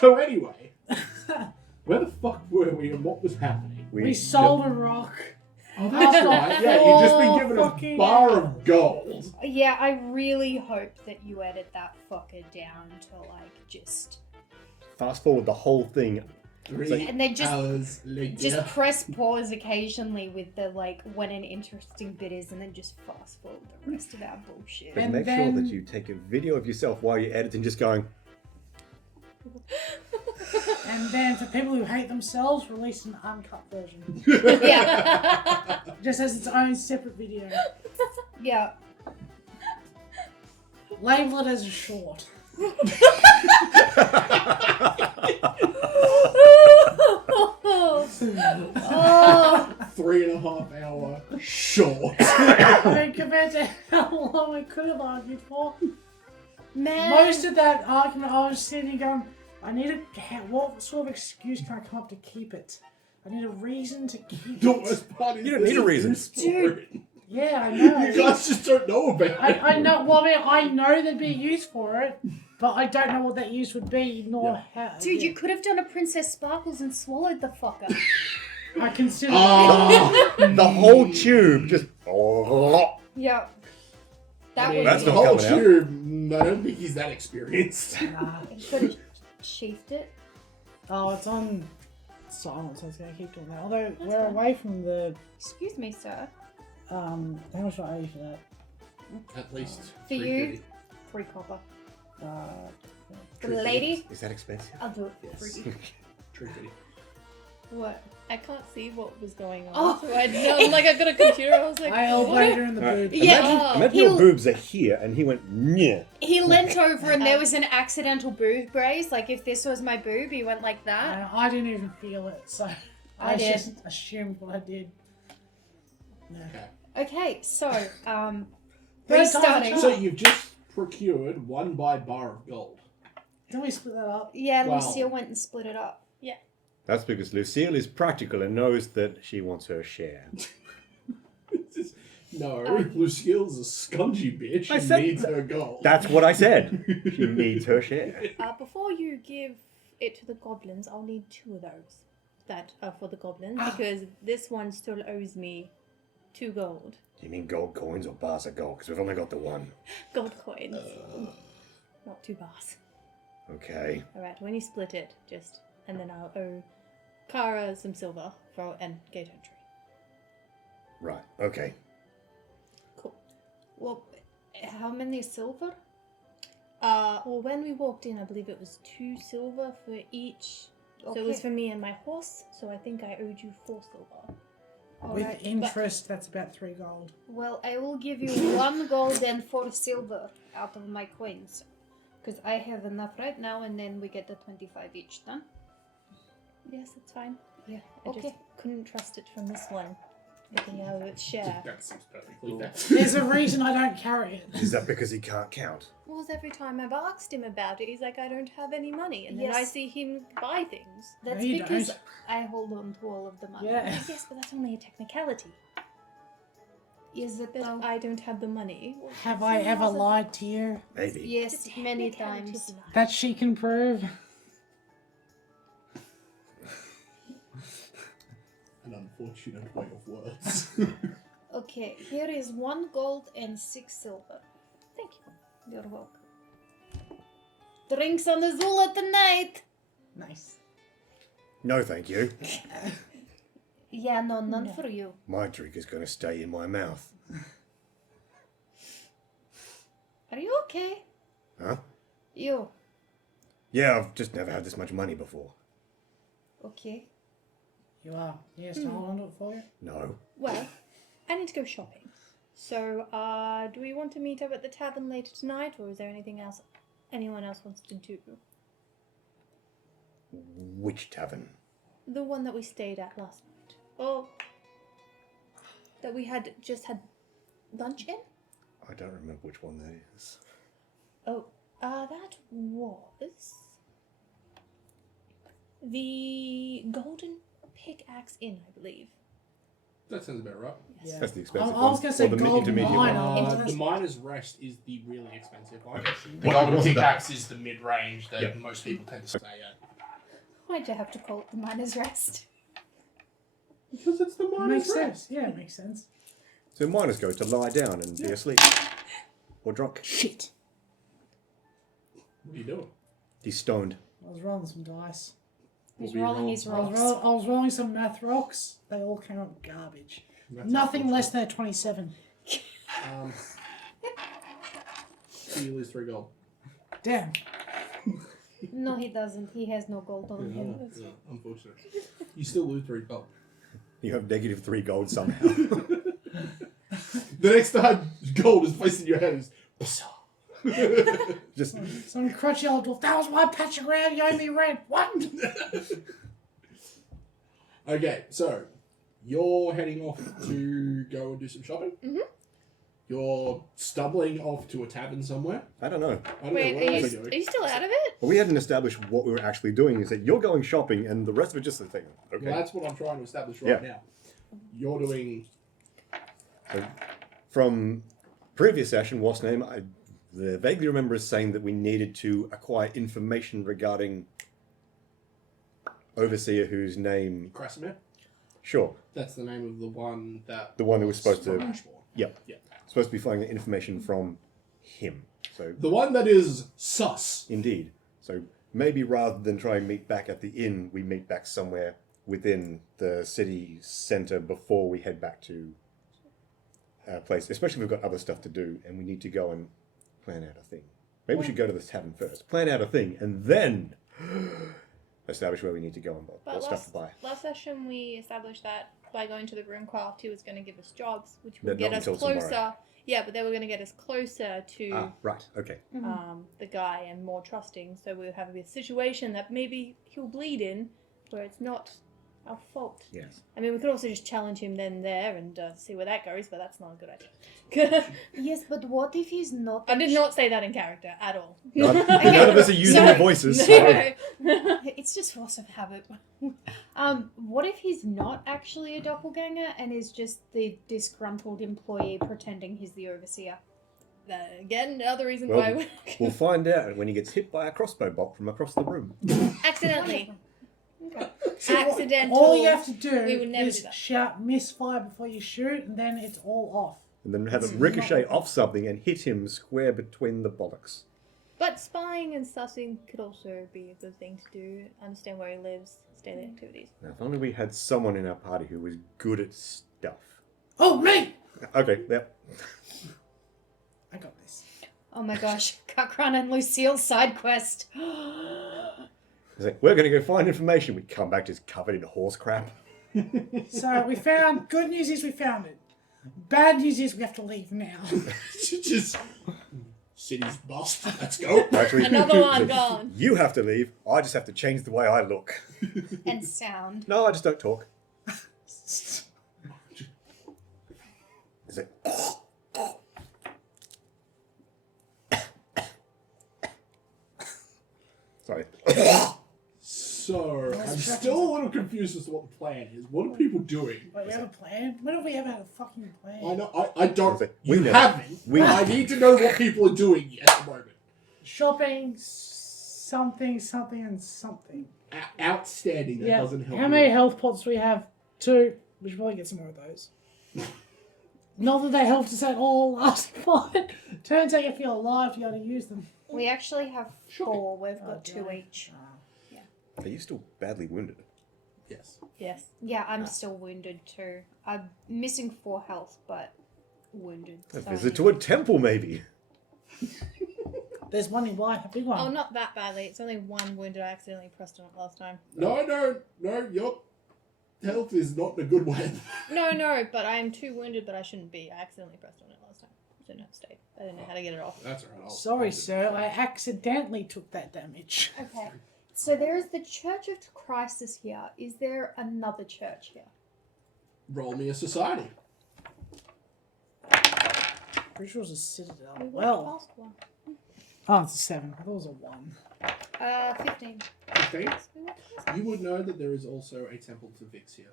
So anyway, where the fuck were we and what was happening? We sold a rock. Oh, that's right. Yeah, you've just been given a bar of gold. Yeah, I really hope that you edit that fucker down to like just. Fast forward the whole thing. And then hours later. just press pause occasionally with the like when an interesting bit is, and then just fast forward the rest of our bullshit. But And make then- sure that you take a video of yourself while you're editing, just going. And then for people who hate themselves, release an uncut version. Yeah, Just as its own separate video. yeah. Label it as a short. Oh, 3.5 hour short. I mean, compared to how long I could have argued for. man. Most of that argument, I was sitting going, what sort of excuse can I come up to keep it? I need a reason to keep The it. worst part is You don't need a reason. Dude. Yeah, I know. You guys just don't know about it. I know. Well, I know there'd be a use for it, but I don't know what that use would be, nor how. Dude, you could have done a Princess Sparkles and swallowed the fucker. I consider. The whole tube just. Yeah. That I mean, That's the not whole coming out. tube, I don't think he's that experienced. You could have sheathed it. Oh, it's on silent, so it's going to keep doing that. Although we're away from the. Excuse me, sir. How much do I owe you for that? At least. For you? 3 copper. For the lady, Is that expensive? I'll do it for Yes. you. 350. What? I can't see what was going on. Oh. So I've got a computer. I was like, I elbowed her in the Alright. boob. Yeah. Imagine your boobs are here, and he went, yeah. He leant over and there was an accidental boob graze. Like if this was my boob, he went like that. I didn't even feel it, so I did. just assumed what I did. No. Okay, so First time restarting. to So you've just procured 1 by bar of gold. Can we split that up? Yeah, Wow. Lucille went and split it up. That's because Lucille is practical and knows that she wants her share. No, Lucille's a spongy bitch. I She said needs her gold. That's what I said. She needs her share. before you give it to the goblins, I'll need 2 of those that are for the goblins Ah. because this one still owes me 2 gold. Do you mean gold coins or bars of gold? Because we've only got the one. Gold coins, not 2 bars. Okay. All right, when you split it, and then I'll owe Kara some silver for and gate entry. Right. Okay. Cool. Well, how many silver? Well, when we walked in, I believe it was 2 silver for each. So it was Okay. for me and my horse. So I think I owed you 4 silver. With Alright, interest, that's about 3 gold. well, I will give you 1 gold and 4 silver out of my coins. Because I have enough right now, and then we get the 25 each done. Yes, that's fine. Yeah, I okay. just couldn't trust it from this one. Getting out of its share. That seems perfectly fair. There's a reason I don't carry it. Is that because he can't count? Well, every time I've asked him about it, he's like, I don't have any money. And then I Yes. see him buy things. That's No, you because don't. I hold on to all of the money. Yeah. Yes, but that's only a technicality. Is it That though? I don't have the money. Have I ever lied to you? Maybe. Yes, It's a many technicality times. of life. That she can prove? An unfortunate way of words. Okay, here is 1 gold and 6 silver. Thank you. You're welcome. Drinks on Azula tonight! Nice. No, thank you. Yeah, no, none No. for you. My drink is going to stay in my mouth. Are you okay? Huh? You. Yeah, I've just never had this much money before. Okay. You are. Yes, to hold on to it for you? No. Well, I need to go shopping. So, do we want to meet up at the tavern later tonight, or is there anything else anyone else wants to do? Which tavern? The one that we stayed at last night. Or that we had just had lunch in? I don't remember which one that is. Oh, that was the Golden Pickaxe Inn, I believe. That sounds about right. Yeah. That's the expensive I was one. going to say Or the gold intermediate mine. one. The Miner's Rest is the really expensive one. The What- Golden what's that? Pickaxe is the mid-range that Yeah. most people tend to stay at. Why'd you have to call it the miner's rest? Because it's the Makes miner's sense. rest. Yeah, it makes sense. So miners go to lie down and be asleep. Or drunk. Shit. What are you doing? He's stoned. I was rolling some dice. He's What were you rolling his rolling? rocks. I was rolling some math rocks. They all came up garbage. That's Nothing unfortunate. less than a 27. So you lose 3 gold. Damn. No, he doesn't. He has no gold on him. Yeah, unfortunate. You still lose 3 gold. You have negative 3 gold somehow. The next time gold is placed in your head is... Just Some crutchy old dwarf. That was my patch of ground. You owe me rent. What? Okay, so you're heading off to go and do some shopping. Mhm. You're stumbling off to a tavern somewhere. I don't know. I don't Wait, know what are else you, you're are doing. you still out of it? But we hadn't established what we were actually doing. Is that you're going shopping and the rest of it just a thing. Okay. Well, that's what I'm trying to establish right Yeah. now. You're doing... So, from previous session, what's name? I vaguely remember us saying that we needed to acquire information regarding Overseer, whose name. Krasimir. Sure. That's the name of the one that... The one who was supposed to- Ashmore. Yep. Yeah. Supposed to be finding the information from him. So The one that is sus. indeed. So maybe rather than try and meet back at the inn, we meet back somewhere within the city centre before we head back to our place. Especially if we've got other stuff to do and we need to go and plan out a thing. Maybe we should go to the tavern first, plan out a thing, and then establish where we need to go and buy But what stuff to buy. last session we established that by going to the Runecraft, he was going to give us jobs, which But would get not us until closer. tomorrow. Yeah, but they were going to get us closer to Ah, right. Okay. the guy and more trusting. So we'll have a situation that maybe he'll bleed in, where it's not our fault. Yes. I mean, we could also just challenge him then and there and see where that goes, but that's not a good idea. Yes, but what if he's not... I did not say that in character at all. None of us are using Sorry. the voices. No. So. It's just force of habit. What if he's not actually a doppelganger and is just the disgruntled employee pretending he's the overseer? Again, another reason Well, why We'll find out when he gets hit by a crossbow bolt from across the room. accidentally. So Accidental. all you have to do We would never is do that. shout misfire before you shoot, and then it's all off. And then have it ricochet off something and hit him square between the bollocks. But spying and sussing could also be a good thing to do. Understand where he lives, his daily activities. Now, if only we had someone in our party who was good at stuff. Oh, me! Okay, yep. I got this. Oh my gosh, Kakran and Lucille side quest. It's like, we're going to go find information. We come back just covered in horse crap. So we found. Good news is we found it. Bad news is we have to leave now. Just... City's bust. Let's go. Actually, Another one so gone. You have to leave. I just have to change the way I look. And sound. No, I just don't talk. Is it? Sorry. So, I'm still a little confused as to what the plan is. What are people doing? Wait, we have a plan? When have we ever had a fucking plan? I know, I don't. We You know. haven't. We- I need to know what people are doing at the moment. Shopping, something, something, and something. Outstanding. That Yeah. doesn't help. How me. many health pots do we have? 2. We should probably get some more of those. Not that they helped us at all last fight. Turns out if you're alive, you got to use them. We actually have Shocking. 4. We've Oh, got 2 God. each. Are you still badly wounded? Yes. Yes. Yeah, I'm still wounded too. I'm missing 4 health, but wounded. A so- visit to a temple, maybe. There's one in white, a big one. Oh, not that badly. It's only one wounded. I accidentally pressed on it last time. No, your health is not in a good way. No, but I am 2 wounded, but I shouldn't be. I accidentally pressed on it last time. I didn't have state. I didn't know how to get it off. That's alright. Sorry, sir. I accidentally took that damage. Okay. So there is the Church of Crisis here. Is there another church here? Roll me a society. Pretty sure it was a citadel. We went Well, past one. oh, it's a 7. I thought it was a 1. 15. 15. We went past You would know that there is also a Temple to Vix here.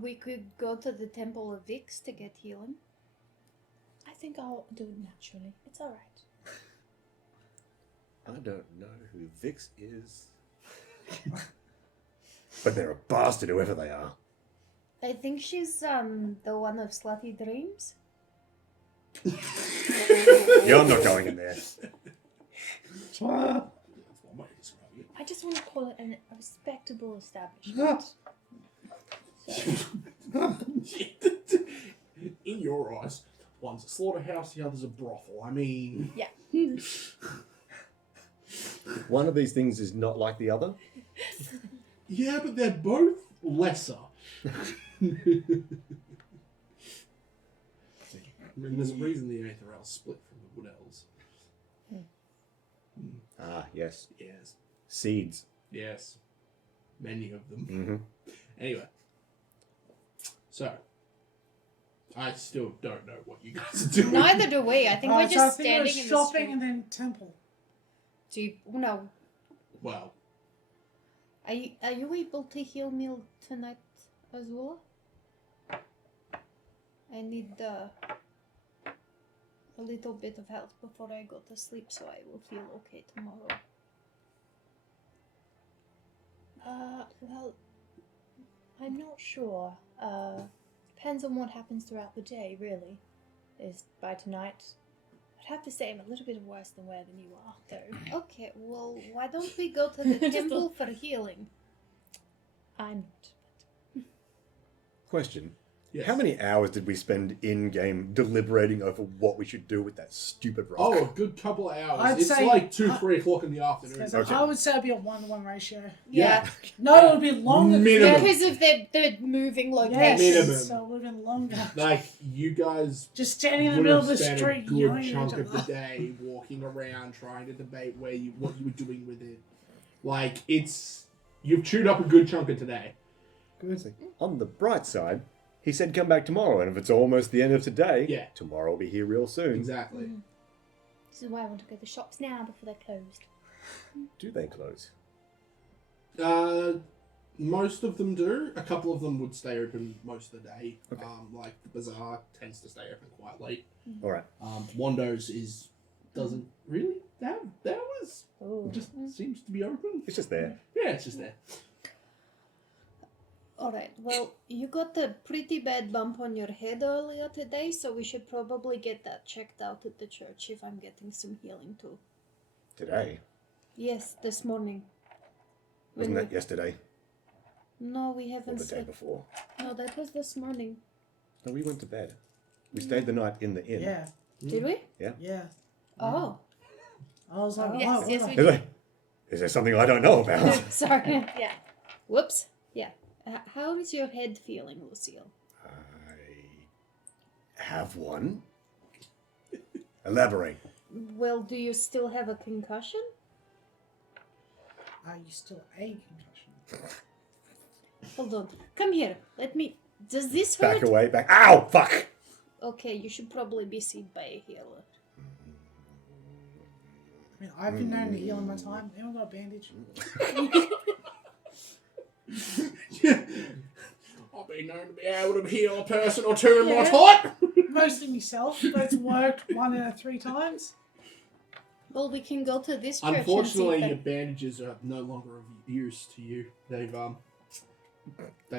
We could go to the Temple of Vix to get healing. I think I'll do it naturally. It's alright. I don't know who Vix is. But they're a bastard, whoever they are. I think she's the one of slutty dreams. You're not going in there. That's one way to describe it. I just want to call it a respectable establishment. In your eyes, one's a slaughterhouse, the other's a brothel. I mean... Yeah. One of these things is not like the other. Yeah, but they're both lesser. I mean, there's a reason the Aether Elves split from the Wood Elves. Ah, yes. Yes. Seeds. Yes. Many of them. Mm-hmm. Anyway. So. I still don't know what you guys are doing. Neither do we. I think we're So just I think standing we're in the shopping street. and then temple. Do you, no. Well, Are you able to heal me tonight, Azula? I need a little bit of help before I go to sleep, so I will feel okay tomorrow. Well, I'm not sure. Depends on what happens throughout the day, really. Is by tonight. I'd have to say I'm a little bit worse than you are, though. Okay, well, why don't we go to the Just temple for healing? I'm not. Question. yes. How many hours did we spend in-game deliberating over what we should do with that stupid rock? Oh, a good couple of hours. I'd It's say- like 2-3 o'clock in the afternoon. Okay. I would say it'd be a 1-to-1 ratio. Yeah. No, it would be longer. Minimum. Because of their moving Yes, locations. Minimum. so it would have been longer. Like, you guys Just standing in the would middle have of the spent a street good yelling at chunk each of the other. day walking around trying to debate what you were doing with it. Like, you've chewed up a good chunk of today. Good. On the bright side, he said come back tomorrow, and if it's almost the end of today, Yeah. tomorrow will be here real soon. Exactly. This is why I want to go to the shops now before they're closed. Do they close? Most of them do. A couple of them would stay open most of the day. Okay. Like the bazaar tends to stay open quite late. All right. Wando's doesn't really have hours. Oh. It just seems to be open. It's just there. Yeah, it's just there. Alright, well, you got a pretty bad bump on your head earlier today, so we should probably get that checked out at the church if I'm getting some healing too. Today. Yes, this morning. Wasn't When that yesterday No, we or haven't the day slept. before? No, that was this morning. No, we went to bed. We stayed the night in the inn. Yeah, Did we? yeah. Oh. I was like, Yes, what? yes, What? we Is, is there something I don't know about? Sorry. Yeah. Whoops. Yeah. How is your head feeling, Lucile? I have one. Elaborate. Well, do you still have a concussion? Are you still a concussion? Hold on. Come here. Let me... Does this Back hurt? away, back. Ow! Fuck! Okay, you should probably be seen by a healer. I mean, I've been known to heal in my time. Anyone got a bandage? I've been known to be able to heal a person or two in my Yeah. time. Mostly myself, but it's worked 1 out of 3 times. Well, we can go to this church Unfortunately, and your see bandages are no longer of use to you. They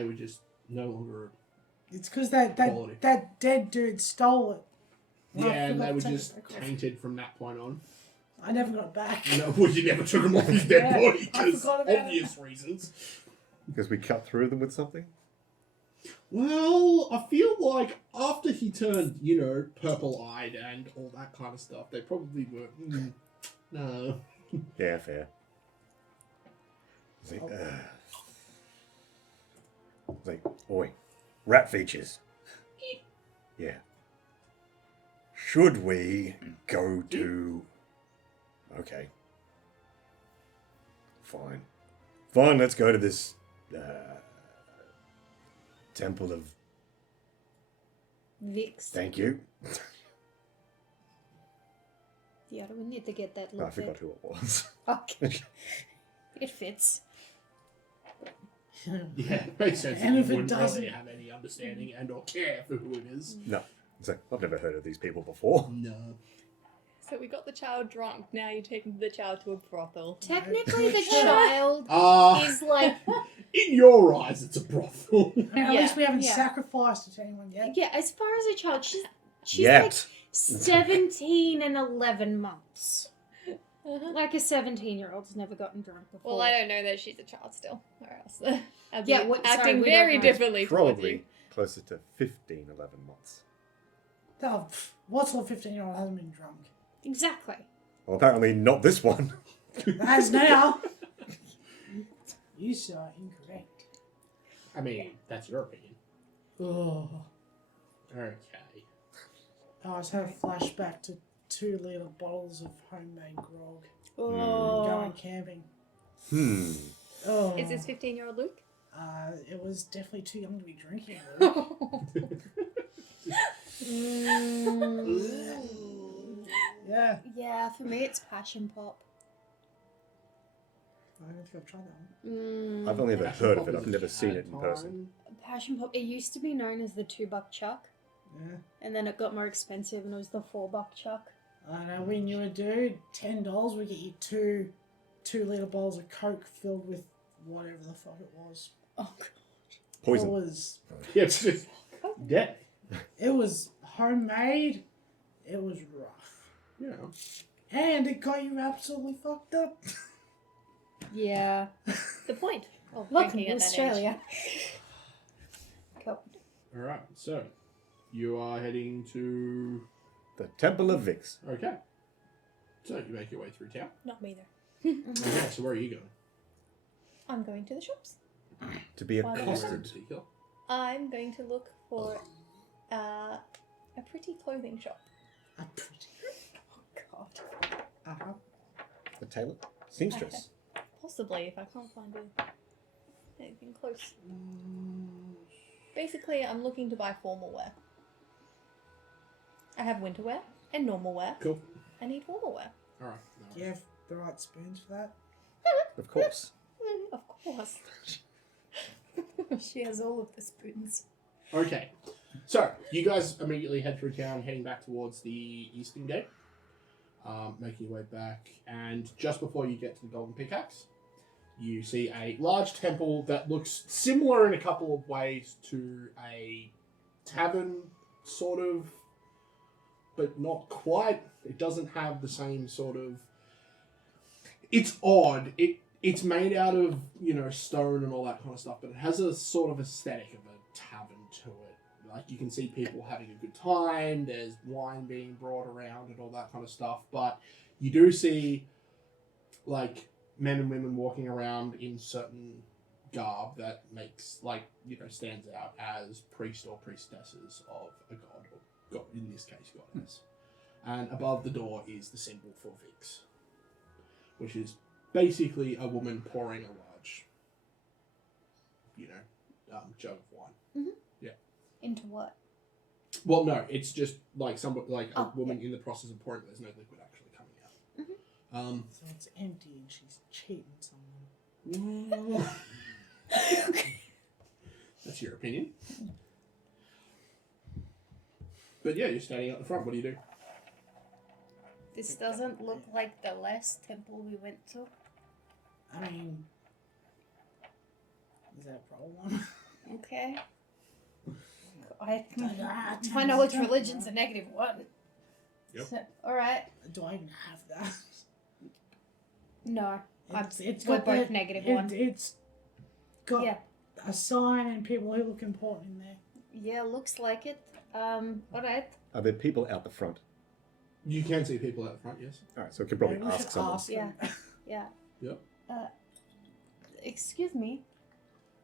were just no longer. It's because Quality. that dead dude stole it. Yeah, I and forgot they were to take just it back off. tainted from that point on. I never got it back. No, well, you never took him off his dead Yeah, body I because forgot about it. obvious reasons. Because we cut through them with something? Well, I feel like after he turned, purple-eyed and all that kind of stuff, they probably were. No. Yeah, fair. It's like, oi, rat features. Yeah. Should we go to... Okay. Fine. Fine, let's go to this Temple of... Vix. Thank you. Yeah, we need to get that Oh, I looked forgot at. who it was. Okay. It fits. Yeah, it makes sense. And that if you it wouldn't doesn't- really have any understanding and or care for who it is. No. It's like, I've never heard of these people before. No. So we got the child drunk. Now you're taking the child to a brothel. Technically, the child is like, in your eyes, it's a brothel. I mean, at least we haven't Yeah. sacrificed it to anyone yet. yeah. As far as a child, she's Yet. like 17 and 11 months. Uh-huh. Like a 17-year-old's never gotten drunk before. Well, I don't know that she's a child still, or else I'd be Yeah, sorry, acting we don't very know. differently towards Probably you. closer to 15, 11 months. Oh, what sort of 15-year-old hasn't been drunk? Exactly. Well, apparently not this one. As now. You are incorrect. I mean, that's your opinion. Oh. Okay. I just had a flashback to 2-liter bottles of homemade grog. Oh. Going camping. Hmm. Oh. Is this 15-year-old Luke? It was definitely too young to be drinking. Yeah. Yeah, for me it's passion pop. I don't think I've tried that one. I've only ever heard of it. I've never seen it in person. Passion pop. It used to be known as the $2 chuck, Yeah. and then it got more expensive, and it was the $4 chuck. I know, when you were a dude, $10 would get you 2-liter bottles of Coke filled with whatever the fuck it was. Oh god. Poison. Yeah, it's just dead. It was homemade. It was rough. Yeah. And it got you absolutely fucked up. Yeah. The point of Welcome drinking to at that Australia. Cool. All right. So, you are heading to. The Temple of Vix. Okay. So you make your way through town. age. Not me though. Okay. So where are you going? I'm going to the shops. To be Why not? accosted. Particular? I'm going to look for a pretty clothing shop. A pretty. Oh god. Uh-huh. The tailor? Seamstress. Possibly, if I can't find anything close. Basically, I'm looking to buy formal wear. I have winter wear and normal wear. Cool. I need formal wear. All right. No Do you worries. have the right spoons for that? Of course. Of course. She has all of the spoons. Okay. So you guys immediately head through town, heading back towards the eastern gate, making your way back, and just before you get to the Golden Pickaxe, you see a large temple that looks similar in a couple of ways to a tavern, sort of, but not quite. It doesn't have the same sort of. It's odd. It's made out of, stone and all that kind of stuff, but it has a sort of aesthetic of a tavern to it. Like, you can see people having a good time, there's wine being brought around and all that kind of stuff, but you do see, like, men and women walking around in certain garb that makes, stands out as priest or priestesses of a god, or god, in this case, goddess. And above the door is the symbol for Vix, which is basically a woman pouring a large, jug of wine. Mm-hmm. Yeah. Into what? Well, no, it's just like a Oh, woman in the process of pouring, but there's no liquid actually coming out. Mm-hmm. So it's empty and she's cheating someone. That's your opinion. But yeah, you're standing out the front. What do you do? This doesn't look like the last temple we went to. I mean, is that a problem? Okay. My knowledge religion's a -1. Yep. So, alright. Do I even have that? No. It's We're got both the- -1. It's got Yeah. a sign and people who look important in there. Yeah, looks like it. Alright. Are there people out the front? You can see people out the front, yes. Alright, so we could probably Maybe we ask should someone. ask them. Yeah. Yep. Excuse me.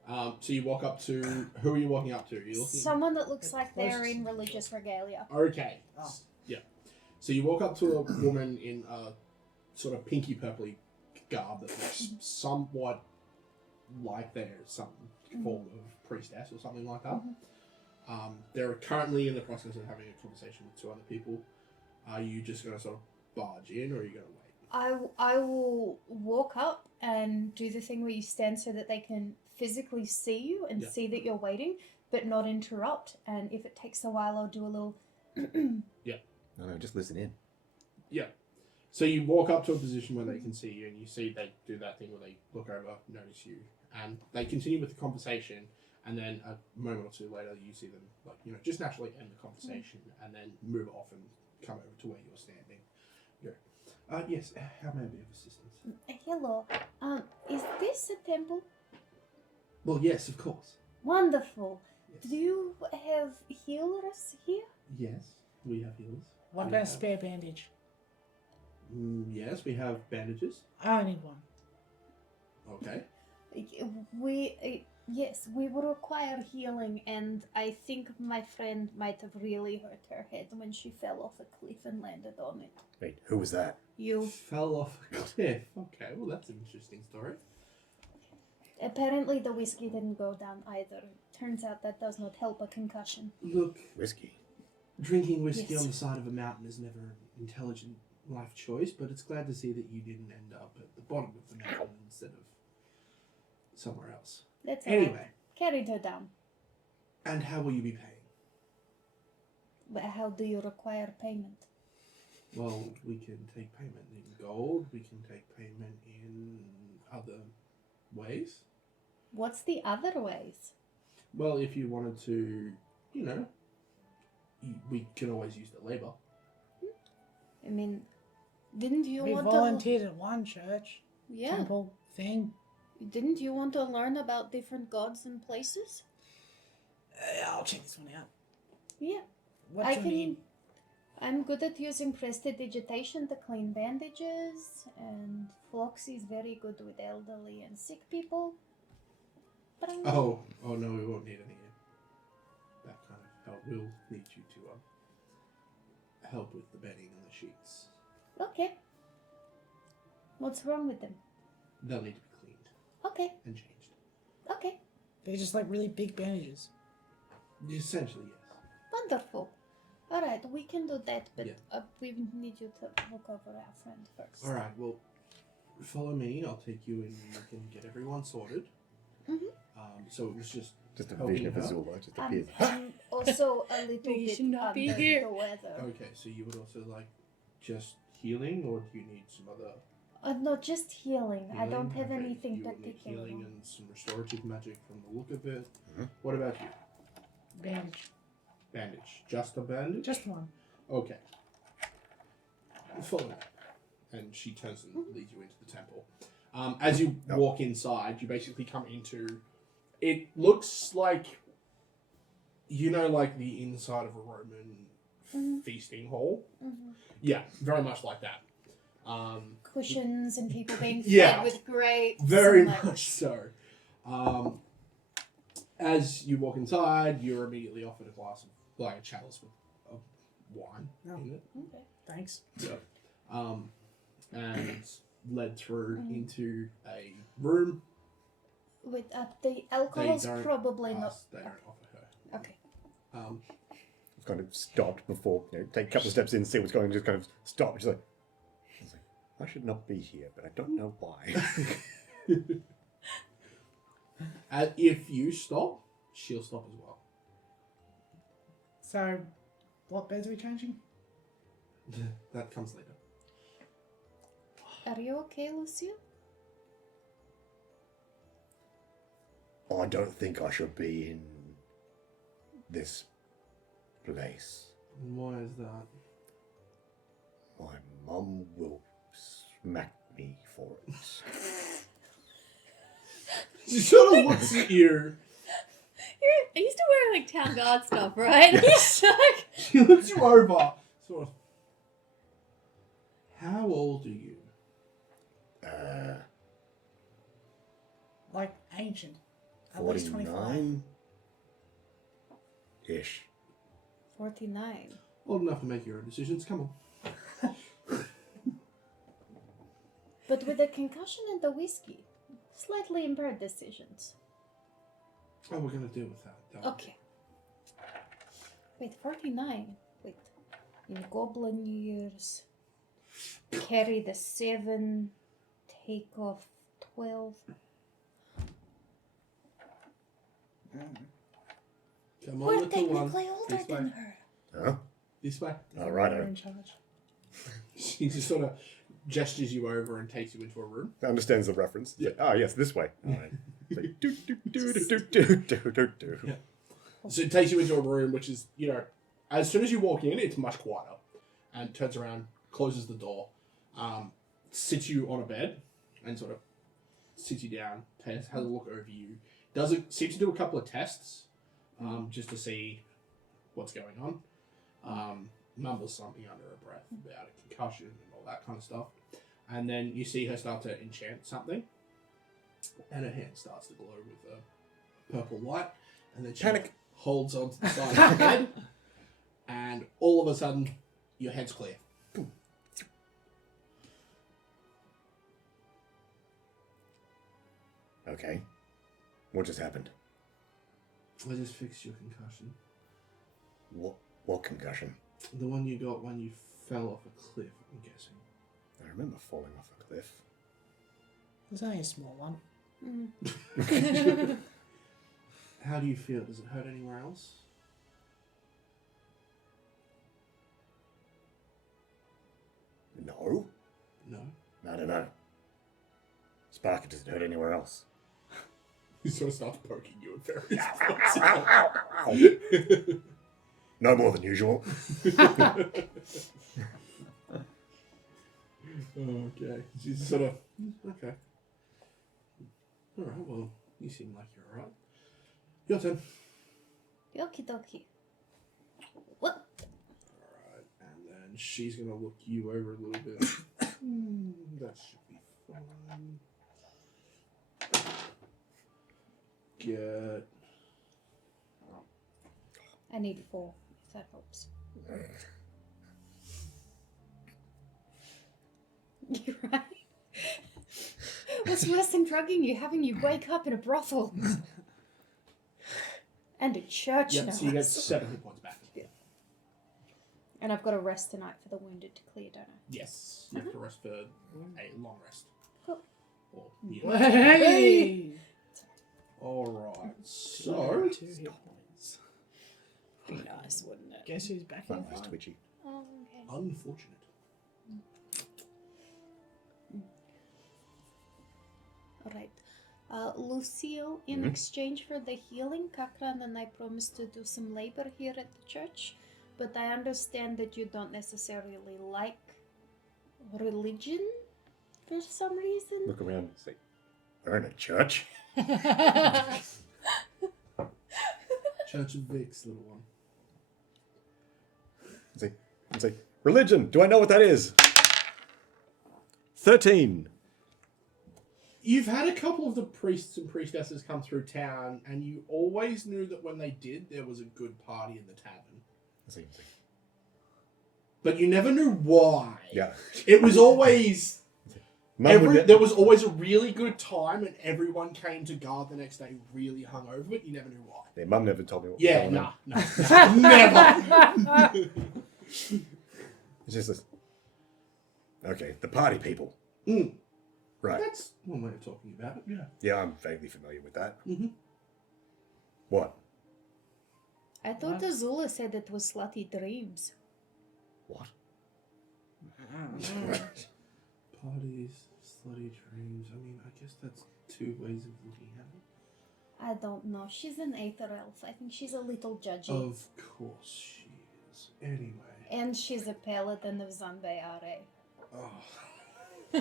So you walk up to... Who are you walking up to? Are you looking... Someone that looks like they're Closest. in religious regalia. Okay. Oh. Yeah. So you walk up to a woman in a sort of pinky purpley garb that looks somewhat like they're some form of priestess or something like that. They're currently in the process of having a conversation with 2 other people. Are you just going to sort of barge in, or are you going to wait? I will walk up and do the thing where you stand so that they can physically see you and Yeah. see that you're waiting, but not interrupt. And if it takes a while, I'll do a little. No, just listen in. Yeah. So you walk up to a position where they can see you, and you see they do that thing where they look over, notice you, and they continue with the conversation. And then a moment or two later, you see them, like, you know, just naturally end the conversation, and then move off and come over to where you're standing. You go, yes, how may I be of assistance? Hello. Is this a temple? Well, yes, of course. Wonderful. Yes. Do you have healers here? Yes, we have healers. What We about a have- spare bandage? Yes, we have bandages. I only need one. Okay. Yes, we will require healing, and I think my friend might have really hurt her head when she fell off a cliff and landed on it. Wait, who was that? You. Fell off a cliff. Okay, well, that's an interesting story. Apparently the whiskey didn't go down either. Turns out that does not help a concussion. Look, Whiskey. drinking whiskey Yes. on the side of a mountain is never an intelligent life choice, but it's glad to see that you didn't end up at the bottom of the mountain instead of somewhere else. That's all right. Anyway, Carried her down. and how will you be paying? But how do you require payment? Well, we can take payment in gold, we can take payment in other ways. What's the other ways? Well, if you wanted to, you know, we can always use the labor. I mean, didn't you We want volunteered at one church, to... Yeah. temple thing. Didn't you want to learn about different gods and places? I'll check this one out. Yeah. What I do you can... need? I'm good at using prestidigitation to clean bandages, and Floxy's very good with elderly and sick people. But I'm Oh no, we won't need any of that kind of help. We'll need you to help with the bedding and the sheets. Okay. What's wrong with them? They'll need to be cleaned Okay. and changed. Okay. They're just like really big bandages. Essentially, yes. Wonderful. All right, we can do that, but Yeah. we need you to look over our friend first. All right. Well, follow me. I'll take you and we can get everyone sorted. Mhm. So it was just Just a helping vision of her. Azula just appears. I'm also a little You bit should not be under here. the weather. Okay. So you would also like just healing, or do you need some other? No, just healing. I don't healing? have Okay, anything you would need particular. healing and some restorative magic from the look of it. Mhm. What about you? Bandage. Bandage. Just a bandage? Just one. Okay. Follow me. And she turns and leads you into the temple. As you walk inside, you basically come into... It looks like, you know, like the inside of a Roman feasting hall? Mhm. Yeah, very much like that. Cushions and people being fed Yeah. with grapes. Very and, like, much so. As you walk inside, you're immediately offered a glass of, like a chalice with wine Oh. in it. Okay. Thanks. Yep. And led through into a room. With the alcohol's don't probably not. They don't offer her. Okay. I've kind of stopped before, take a couple of steps in, see what's going on, just kind of stop. Just like, I should not be here, but I don't know why. If you stop, she'll stop as well. So, what beds are we changing? That comes later. Are you okay, Lucile? I don't think I should be in this place. Why is that? My mum will smack me for it. She sort of looks at you. I used to wear like town guard stuff, right? He's like, She looks you over. Sort of. How old are you? Like ancient. At least 25. 49 ish. 49. Old enough to make your own decisions. Come on. But with the concussion and the whiskey, slightly impaired decisions. Oh, we're gonna deal with that. Don't worry. Okay. Wait, 49. Wait. In goblin years, carry the 7, take off 12. Come on, We're little one. technically older This way. than her. Huh? This way. All You're right. in charge. She just sort of gestures you over and takes you into a room. Understands the reference. Yeah. Oh, yes, this way. All right. It's like, do, do, do, do, do, do, do, do. Yeah. So it takes you into a room which is, as soon as you walk in, it's much quieter. And turns around, closes the door, sits you on a bed, and sort of sits you down, has a look over you. Seems to do a couple of tests, just to see what's going on. Mumbles something under her breath about a concussion and all that kind of stuff. And then you see her start to enchant something, and her hand starts to glow with a purple light, and then she Panic. holds onto the side of the bed, and all of a sudden, your head's clear. Boom. Okay. What just happened? I just fixed your concussion. What concussion? The one you got when you fell off a cliff, I'm guessing. I remember falling off a cliff. It was only a small one. How do you feel? Does it hurt anywhere else? No. No. I don't know. Sparky, does it hurt anywhere else? He sort of starts poking you in various Ow, ow, ow. No more than usual. Okay. She's sort of, okay. Alright, well, you seem like you're alright. Your turn. Okie dokie. What? Alright, and then she's going to look you over a little bit. That should be fine. Get... I need 4, if that helps. You're right. What's worse than drugging you? Having you wake up in a brothel. And a church Yeah, now. so you get 7 hit points back. Yeah. And I've got a rest tonight for the wounded to clear, don't I? Yes. You have to rest for a long rest. Cool. Or, Hey! Alright, so... 2 hit points. Be nice, wouldn't it? Guess who's back My in eyes fight? twitchy. Oh, okay. Unfortunate. Alright. Lucile, in exchange for the healing, Kakran and I promised to do some labor here at the church, but I understand that you don't necessarily like religion for some reason. Look around and say, we're in a church? Church of Vix, little one. It's like, religion, do I know what that is? 13. You've had a couple of the priests and priestesses come through town, and you always knew that when they did, there was a good party in the tavern. It's like, But you never knew why. yeah. It was always... Mum would there was always a really good time, and everyone came to guard the next day really hungover, but you never knew why. Yeah, Mum never told me what Yeah, was going on. nah, never. It's just this. Okay, the party people. Mm. Right. That's one way of talking about it, yeah. Yeah, I'm vaguely familiar with that. Mm-hmm. What? I thought Azula said it was slutty dreams. What? Parties, slutty dreams. I mean, I guess that's 2 ways of looking at it. I don't know. She's an aether elf. I think she's a little judgy. Of course she is. Anyway. And she's a paladin of Zanbeare. Oh. I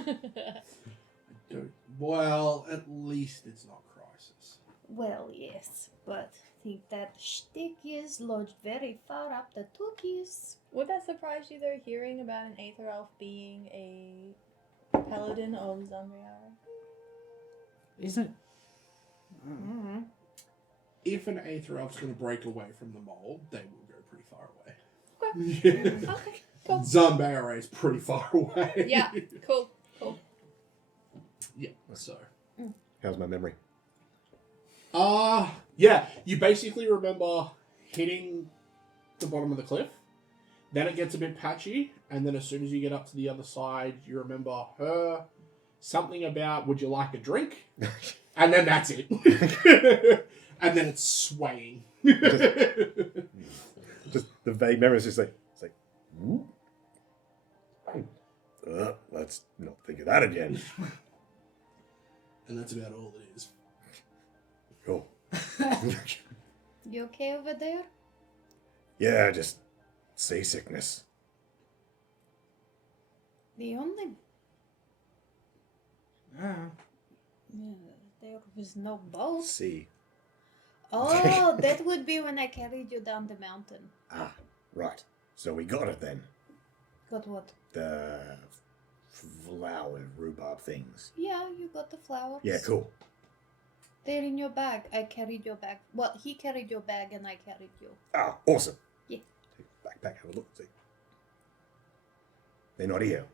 don't... Well, at least it's not Crisis. Well, yes, but I think that shtick is lodged very far up the tookies. Would that surprise you though, hearing about an Aether Elf being a paladin of Zambriara? Isn't it? Mm-hmm. If an Aether Elf's going to break away from the mold, they will go pretty far away. Okay. Yeah. Okay, cool. Zambeare is pretty far away. Yeah, cool. Yeah, so... How's my memory? Yeah, you basically remember hitting the bottom of the cliff, then it gets a bit patchy, and then as soon as you get up to the other side, you remember her, something about, would you like a drink? And then that's it. And then it's swaying. Just the vague memory is just like, it's like, whoop. Let's not think of that again. And that's about all it is. Cool. You okay over there? Yeah, just seasickness. The only... Ah. There was no boat. Sea. Oh, that would be when I carried you down the mountain. Ah, right. So we got it then. Got what? The flower rhubarb things. Yeah, you got the flowers. Yeah, cool. They're in your bag. I carried your bag. Well, he carried your bag and I carried you. Ah, awesome. Yeah. Take the backpack, have a look. See. They're not here.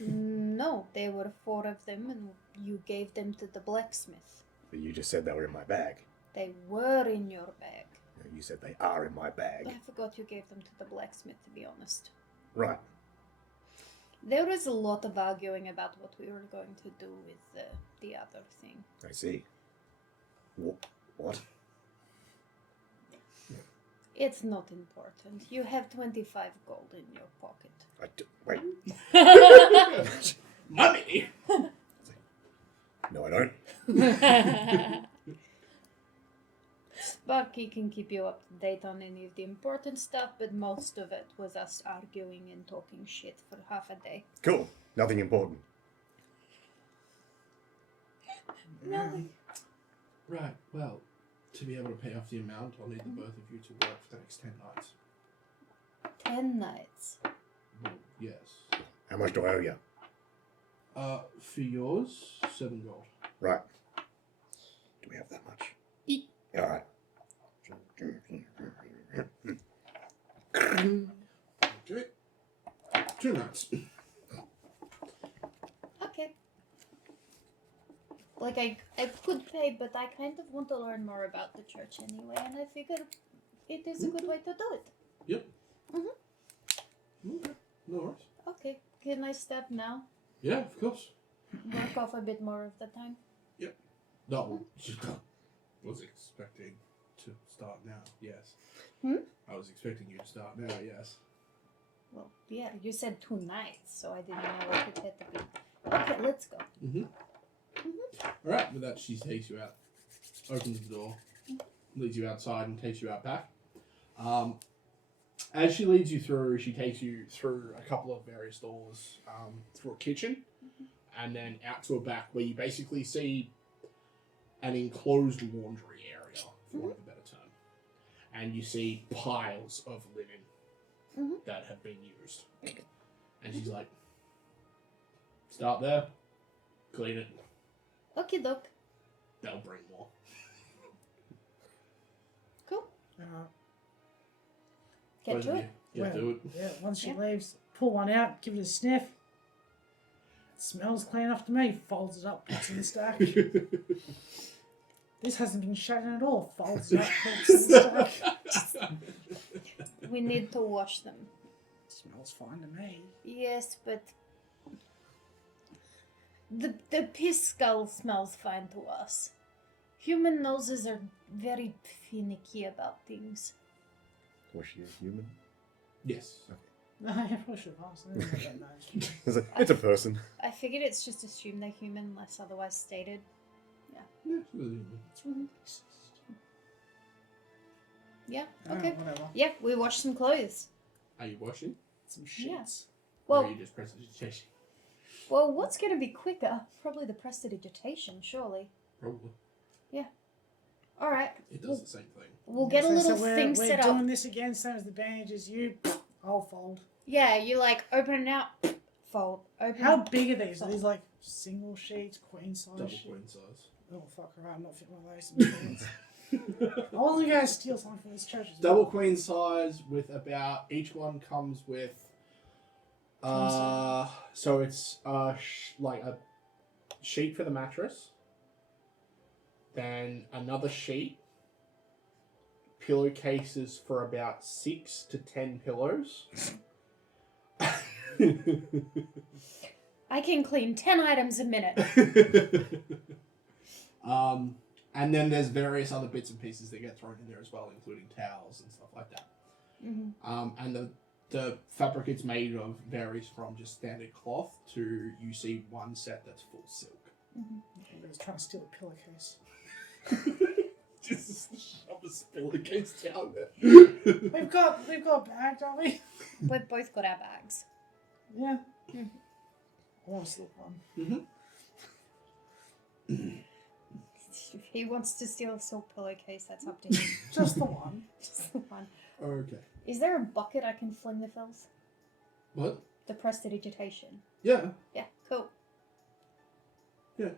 No, there were 4 of them and you gave them to the blacksmith. But you just said they were in my bag. They were in your bag. You said they are in my bag. I forgot you gave them to the blacksmith, to be honest. Right. There was a lot of arguing about what we were going to do with the other thing. I see. What? It's not important. You have 25 gold in your pocket. Wait. Money! No, I don't. Sparky can keep you up to date on any of the important stuff, but most of it was us arguing and talking shit for half a day. Cool. Nothing important. No. Right, well, to be able to pay off the amount, I'll need the both of you to work for the next 10 nights. 10 nights. Well, yes. How much do I owe you? For yours, 7 gold. Right. Do we have that much? All right. Okay. 2 nights. Okay. Like, I could pay, but I kind of want to learn more about the church anyway, and I figure it is a good way to do it. Yep. Mm-hmm. Okay. No worries. Okay, can I step now? Yeah, of course. Work off a bit more of the time? No, was expecting to start now, yes. I was expecting you to start now, yes. Well, yeah, you said 2 nights, so I didn't know what it had to be. Okay, let's go. Alright, with that, she takes you out, opens the door, leads you outside, and takes you out back. As she leads you through, she takes you through a couple of various doors, through a kitchen, and then out to a back where you basically see an enclosed laundry area, for want of a better term. And you see piles of linen that have been used. And she's like, start there, clean it, Okie doke. they'll bring more. Cool. Get Both to of it. you get to it. Yeah, once she Yeah. leaves, pull one out, give it a sniff. It smells clean enough to me. Folds it up, puts it in the stack. This hasn't been shut in at all. Folds it up, puts it in the stack. We need to wash them. Smells fine to me. Yes, but the piss skull smells fine to us. Human noses are very finicky about things. Was she a human? Yes. No, I probably should have asked. I didn't know. It's a person. I figured it's just assumed they're human unless otherwise stated. Yeah, okay. Whatever. Yeah, we washed some clothes. Are you washing? Some sheets. Or Well, are you just prestidigitation? well, what's going to be quicker? Probably the prestidigitation, surely. Probably. All right, It does the same thing. we'll get a little thing we're set doing up. this again, same as the bandages. You, I'll fold. Yeah, you like open it out, fold, open. How big are these? Are these like single sheets, queen size Double sheets? queen size. Oh fuck! Alright, I'm not fitting one of those. I wasn't going to steal something from this church. as well. Double queen size with about, each one comes with, so it's like a sheet for the mattress, then another sheet, pillowcases for about 6 to 10 pillows. I can clean 10 items a minute. And then there's various other bits and pieces that get thrown in there as well, including towels and stuff like that. Mm-hmm. And the The fabric it's made of varies from just standard cloth to you see one set that's full silk. I was trying to steal a pillowcase. Just shove a pillowcase down there. We've got a bag, don't we? We've both got our bags. Yeah. Mhm. I want to steal one. If he wants to steal a silk pillowcase, that's up to him. Just the one. Just the one. Okay. Is there a bucket I can fling the filth? What? The prestidigitation. Yeah. Yeah, cool. Yeah.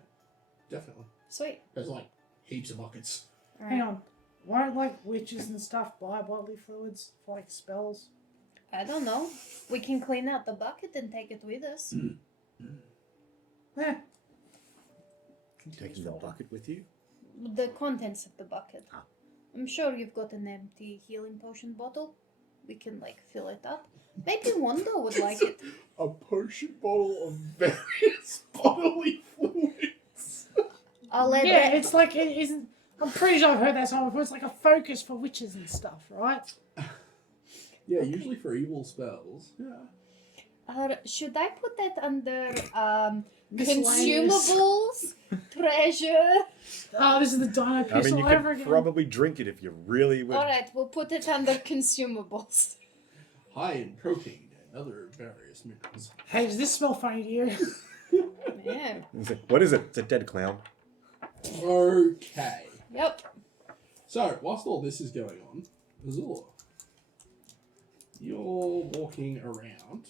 Definitely. Sweet. There's like heaps of buckets. All Hang right. on. Won't like witches and stuff buy bodily fluids for like spells? I don't know. We can clean out the bucket and take it with us. Yeah. Taking the bucket with you? The contents of the bucket. Ah. I'm sure you've got an empty healing potion bottle. We can like fill it up. Maybe Wanda would like it. A potion bottle of various bodily fluids. I'll let Yeah, that. it's like it isn't. I'm pretty sure I've heard that song before. It's like a focus for witches and stuff, right? Yeah, usually for evil spells. Yeah. Should I put that under Miscellaneous. consumables, treasure? Oh, this is the dino I piece mean, you all over could again. probably drink it if you really would. All right, we'll put it under consumables. High in protein and other various minerals. Hey, does this smell funny to you? Yeah. What is it? It's a dead clown. Okay. Yep. So, whilst all this is going on, Azula, you're walking around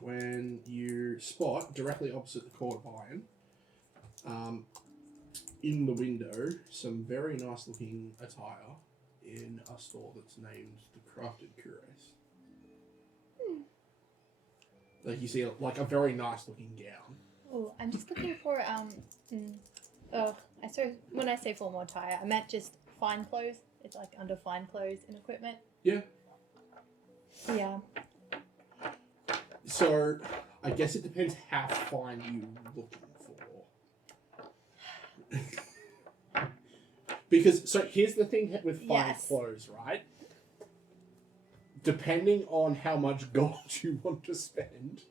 when you spot directly opposite the court of iron, in the window, some very nice looking attire in a store that's named the Crafted Curious. Like you see, like a very nice looking gown. Oh, I'm just looking for when I say formal attire, I meant just fine clothes. It's like under fine clothes and equipment. Yeah. Yeah. So, I guess it depends how fine you're looking for. Because, so here's the thing with fine Yes. clothes, right? Depending on how much gold you want to spend,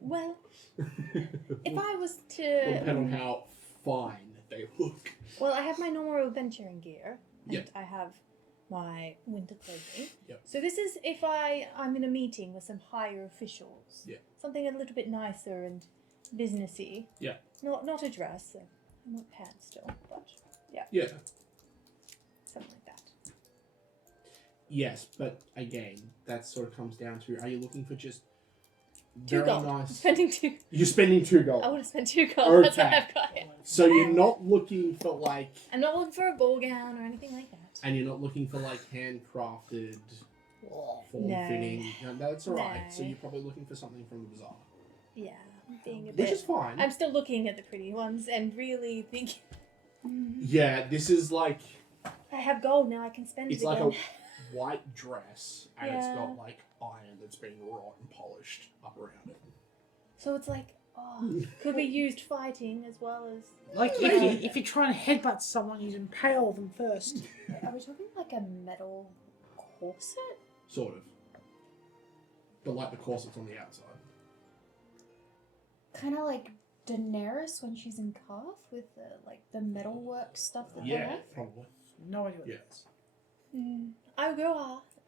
Well, if I was will to, depend on how fine they look. well, I have my normal adventuring gear, and Yep. I have my winter clothing. Yep. So this is if I'm in a meeting with some higher officials. Yeah. Something a little bit nicer and businessy. Yeah. Not a dress. So I want pants still, but Yeah. something like that. Yes, but again, that sort of comes down to, are you looking for just Two very gold. nice... Spending two. You're spending 2 gold. I would have spent 2 gold. That's what Okay. I've got. Yeah. So you're not looking for like... I'm not looking for a ball gown or anything like that. And you're not looking for like handcrafted, form-fitting. No, that's alright. So No. you're probably looking for something from the bazaar, Yeah, being a which bit. is fine. I'm still looking at the pretty ones and really thinking, Yeah, this is like I have gold now. I can spend it's it like again. a white dress, and it's Yeah. got like iron that's been wrought and polished up around it. So it's like, could be used fighting as well as. Like if you're trying to headbutt someone, you impale them first. Are we talking like a metal corset? Sort of. But like the corsets on the outside. Kind of like Daenerys when she's in Carth with the metalwork stuff that they Yeah, have. probably. No idea what Yeah. it is.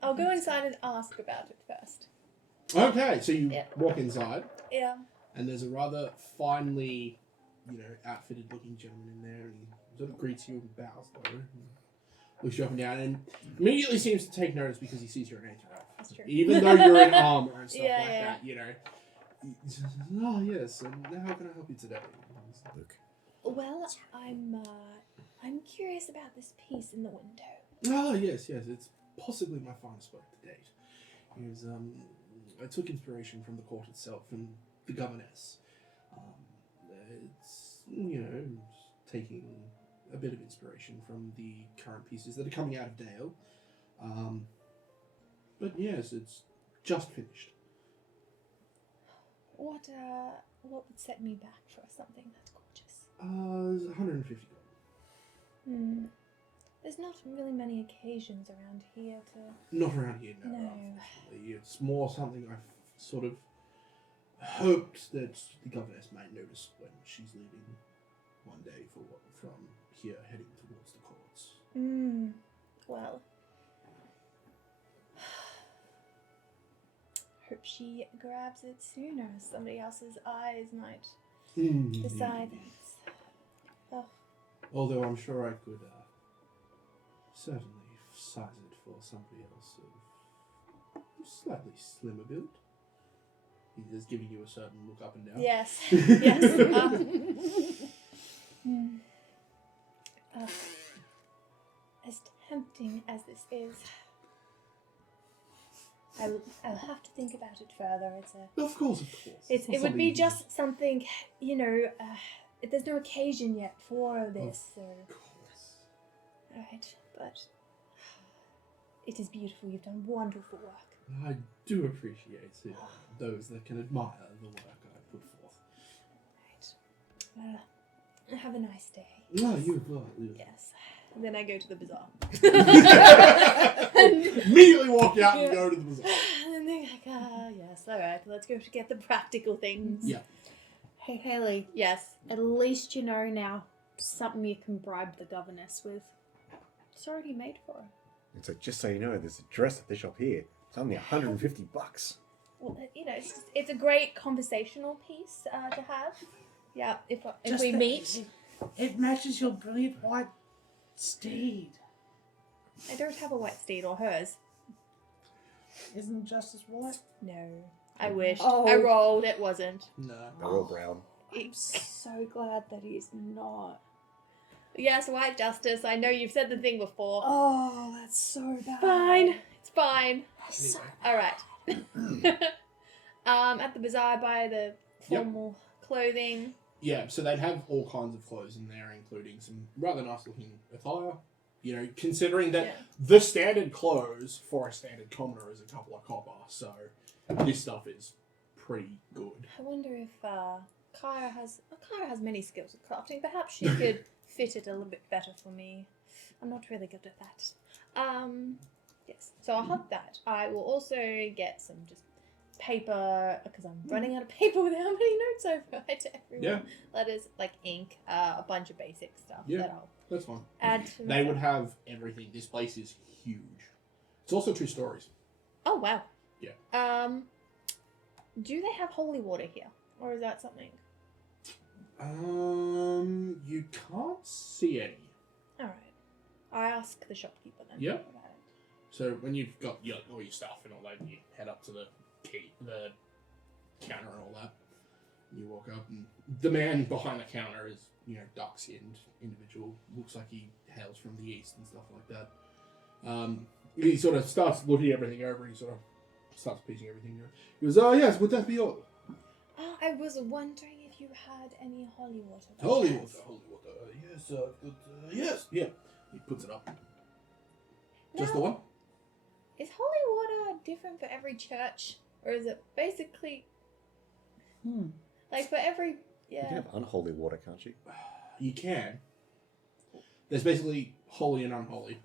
I'll go inside and ask about it first. Okay, so you Yeah. walk inside, Yeah. and there's a rather finely, outfitted looking gentleman in there, and he sort of greets you and bows low, and looks you up and down, and immediately seems to take notice because he sees you're an anti-elf. That's true. Even though you're in armor and stuff Yeah, like yeah. that, he says, oh yes, and how can I help you today? Look. Well, I'm curious about this piece in the window. Oh yes, it's possibly my finest work to date. I took inspiration from the court itself and the governess. It's taking a bit of inspiration from the current pieces that are coming out of Dale. But yes, it's just finished. What would set me back for something that's gorgeous? It's 150 gold. There's not really many occasions around here to... Not around here, no. No. Unfortunately. It's more something I've sort of hoped that the governess might notice when she's leaving one day from here heading towards the courts. Well... Hope she grabs it sooner. Somebody else's eyes might decide things. Oh. Although I'm sure I could certainly size it for somebody else of slightly slimmer build. He's just giving you a certain look up and down. Yes. Yes. As tempting as this is, I'll have to think about it further. Of course. It would be just something, there's no occasion yet for this. Of course. Right, but it is beautiful. You've done wonderful work. I do appreciate those that can admire the work I put forth. Right. Well, have a nice day. No, you as well. Yes. And then I go to the bazaar. Immediately walk out and go to the bazaar. And they're like, yes, alright, let's go to get the practical things. Yeah. Hey, Haley. Yes. At least you know now something you can bribe the governess with. It's already made for her. It's like, just so you know, there's a dress at the shop here. It's only $150. Well, it's a great conversational piece to have. Yeah, if we meet. It matches your brilliant white steed. I don't have a white steed or hers. Isn't Justice white? No. I wished. Oh. I rolled, it wasn't. No. They're all brown. I'm so glad that he's not. Yes, white justice. I know you've said the thing before. Oh, that's so bad. Fine. It's fine. So Alright. At the bazaar, I buy the formal clothing. Yeah, so they'd have all kinds of clothes in there, including some rather nice looking attire. You know, considering that the standard clothes for a standard commoner is a couple of copper, so this stuff is pretty good. I wonder if Kyra has many skills at crafting. Perhaps she could fit it a little bit better for me. I'm not really good at that. Yes. So I'll have that. I will also get some just paper because I'm running out of paper with how many notes I've write to everyone. Yeah. Letters like ink, a bunch of basic stuff that I'll That's fine. add to They would have everything. This place is huge. It's also 2 stories. Oh wow. Yeah. Do they have holy water here? Or is that something? You can't see any. Alright. I ask the shopkeeper then. Yeah. About it. So when you've got all your stuff and all that, you head up to the counter and all that. You walk up, and the man behind the counter is, dark-skinned individual. Looks like he hails from the east and stuff like that. He sort of starts looking everything over. And he sort of starts piecing everything together. He goes, "Oh yes, would that be all?" I was wondering if you had any holy water. Holy water. Yes, yes, yeah. He puts it up. Just the one? Is holy water different for every church? Or is it basically... Like for every... You can have unholy water, can't you? You can. There's basically holy and unholy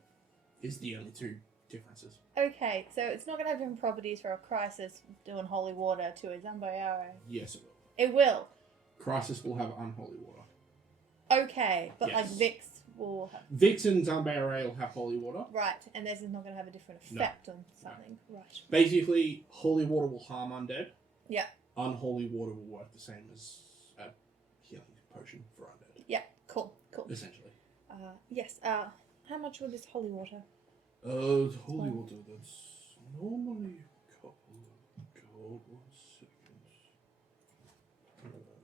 is the only 2 differences. Okay, so it's not going to have different properties for a crisis doing holy water to a Zambayara. Yes, it will. It will. Crisis will have unholy water. Okay, but like Yes. Vix will have... Vix and Zambayare will have holy water. Right, and this is not going to have a different effect on something. Right. Basically, holy water will harm undead. Yeah. Unholy water will work the same as a healing potion for undead. Yeah, cool. Essentially. Yes, how much will this holy water? The holy water, that's normally a couple of gold. 1 second.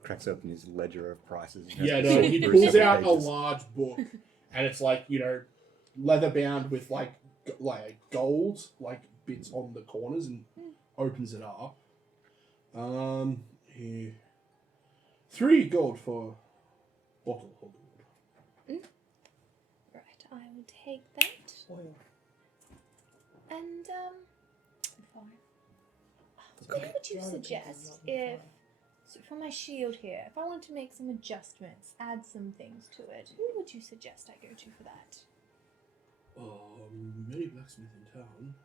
Cracks open his ledger of prices. and has Yeah, to no, sort he through pulls several out a pages. large book, and it's like, leather bound with like gold, like bits on the corners, and opens it up. Here. 3 gold for bottle holy water. Right, I will take that. Oil. And, Fine. what would you suggest if, so for my shield here, if I want to make some adjustments, add some things to it, who would you suggest I go to for that? Many blacksmiths in town.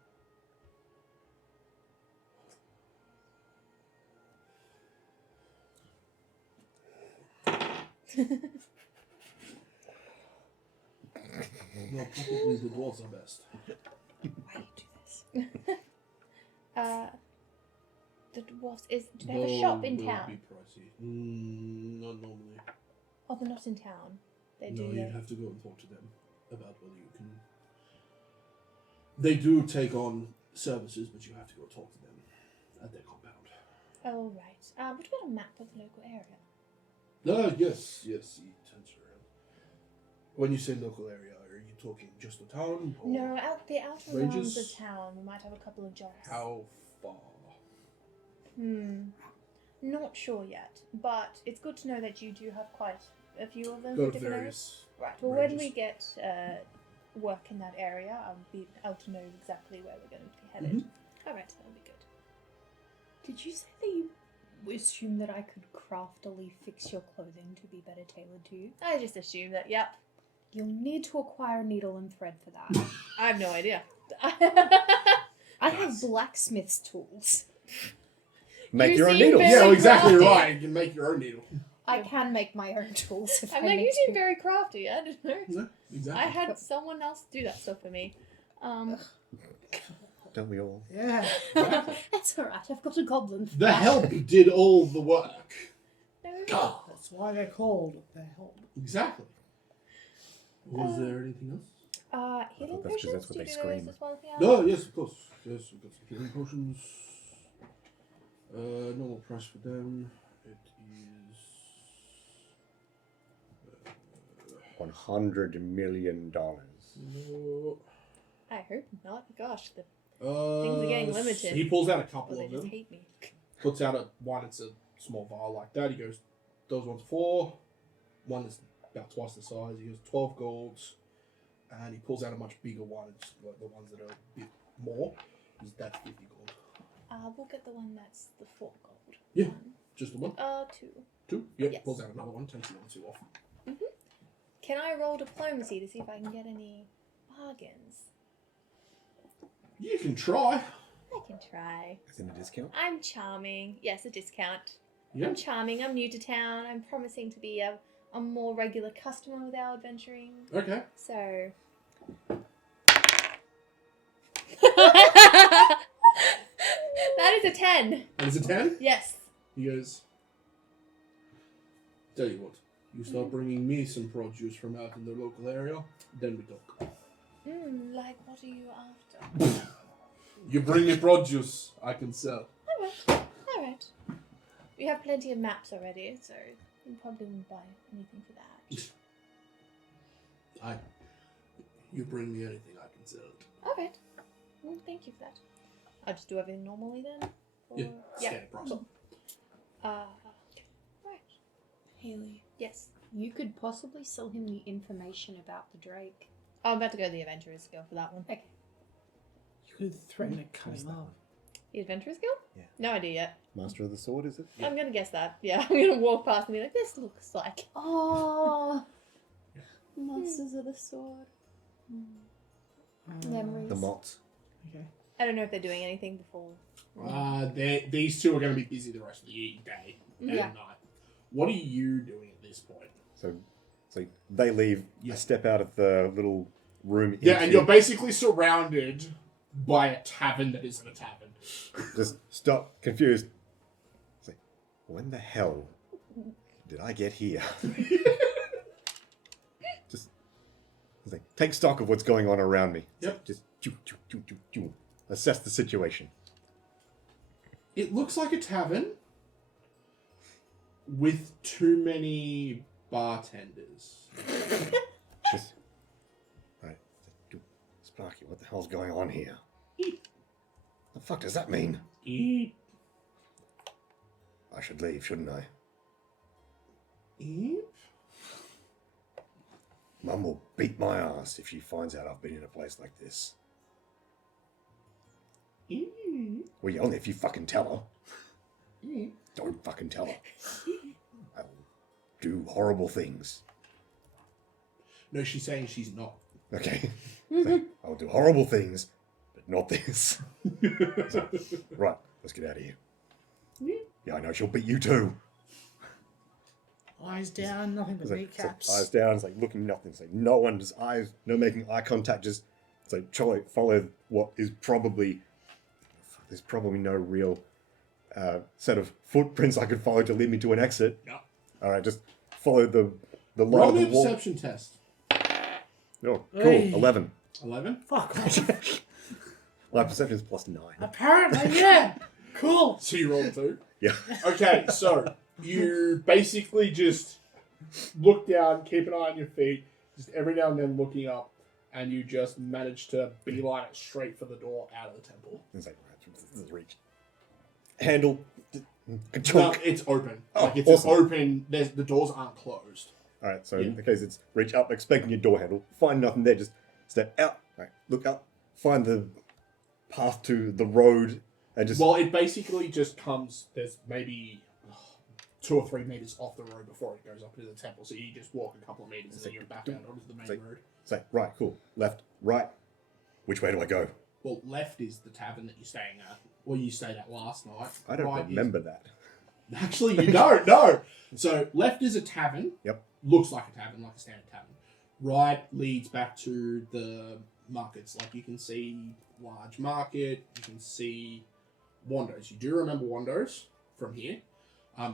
Well, probably the dwarves are best. Why do you do this? The dwarfs do they have a shop in town? Be pricey. Not normally. Oh, they're not in town. They No, do. you'd have to go and talk to them about whether you can. They do take on services, but you have to go talk to them at their compound. Oh right. What about a map of the local area? Yes. He turns around. When you say local area, are you talking just the town? Or No, out the outer ranges? realms of town. We might have a couple of jobs. How far? Not sure yet, but it's good to know that you do have quite a few of them. Go for to different various. areas. Right. Well, ranges. when we get work in that area, I'll be able to know exactly where we're going to be headed. All right, that'll be good. Did you say that you assume that I could craftily fix your clothing to be better tailored to you? I just assume that. Yep. You'll need to acquire needle and thread for that. I have no idea. I have blacksmith's tools. Make You your own seem needles. very Yeah, exactly crafty. right. You can make your own needle. I can make my own tools if I'm I like, need you seem to. very crafty. I don't know. No, exactly. I had someone else do that stuff for me. Don't we all? Yeah. That's alright, I've got a goblin for The that. help did all the work. No. That's why they're called the help. Exactly. Was there anything else? Healing that's 'cause potions. that's what Do you they do those scream. as well? Yeah. No, yes, of course. Yes, we've got some healing potions. Normal price for them. It is. $100 million. No. I hope not. Gosh, the things are getting limited. He pulls out a Or couple they of just them. hate me. Puts out one. It's a small vial like that. He goes, those ones 4. One is about twice the size. He goes 12 golds, and he pulls out a much bigger one. It's like the ones that are a bit more. That's 50 gold. We'll get the one that's the 4 gold. Yeah. Just the one. 2. 2. Yep. Yes. Pulls out another one. Takes the other 2 off. Can I roll diplomacy to see if I can get any bargains? You can try. I can try. Is it a discount? I'm charming. Yes, a discount. Yeah. I'm charming. I'm new to town. I'm promising to be a more regular customer with our adventuring. Okay. So. That is a 10. And is it 10? Yes. He goes, tell you what, you start bringing me some produce from out in the local area, then we talk. Like, what are you after? You bring me produce, I can sell. Alright. We have plenty of maps already, so you probably won't buy anything for that. You bring me anything, I can sell it. Alright. Well, thank you for that. I'll just do everything normally then? Or... Yeah, standard price. Cool. Right. Haley, Yes. you could possibly sell him the information about the Drake. Oh, I'm about to go to the Adventurer's Guild for that one. Okay. You could threaten to cut him off. The Adventurer's Guild? Yeah. No idea yet. Master of the Sword, is it? I'm gonna guess that. Yeah, I'm gonna walk past and be like, this looks like. Oh, Masters of the Sword. Memories. The Mots. Okay. I don't know if they're doing anything before. These two are going to be busy the rest of the day and Yeah. night. What are you doing at this point? So they leave. Yeah. I step out of the little room. Yeah, into- and you're basically surrounded by a tavern that isn't a tavern. Just stop, confused. It's like, when the hell did I get here? Just it's like, take stock of what's going on around me. Yep. Just assess the situation. It looks like a tavern with too many bartenders. Just, right. Sparky, what the hell's going on here? The fuck does that mean? Eep, I should leave, shouldn't I? eep. Mum will beat my ass if she finds out I've been in a place like this. Well, only if you fucking tell her. Don't fucking tell her. I will do horrible things. No, she's saying she's not. Okay. So, I'll do horrible things, but not this. So, right, let's get out of here. Yeah, I know she'll beat you too. Eyes down, nothing but It's like, kneecaps. eyes down, it's like looking nothing. It's like no one, just eyes, no making eye contact, just it's like try to follow what is probably, there's probably no real set of footprints I could follow to lead me to an exit. Yeah. Alright, just follow the line Roll of me the a wall. perception test. Oh, cool, Hey. 11. 11. Fuck. My perception is +9. Apparently, yeah. Cool. So you rolled 2. Yeah. Okay, so you basically just look down, keep an eye on your feet, just every now and then looking up, and you just manage to beeline it straight for the door out of the temple. It's like, right, this is reach. Handle. No, Chunk. it's open. Oh, Like it's awesome. open. The doors aren't closed. Alright, so Yeah. in the case it's reach up, expecting your door handle, find nothing there, just step out, alright, look up, find the path to the road, and just Well, it basically just comes. There's maybe 2 or 3 meters off the road before it goes up into the temple. So you just walk a couple of meters and then you're back out onto the main road. say, right, cool, left, right, which way do I go? Well, left is the tavern that you're staying at, or you stayed at last night. I don't Right is- remember that. Actually, you don't. No. So left is a tavern. Yep. Looks like a tavern, like a standard tavern. Right leads back to the markets. Like you can see large market. You can see Wandos. You do remember Wandos from here.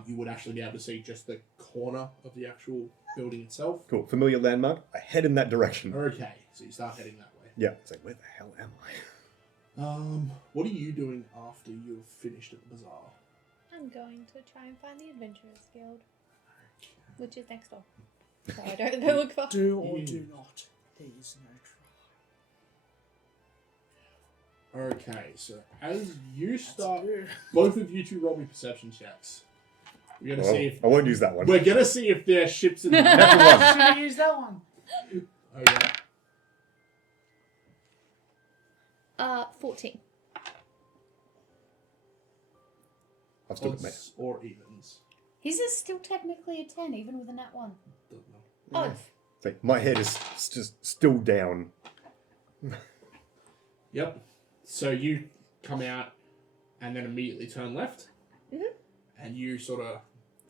You would actually be able to see just the corner of the actual building itself. Cool, familiar landmark, I head in that direction. Okay, so you start heading that way. Yeah, it's like, where the hell am I? What are you doing after you've finished at the bazaar? I'm going to try and find the Adventurers Guild, which is next door. So I don't go look for. Do or do not. There is no try. Okay, so as you That's start, do. both of you two roll me perception checks. We're gonna Well, see if I won't use that one. we're gonna see if there are ships in the Natural one. Should I use that one? Oh yeah. 14. I've still got my... Odds or evens. His is still technically a 10, even with a nat 1. Don't know. Oh, It's like, my head is just still down. Yep. So you come out and then immediately turn left, and you sort of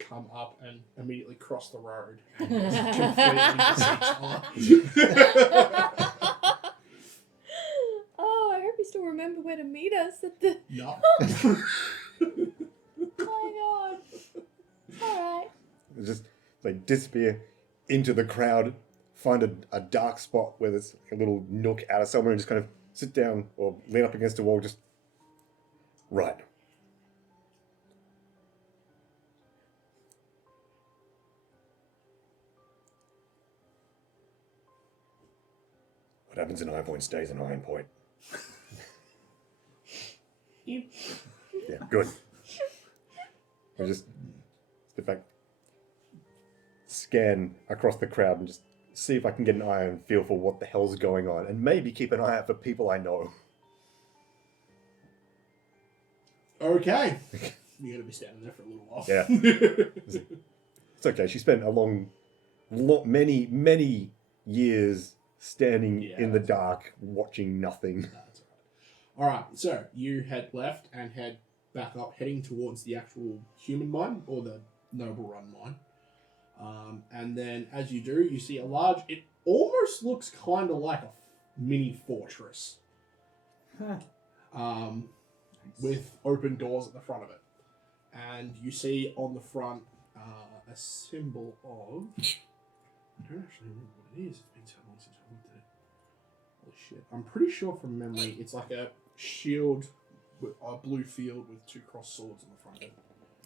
come up and immediately cross the road. And completely miss each other. oh, I hope you still remember where to meet us at the. No. Oh my god. Alright. Just like disappear into the crowd, find a dark spot where there's a little nook out of somewhere and just kind of sit down or lean up against a wall, just right. What happens in Iron Point stays in Iron Point. You- Yeah, good. I just step back, scan across the crowd and just see if I can get an eye and feel for what the hell's going on, and maybe keep an eye out for people I know. Okay. You're going to be standing there for a little while. Yeah. It's okay. She spent many years standing Yeah, in the that's dark, watching nothing. That's all right. So you head left and head back up, heading towards the actual human mine or the Noble Run mine. And then as you do, you see a large. It almost looks kind of like a mini fortress, with open doors at the front of it. And you see on the front a symbol of. I don't actually remember what it is. It's been so long since I looked at it. Holy shit. I'm pretty sure from memory it's like a shield, with a blue field with 2 crossed swords on the front of it.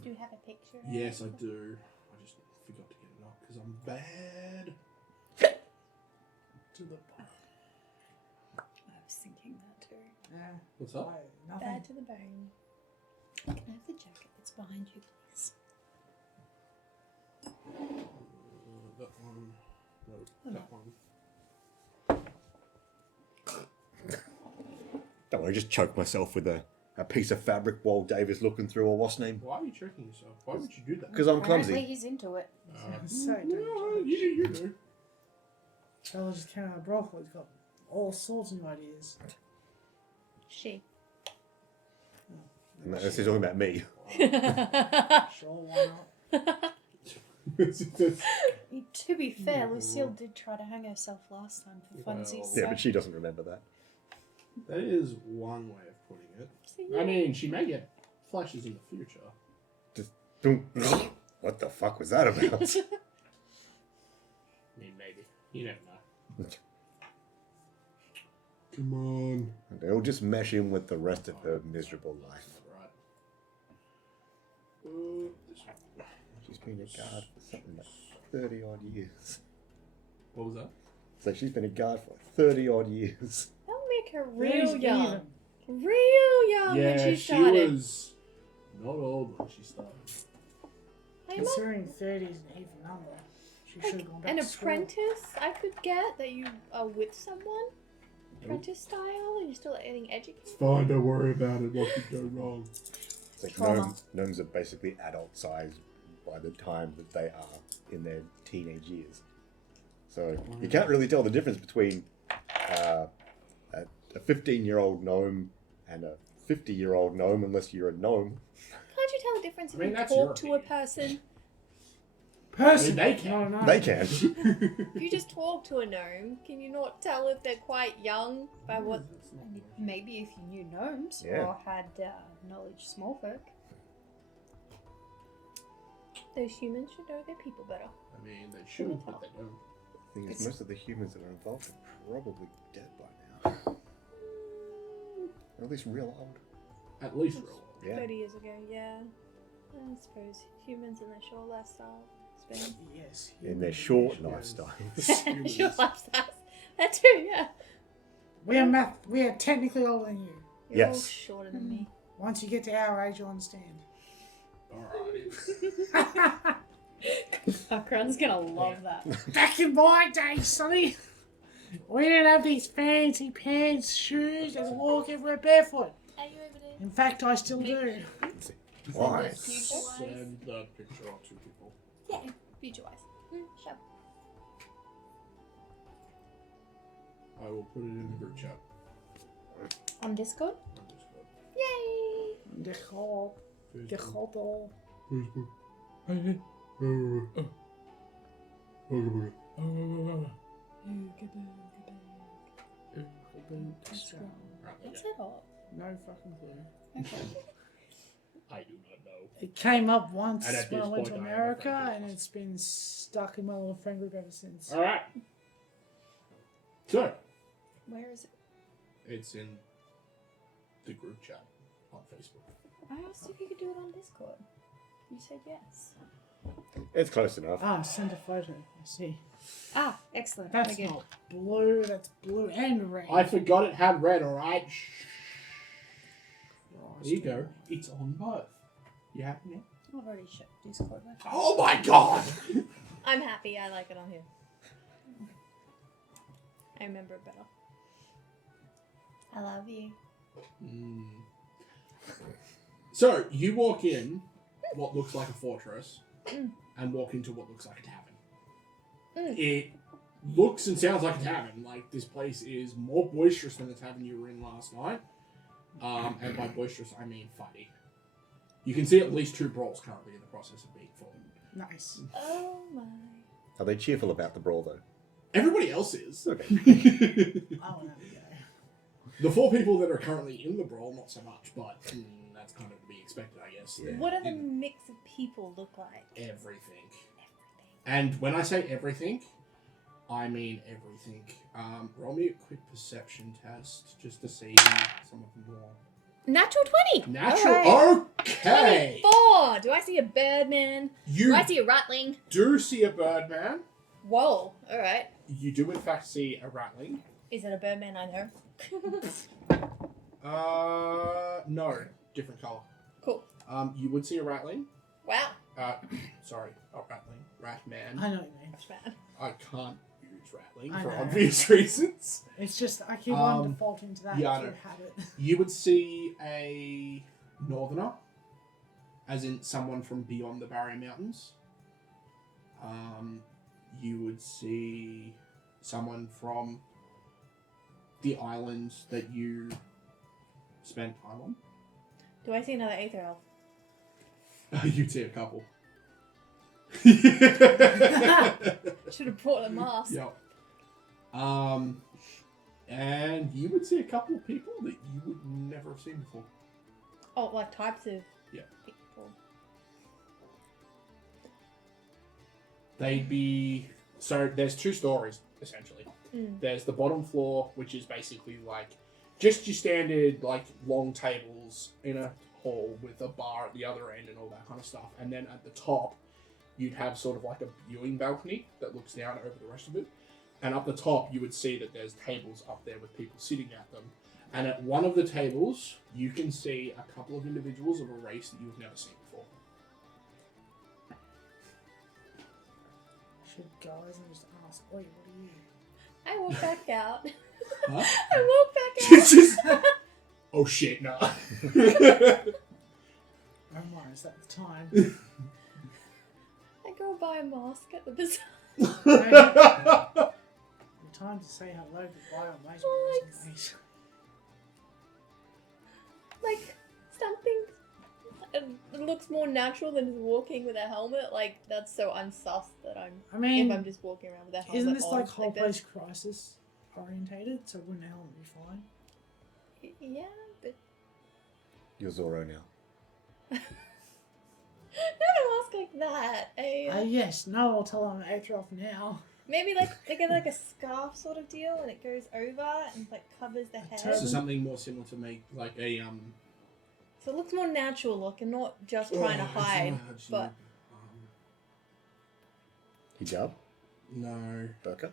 Do you have a picture? Yes, I do. I just forgot to get it up because I'm bad. To the I was thinking that too. yeah. What's up? Nothing. Bad to the bone. Can I have the jacket that's behind you, please? That one. No, that one. Don't worry, just choke myself with a piece of fabric while Dave is looking through a what's name. Why are you choking yourself? Why would you do that? Because I'm Apparently clumsy. he's into it. So No, you do. Fella just came out of brothel. He's got all sorts of new ideas. She. And this is talking about me. Sure, why not? To be fair, Lucille did try to hang herself last time for funsies. Yeah, but she doesn't remember that. That is one way of putting it. So, yeah. I mean, she may get flashes in the future. What the fuck was that about? I mean, maybe. You never know. Come on. They'll just mesh in with the rest of her miserable life. Right. She's been a guard for something like 30 odd years. What was that? So she's been a guard for 30 odd years. That'll make her real He's young. even. Real young Yeah, when she she started. was not old when she started. Hey, Mum, Considering 30 is an even number, she should have gone back an to school. apprentice I could get that you are with someone? Apprentice style? And you're still getting educated? It's fine, don't worry about it. What could go wrong? It's like Trauma. gnomes are basically adult size by the time that they are in their teenage years. So you can't really tell the difference between a 15-year-old gnome and a 50-year-old gnome unless you're a gnome. Can't you tell the difference I if mean, you that's your talk to a person? Person! I mean, they can. No, no. They can. If you just talk to a gnome, can you not tell if they're quite young by what? Maybe if you knew gnomes Yeah. or had knowledge small folk. Those humans should know their people better. I mean, they should, but they don't. The thing is, most of the humans that are involved are probably dead by now. Or at least real old. At least real. Yeah. 30 years ago, yeah. I suppose humans in their short lifestyle span. Yes. In their short Yes. lifestyles. Short lifestyles. That too, yeah. We are technically older than you. You're all Yes. shorter than me. Once you get to our age, you'll understand. Alright. Akron's gonna love that. Back in my day, Sonny, we didn't have these fancy pants, shoes, and walk everywhere barefoot. Are you over there? In fact, I still do. Why? Send the picture on to people. Yeah, future wise. Sure. I will put it in the group chat. On Discord? On Discord. Yay! De god. De god. What's that all? No fucking clue. I do not know. It came up once And at when I this went to point, I am America, afraid to and ask. it's been stuck in my little friend group ever since. Alright. So, Where is it? it's in the group chat on Facebook. I asked if you could do it on Discord. You said yes. It's close enough. Ah, send a photo. I see. Ah, excellent. That's Very good. not blue. That's blue and red. I forgot it had red, alright? Christ. There you go. It's on both. You happy now? I've already shut Discord. Oh my god! I'm happy. I like it on here. I remember it better. I love you. Mm. So, you walk in what looks like a fortress and walk into what looks like a tavern. It looks and sounds like a tavern. Like, this place is more boisterous than the tavern you were in last night. And by boisterous, I mean fighty. You can see at least 2 brawls currently in the process of being fought. Nice. Oh my. Are they cheerful about the brawl, though? Everybody else is. Okay. Oh, there we go. The 4 people that are currently in the brawl, not so much, but that's kind of to be expected, I guess. Yeah. What do the mix of people look like? Everything. And when I say everything, I mean everything. Roll me a quick perception test just to see some of them more. Natural 20! Natural. Alright. Okay. 24! Do I see a birdman? You Do I see a ratling? do see a birdman. Whoa, alright. You do in fact see a ratling. Is it a birdman I know? No, different color. Cool. You would see a ratling. Wow. Sorry, not ratling. Ratman. I know what you mean. That's bad. I can't use rattling I for know. obvious reasons. It's just I keep on Um, defaulting to that yeah, I through know. habit. You would see a northerner, as in someone from beyond the Barrier Mountains. You would see someone from the islands that you spent time on. Do I see another Aether elf? You'd see a couple. Should have brought a mask. Yep. And you would see a couple of people that you would never have seen before. Oh, like types of Yeah. people. They'd be... So there's two stories, essentially. There's the bottom floor, which is basically like just your standard like long tables in a hall with a bar at the other end and all that kind of stuff. And then at the top, you'd have sort of like a viewing balcony that looks down over the rest of it. And up the top, you would see that there's tables up there with people sitting at them. And at one of the tables, you can see a couple of individuals of a race that you've never seen before. Should guys and just ask, oi, what are you? I walk back out. Huh? I walk back It's just... Oh shit, no. Oh my, is that the time? I go buy a mask at the bazaar. The time to say hello, goodbye, or later. Thanks. Like, something that looks more natural than just walking with a helmet. Like, that's so unsus that I mean, if I'm just walking around with a helmet. isn't this on, like whole that's- place crisis orientated? So wouldn't a helmet be fine? Yeah, but You're Zorro now. not a mask like that. Yes, no, I'll tell them an Aether elf now. Maybe like they get like a scarf sort of deal, and it goes over and like covers the head. So something more similar to make like a So it looks more natural looking, not just trying to hide. But Hijab? no. Burqa?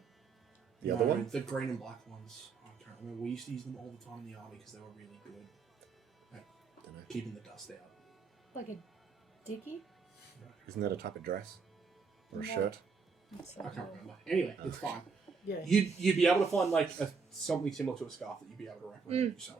The other one? The green and black ones. I can't remember. We used to use them all the time in the army because they were really good at Dunno. keeping the dust out. like a diggy. Isn't that a type of dress? Or a No. shirt? I can't remember. Anyway, it's fine. Yeah. You'd be able to find like something similar to a scarf that you'd be able to wrap around yourself.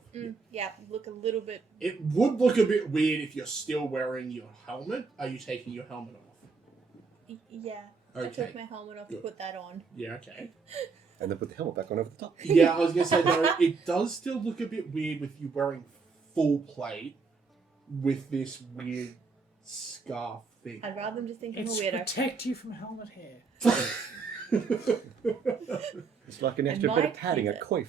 Yeah, look a little bit. It would look a bit weird if you're still wearing your helmet. Are you taking your helmet off? Yeah. I Okay. took my helmet off to Good. put that on. Yeah, okay. And then put the helmet back on over the top. Yeah, I was going to say, though, it does still look a bit weird with you wearing full plate with this weird scarf thing. I'd rather them just think I'm a It's weirdo. protect you from helmet hair. It's like an And extra bit of might padding, a keep it. coif.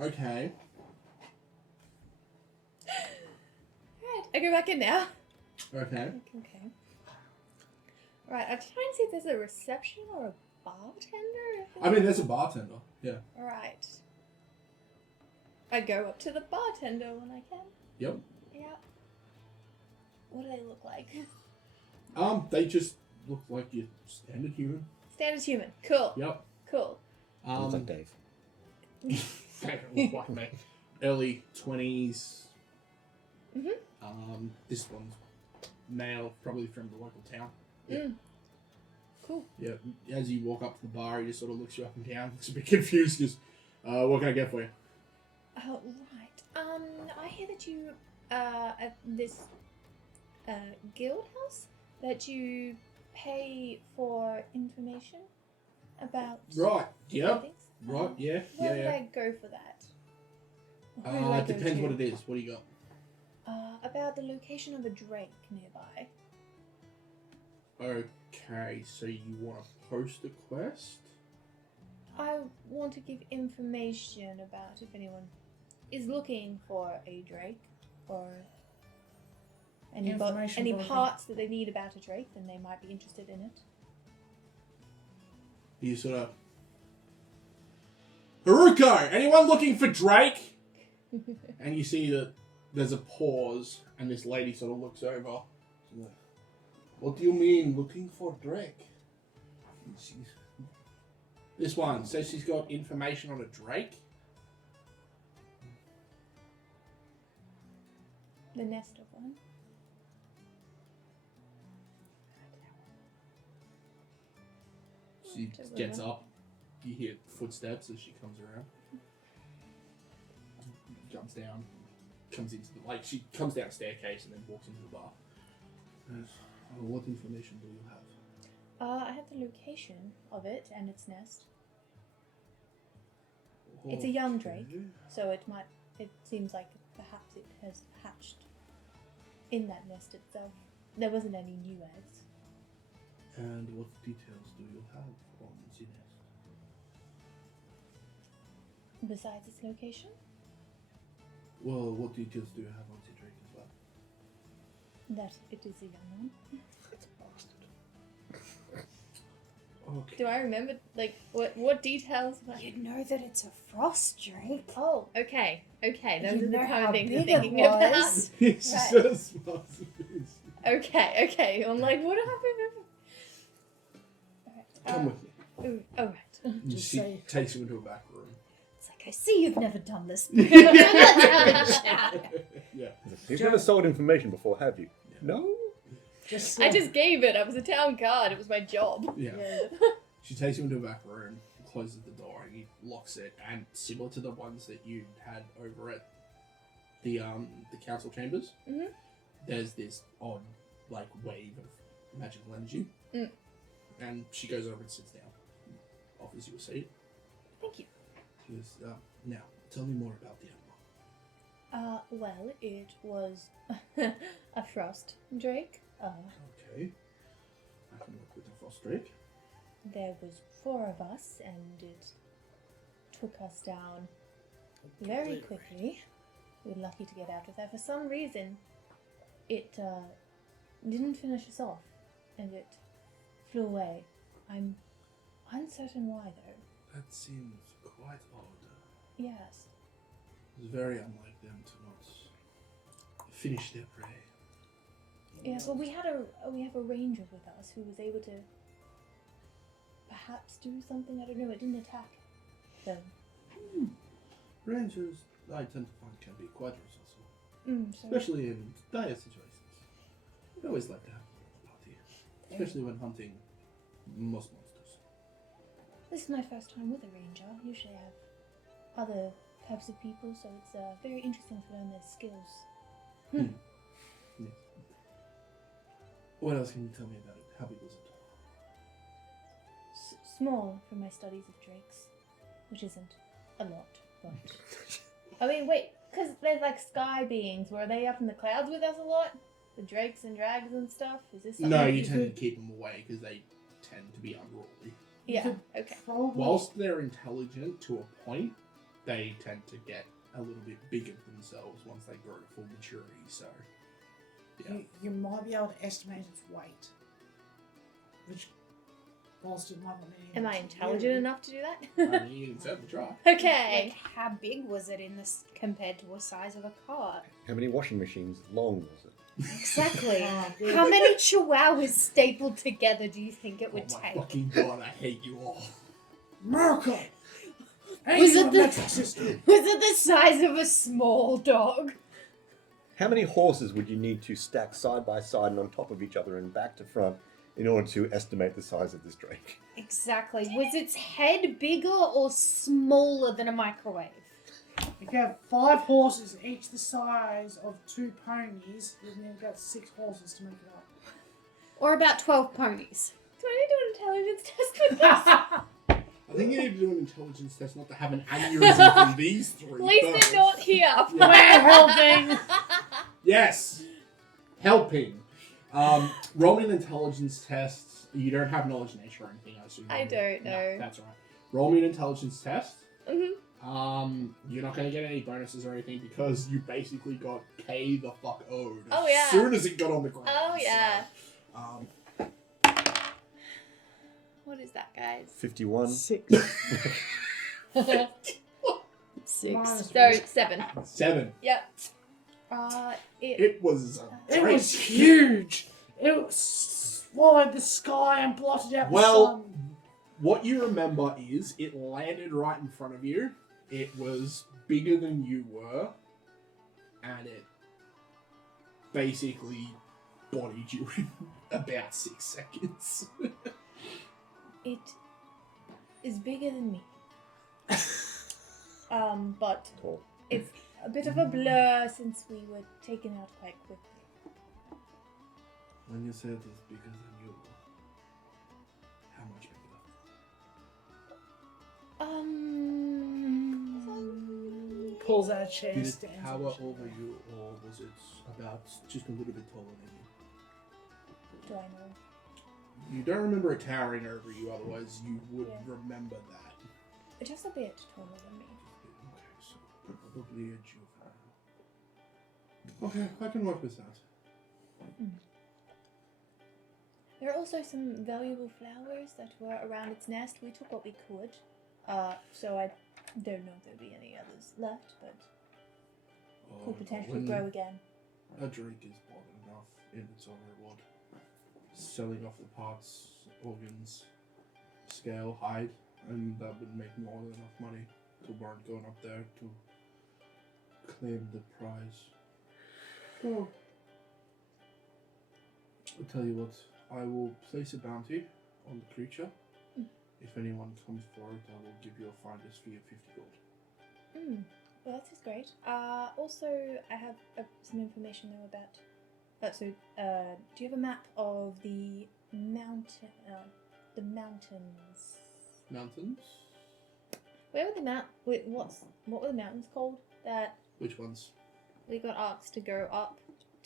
Okay. Right, I go back in now. Okay. Okay. Right, I'm trying to see if there's a reception or a bartender. I mean, there's a bartender. Yeah. Right. I go up to the bartender when I can. Yep. Yeah. What do they look like? They just look like your standard human. Standard human. Cool. Yep. Cool. Looks like Dave. They don't look like me. Early 20s. This one's male, probably from the local town. Yeah. Cool. Yeah. As you walk up to the bar, he just sort of looks you up and down. Looks a bit confused. Goes, what can I get for you? Oh, right. I hear that you, at this, guildhouse, that you pay for information about Right. Yep. things. Right. Yeah. Where would Yeah. I go for that? Or who do I It go depends to? what it is. What do you got? About the location of a drake nearby. Okay, so you want to post a quest? I want to give information about if anyone is looking for a drake or any Information any about parts that they need about a drake, then they might be interested in it. You sort of... Haruko! Anyone looking for Drake? And you see that there's a pause, and this lady sort of looks over. She's like, what do you mean, looking for Drake? This one says she's got information on a Drake. The nest of one. She gets up. You hear footsteps as she comes around. Jumps down. Comes into the... Like, she comes down a staircase and then walks into the bar. Goes, what information do you have? I have the location of it and its nest. It's a young drake, so it seems like perhaps it has hatched in that nest itself. There wasn't any new eggs. And what details do you have on the nest? Besides its location? Well, what details do you have on the drake as well? That it is a young one. That's a bastard. Okay. Do I remember, like, what details? You know that it's a frost drake. Oh, okay. Those You are the know kind of how things big I'm it thinking about. was. It's Right. just massive. Okay. I'm like, what happened? Come with me. Oh, right. And Just she say- takes you into a back room. It's like, I see you've never done this. Yeah. You've never sold information before, have you? No? Just I just gave it. I was a town guard. It was my job. Yeah. yeah. She takes you into a back room, closes the door, and he locks it. And similar to the ones that you had over at the council chambers, Mhm. there's this odd like wave of magical energy. Mm. And she goes over and sits down, offers you a seat. Thank you. She goes, now tell me more about the animal. Well, it was a frost drake. Okay. I can work with a frost drake. There was 4 of us, and it took us down very quickly. We were lucky to get out of there. For some reason, it didn't finish us off, and it flew away. I'm uncertain why, though. That seems quite odd. Yes. It's very unlike them to not finish their prey. Yeah, but we have a ranger with us who was able to perhaps do something. I don't know. It didn't attack them. Rangers, I tend to find, can be quite resourceful, So especially in dire situations. We always like to have a party, especially when hunting most monsters. this is my first time with a ranger. Usually I have other types of people, so it's very interesting to learn their skills. Yes. What else can you tell me about it? How big was it? Small for my studies of drakes, which isn't a lot, but... I mean, wait, because there's like sky beings. Were they up in the clouds with us a lot? The drakes and drags and stuff? Is this something? No, that you tend to keep them away because they tend to be unruly. Yeah, okay. Probably. Whilst they're intelligent to a point, they tend to get a little bit bigger themselves once they grow to full maturity, so... Yeah. You might be able to estimate its weight. Which, whilst it might not mean Am I anything to intelligent you, enough to do that? I mean, you can certainly try. Okay. Like, how big was it in this compared to the size of a cart? How many washing machines long was it? Exactly. yeah. How many chihuahuas stapled together do you think it would Oh my take? fucking god, I hate you all. America! Was it the- metric system? Was it the size of a small dog? How many horses would you need to stack side by side and on top of each other and back to front in order to estimate the size of this drake? Exactly. Was its head bigger or smaller than a microwave? If you have 5 horses, each the size of 2 ponies, then you've got 6 horses to make it up. Or about 12 ponies? Do I need to do an intelligence test with this? I think you need to do an intelligence test not to have an aneurysm from these 3. At least first. they're not here. We're helping! Yes! Helping. Roll me an intelligence test. You don't have knowledge nature or anything, I assume. I don't No, know. that's all right. Roll me an intelligence test. Mhm. You're not going to get any bonuses or anything because you basically got K the fuck O'd Oh, yeah. as soon as it got on the ground. Oh, yeah. So, What is that, guys? 51. 6. 6. Minus So, 7. 7. Yep. It was a It great was huge! It swallowed the sky and blotted out the Well, sun. what you remember is it landed right in front of you. It was bigger than you were, and it basically bodied you in about 6 seconds. It is bigger than me. But Tall. it's a bit of a blur since we were taken out quite quickly. When you say it is bigger than you, Pulls out a chair, Did it stands tower on the chair. over you, or was it about just a little bit taller than you? Do I know? You don't remember it towering over you, otherwise you would Yeah. remember that. Just a bit taller than me. Okay, so probably a juvenile. Okay, I can work with that. There are also some valuable flowers that were around its nest. We took what we could. So I don't know if there'll be any others left, but could potentially when grow again. a drink is more than enough in its own reward. Selling off the parts, organs, scale, hide, and that would make more than enough money to warrant going up there to claim the prize. So, I'll tell you what, I will place a bounty on the creature. If anyone comes for it, I will give you a finder's fee of 50 gold. Well, that is great. Also, I have some information though about. Do you have a map of the mountain? The mountains. Mountains? Where were the what were the mountains called? That Which ones? we got asked to go up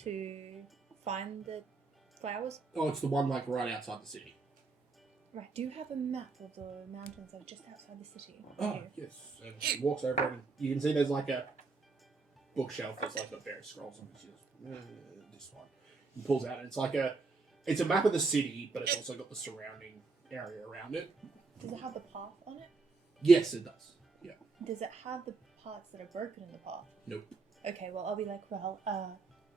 to find the flowers. Oh, it's the one like right outside the city. Right. Do you have a map of the mountains that are just outside the city? Oh, You? yes. And he walks over and you can see there's like a bookshelf that's like got various scrolls on it. He goes, this one. He pulls out and it's a map of the city, but it's also got the surrounding area around it. Does it have the path on it? Yes, it does. Yeah. Does it have the parts that are broken in the path? Nope. Okay, well, I'll be like,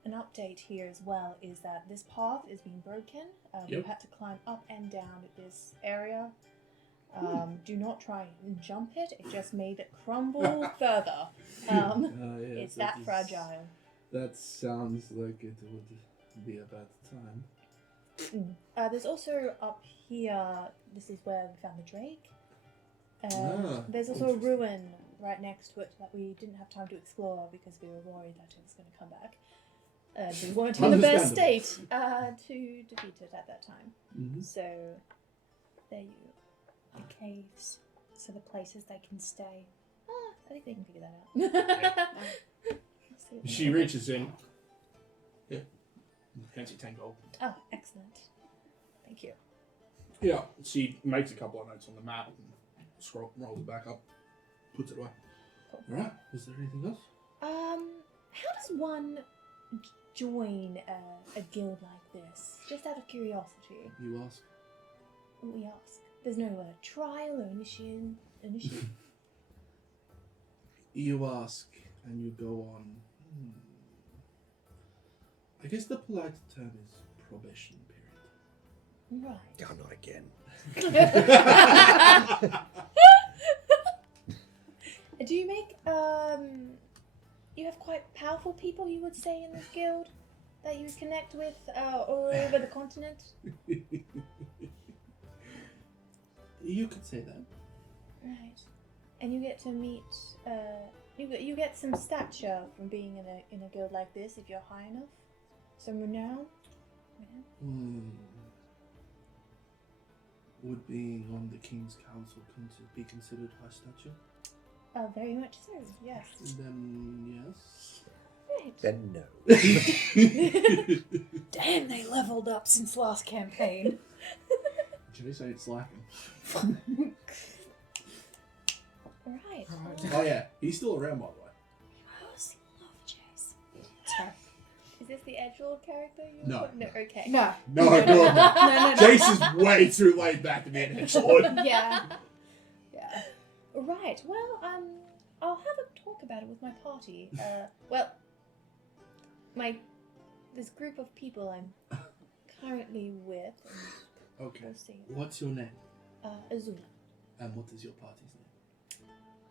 an update here as well is that this path is being broken. Yep. We've had to climb up and down this area. Do not try and jump it. It just made it crumble further. It's that fragile. That sounds like it would be a bad time. There's also up here, this is where we found the drake. There's also a ruin right next to it that we didn't have time to explore because we were worried that it was going to come back. We weren't in the best state to defeat it at that time. Mm-hmm. So, there you The caves. So the places they can stay. I think they can figure that out. Let's see what She reaches in. Yeah. Hands you 10 gold. Oh, excellent. Thank you. Yeah, she makes a couple of notes on the map and rolls it back up, puts it away. Cool. Alright, is there anything else? How does one join a guild like this? Just out of curiosity. You ask. We ask. There's no trial or initiation. You ask, and you go on. I guess the polite term is probation period. Right. Oh, not again. Do you make you have quite powerful people, you would say, in this guild that you connect with all over the continent? You could say that. Right. And you get to meet you get some stature from being in a guild like this if you're high enough. Some renown. Would being on the King's Council be considered high stature? Very much so, yes. Then yes. Right. Then no. Damn, they leveled up since last campaign. Jace ain't slacking. Right. Oh yeah, he's still around by the way. I also love Chase. Is this the Edgelord character you No. No, okay. No. No, God, no. No. Jace is way too laid back to be an edgelord. Yeah. Yeah. Right. Well, I'll have a talk about it with my party. This group of people I'm currently with. And Okay. we'll see. What's your name? Azula. And what is your party's name?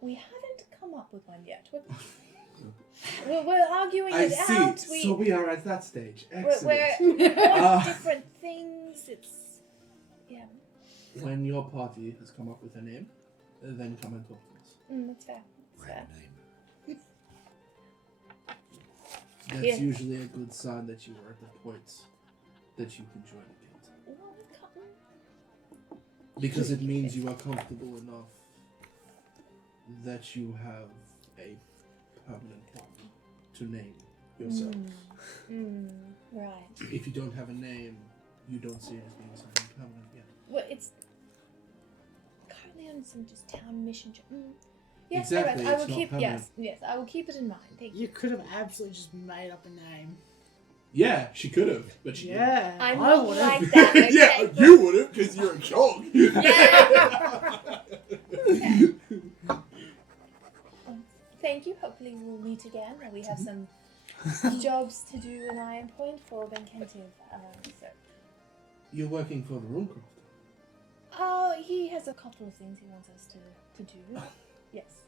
We haven't come up with one yet. We're arguing I it see. out. So we are at that stage. We're Excellent. want different things. It's When your party has come up with a name, then come and talk to us. that's fair. That's fair. That's Yeah. usually a good sign that you are at the point that you can join a guild. Well, Because it means you are comfortable enough that you have a permanent one to name yourself. Right. If you don't have a name, you don't see it as being something permanent yet. Well, it's currently on some just town mission. Yes, Exactly, alright, I it's will not keep. permanent. Yes, I will keep it in mind. Thank you. You could have absolutely just made up a name. Yeah, she could have, but she Yeah, I'm I not would like have. that. Okay? yeah, you would have because you're a chog. Thank you. Hopefully we'll meet again. We have some jobs to do, and I am point for Benkentive. So. You're working for the Runecroft. Oh, he has a couple of things he wants us to do. Yes.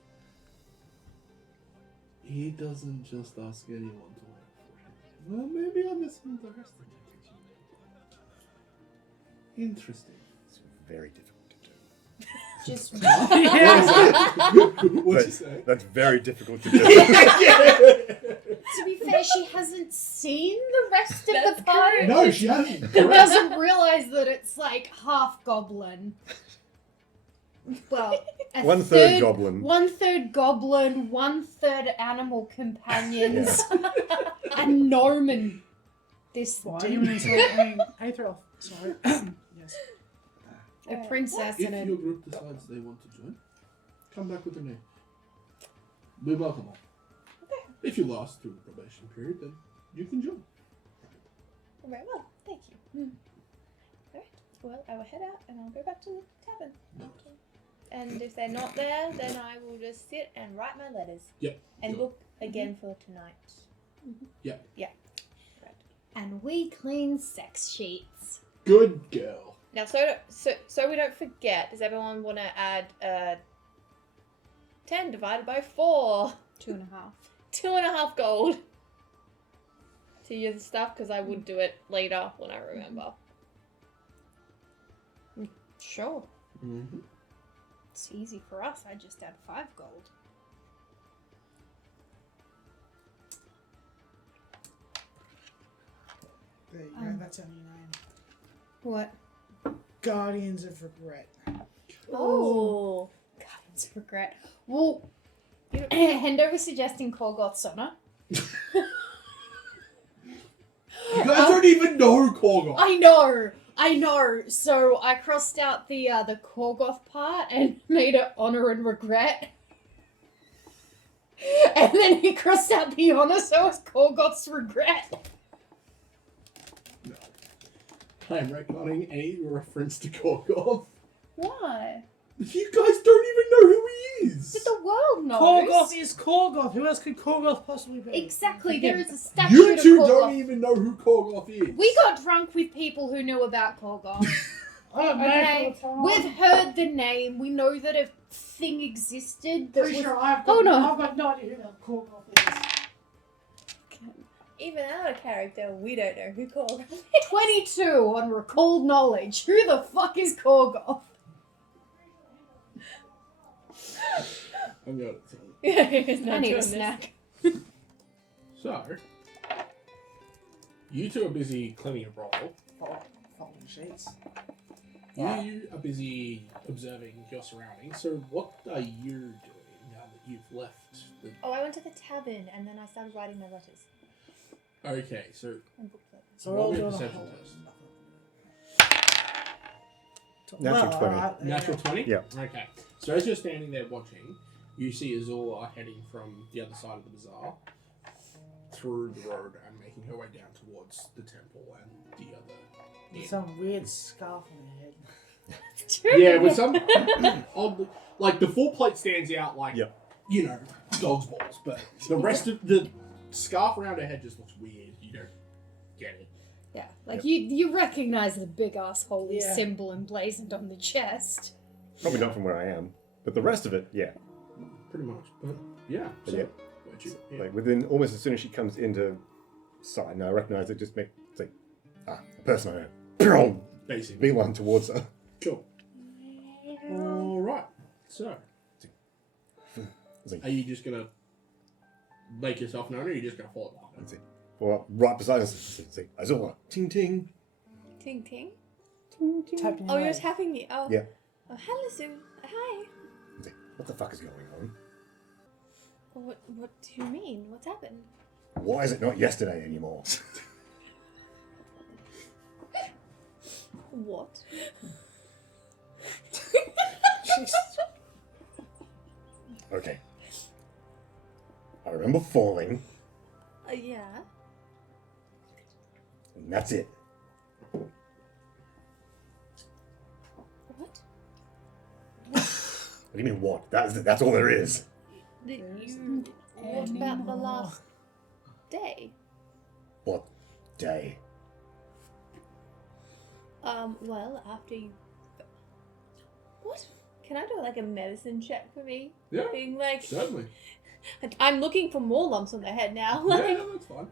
He doesn't just ask anyone to work for him. Well, maybe I misunderstood it. Interesting. It's very difficult to do. Just What'd you say? That's very difficult to do. To be fair, she hasn't seen the rest of the party. No, she hasn't. She doesn't realise that it's like half goblin. Well, a 1/3 goblin. 1/3 goblin, 1/3 animal companions, and Norman. This one. Demon and Aether. Sorry. Yes. A princess If and a. your group decides they want to join, come back with a name. We welcome all. If you last through the probation period, then you can join. very well. Thank you. Alright. Well, I will head out and I'll go back to the tavern. And if they're not there, then I will just sit and write my letters. Yep. And sure. look again for tonight. Yep. Yeah. And we clean sex sheets. Good girl. Now, so we don't forget, does everyone want to add 10 divided by 4? 2.5. 2.5 gold to your stuff, because I would do it later when I remember. Sure. Mm-hmm. It's easy for us. I just add 5 gold. There you go. That's our new name. What? Guardians of Regret. Oh. Guardians of Regret. Well, Hendo was suggesting Korgoth Sona. You guys don't even know Korgoth. I know. So I crossed out the Korgoth part and made it honor and regret. And then he crossed out the honor, so it's Korgoth's regret. No. I am retconning any reference to Korgoth. Why? You guys don't even know who he is. But the world knows. Korgoth is Korgoth. Who else could Korgoth possibly be? Exactly. There is a statue You of two Korgoth. don't even know who Korgoth is. We got drunk with people who knew about Korgoth. I don't know. Okay, we've heard the name. We know that a thing existed. That Pretty was... sure I've got, Oh, no. I've got no idea who that Korgoth is. Even out of character, we don't know who called. 22 on recalled knowledge. Who the fuck is Korgoth? I'm going to tell you. I need a snack. So, you two are busy cleaning a roll. Folding sheets. You are busy observing your surroundings. So, what are you doing now that you've left? Oh, I went to the tavern and then I started writing my letters. Okay, so And booklet. So we're all roll me a doing a perception whole test. Natural 20. alright, Natural 20? Yeah. Okay. So as you're standing there watching, you see Azula heading from the other side of the bazaar through the road and making her way down towards the temple and the other inn. Some weird scarf on her head. Yeah, with some odd, like the full plate stands out like, Yep. you know, dog's balls, but the rest of the scarf around her head just looks weird. You don't get it. Yeah, like you recognize the big ass holy Yeah. symbol emblazoned on the chest. Probably not from where I am, but the rest of it, yeah. Pretty much, but yeah. But So, yeah. where'd you- yeah. Like within almost as soon as she comes into sight, and I recognise it, just make it's like a person I know. Basically. Beeline towards her. Cool. All right. So, It's like, are you just gonna make yourself known, or are you just gonna follow behind? it's like, well, right beside us, it's like Azula, ting ting. Ting ting. Tapping Oh, your you're leg. tapping me. Oh. Yeah. Oh, hello, Sue. Hi. It's like, What the fuck is going on? What do you mean? What's happened? Why is it not yesterday anymore? What? Okay. I remember falling, Yeah. and that's it. What? What do you mean what? That's all there is. What about the last day? What day? Well, after you... What? Can I do like a medicine check for me? Yeah, Being like... certainly. I'm looking for more lumps on their head now. Yeah, Like, that's fine.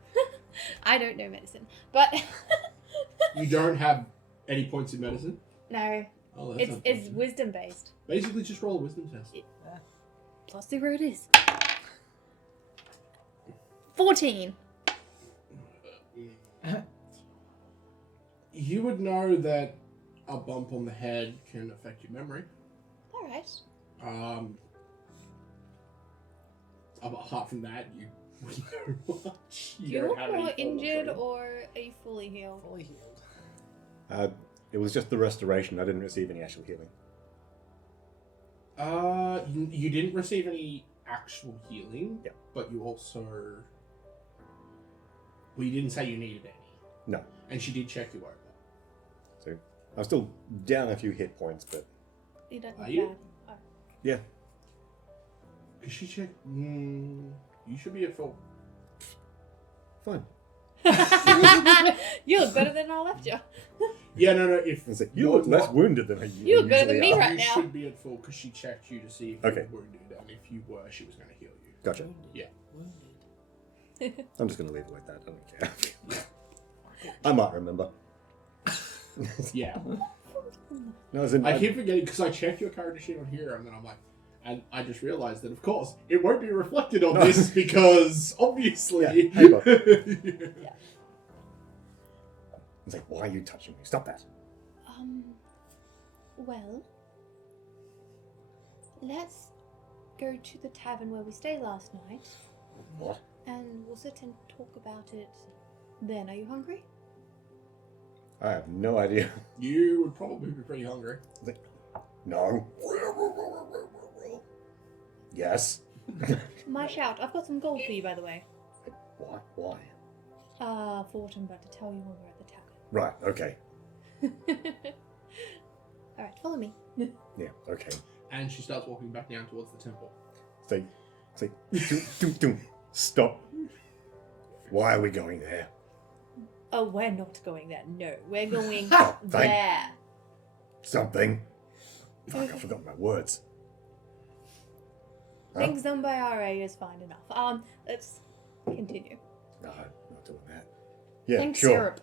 I don't know medicine, but... You don't have any points in medicine? No, Oh, that's it's unfortunate. wisdom based. Basically, just roll a wisdom test. Plus 0 it is. 14. You would know that a bump on the head can affect your memory. Alright. Apart from that, you wouldn't know much. Do you don't look have any more form of injured training. or are you fully healed? Fully healed. It was just the restoration. I didn't receive any actual healing. You didn't receive any actual healing. Yep. But you also... Well, you didn't say you needed any. No. And she did check you over. So I'm still down a few hit points, but You don't Are look you? bad. Oh. yeah. Because she checked... you should be at full. Fine. You look better than I left you. Yeah, no. If It's like, you look less wounded than You look better than usually me are. right you now. should be at full because she checked you to see if Okay. you were wounded, and if you were, she was going to heal you. Gotcha. Yeah. Wounded. I'm just going to leave it like that. I don't care. I might remember. Yeah. No, as in, I keep forgetting because I checked your character sheet on here, and then I'm like, and I just realized that, of course, it won't be reflected on No. this because obviously. Yeah, paper. Yeah. It's like, why are you touching me? Stop that. Well, let's go to the tavern where we stayed last night What? and we'll sit and talk about it then. Are you hungry? I have no idea. You would probably be pretty hungry. It's like, no. Yes. My shout. I've got some gold for you, by the way. What? Why? For what I'm about to tell you when we're at the tavern. Right. Okay. Alright, follow me. Yeah. Okay. And she starts walking back down towards the temple. Say, doom. Stop. Why are we going there? Oh, we're not going there. No, we're going Oh, thank there. something. Fuck, I forgot my words. Huh? Things done by RA is fine enough. Let's continue. No, I'm not doing that. Yeah, Think sure.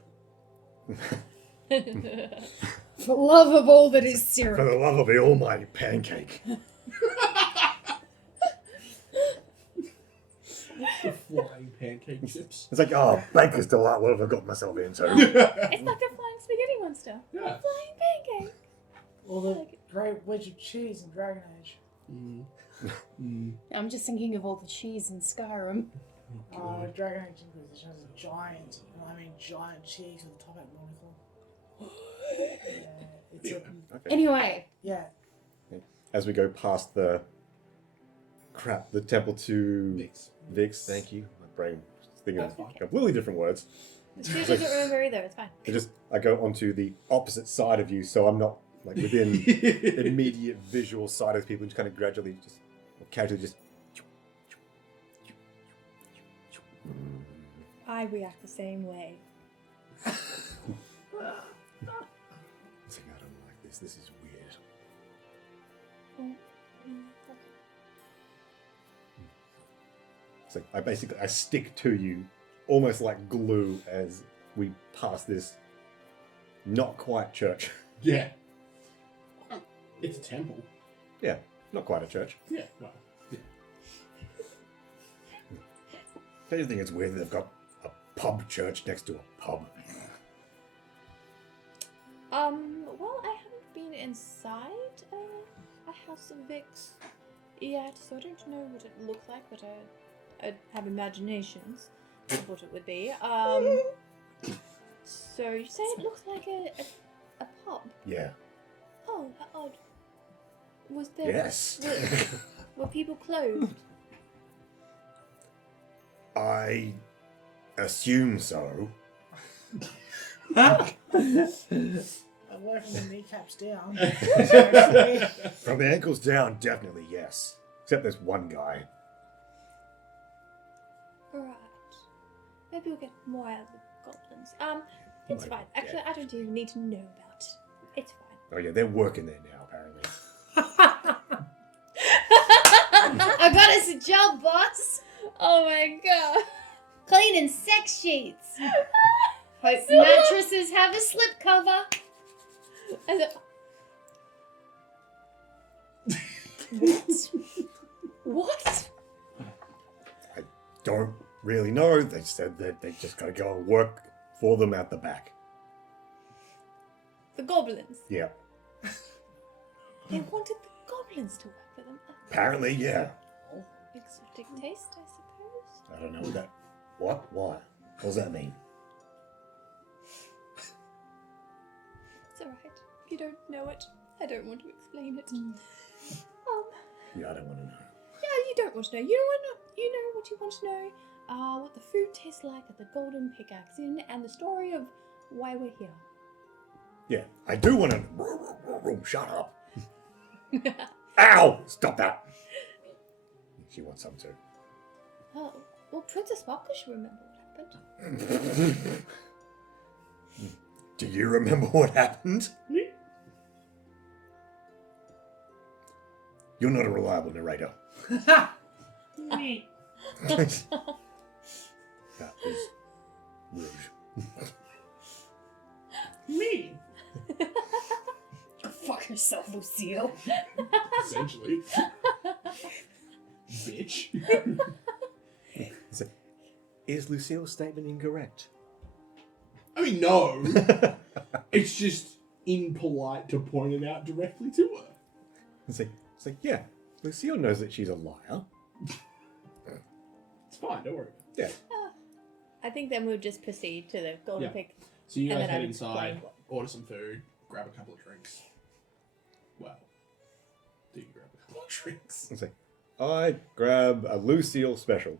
syrup. For love of all that is For syrup. the love of the almighty pancake. The flying pancake chips. It's like, oh, baker's delight. What have I got myself into? It's like a flying spaghetti monster. Yeah. Flying pancake. Or the great wedge of cheese in Dragon Age. I'm just thinking of all the cheese in Skyrim. Dragon Age Inquisition has a giant, giant cheese with the top hat monocle. Yeah, it's Okay. Anyway, yeah. As we go past the temple to Vix. Thank you. My brain is thinking That's of fine. completely different words. She doesn't remember either. It's fine. I go onto the opposite side of you, so I'm not like within immediate visual sight of people. Just kind of gradually, casually, just. I react the same way. It's like, I don't like this. This is weird. It's like I stick to you, almost like glue, as we pass this not quite church. Yeah. It's a temple. Yeah, not quite a church. Yeah. Well, yeah. Don't you think it's weird that they've got a pub church next to a pub? Well, I haven't been inside a House of Vix Yeah, so I don't know what it looked like, but I have imaginations of what it would be. So you say it looks like a pub? Yeah. Oh, how odd. Was there... Yes. Were people clothed? I assume so. Away from the kneecaps down. From the ankles down, definitely yes. Except there's one guy. Right. Maybe we'll get more out of the goblins. It's Might fine. be Actually, dead. I don't even need to know about it. It's fine. Oh yeah, they're working there now, apparently. I got us a job, boss. Oh my god. Cleaning sex sheets. Hope mattresses have a slip cover. And what? I don't really know. They said that they just gotta go and work for them out the back. The goblins. Yeah. They wanted the goblins to work for them. Apparently, yeah. Exotic taste, I suppose. I don't know what that... What? Why? What does that mean? It's alright. If you don't know it, I don't want to explain it. Yeah, I don't want to know. Yeah, you don't want to know. You know what you want to know. What the food tastes like at the Golden Pickaxe Inn, and the story of why we're here. Yeah, I do want to... Shut up. Ow! Stop that. She wants some too. Oh, well, Princess Sparkle should remember what happened. Do you remember what happened? You're not a reliable narrator. Me. That was rude. Me. Fuck yourself, Lucille. Essentially. Bitch. So, is Lucile's statement incorrect? I mean, no. It's just impolite to point it out directly to her. It's like, yeah, Lucile knows that she's a liar. It's fine, don't worry. Yeah. I think then we'll just proceed to the Golden Yeah. Pick. So you And guys then head I'd inside, explain order some food, grab a couple of drinks. Well, do you grab a couple of drinks? It's like, I grab a Lucile special.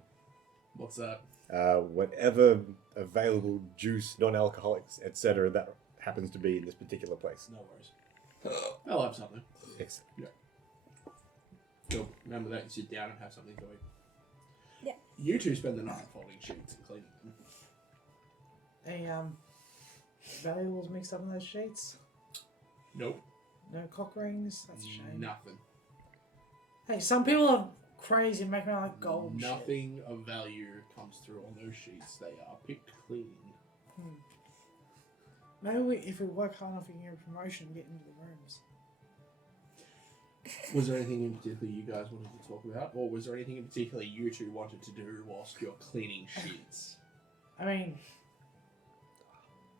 What's that? Whatever available juice, non-alcoholics, etc. that happens to be in this particular place. No worries. I'll have something. Excellent. Cool. Remember that, you sit down and have something to eat. Yeah. You two spend the night folding sheets and cleaning them. Any valuables mixed up in those sheets? Nope. No cock rings? That's a shame. Nothing. Hey, some people are crazy and make them like gold shit. Nothing of value comes through on those sheets. They are picked clean. Maybe if we work hard enough, we can get a promotion and get into the rooms. Was there anything in particular you guys wanted to talk about? Or was there anything in particular you two wanted to do whilst you're cleaning sheets? I mean,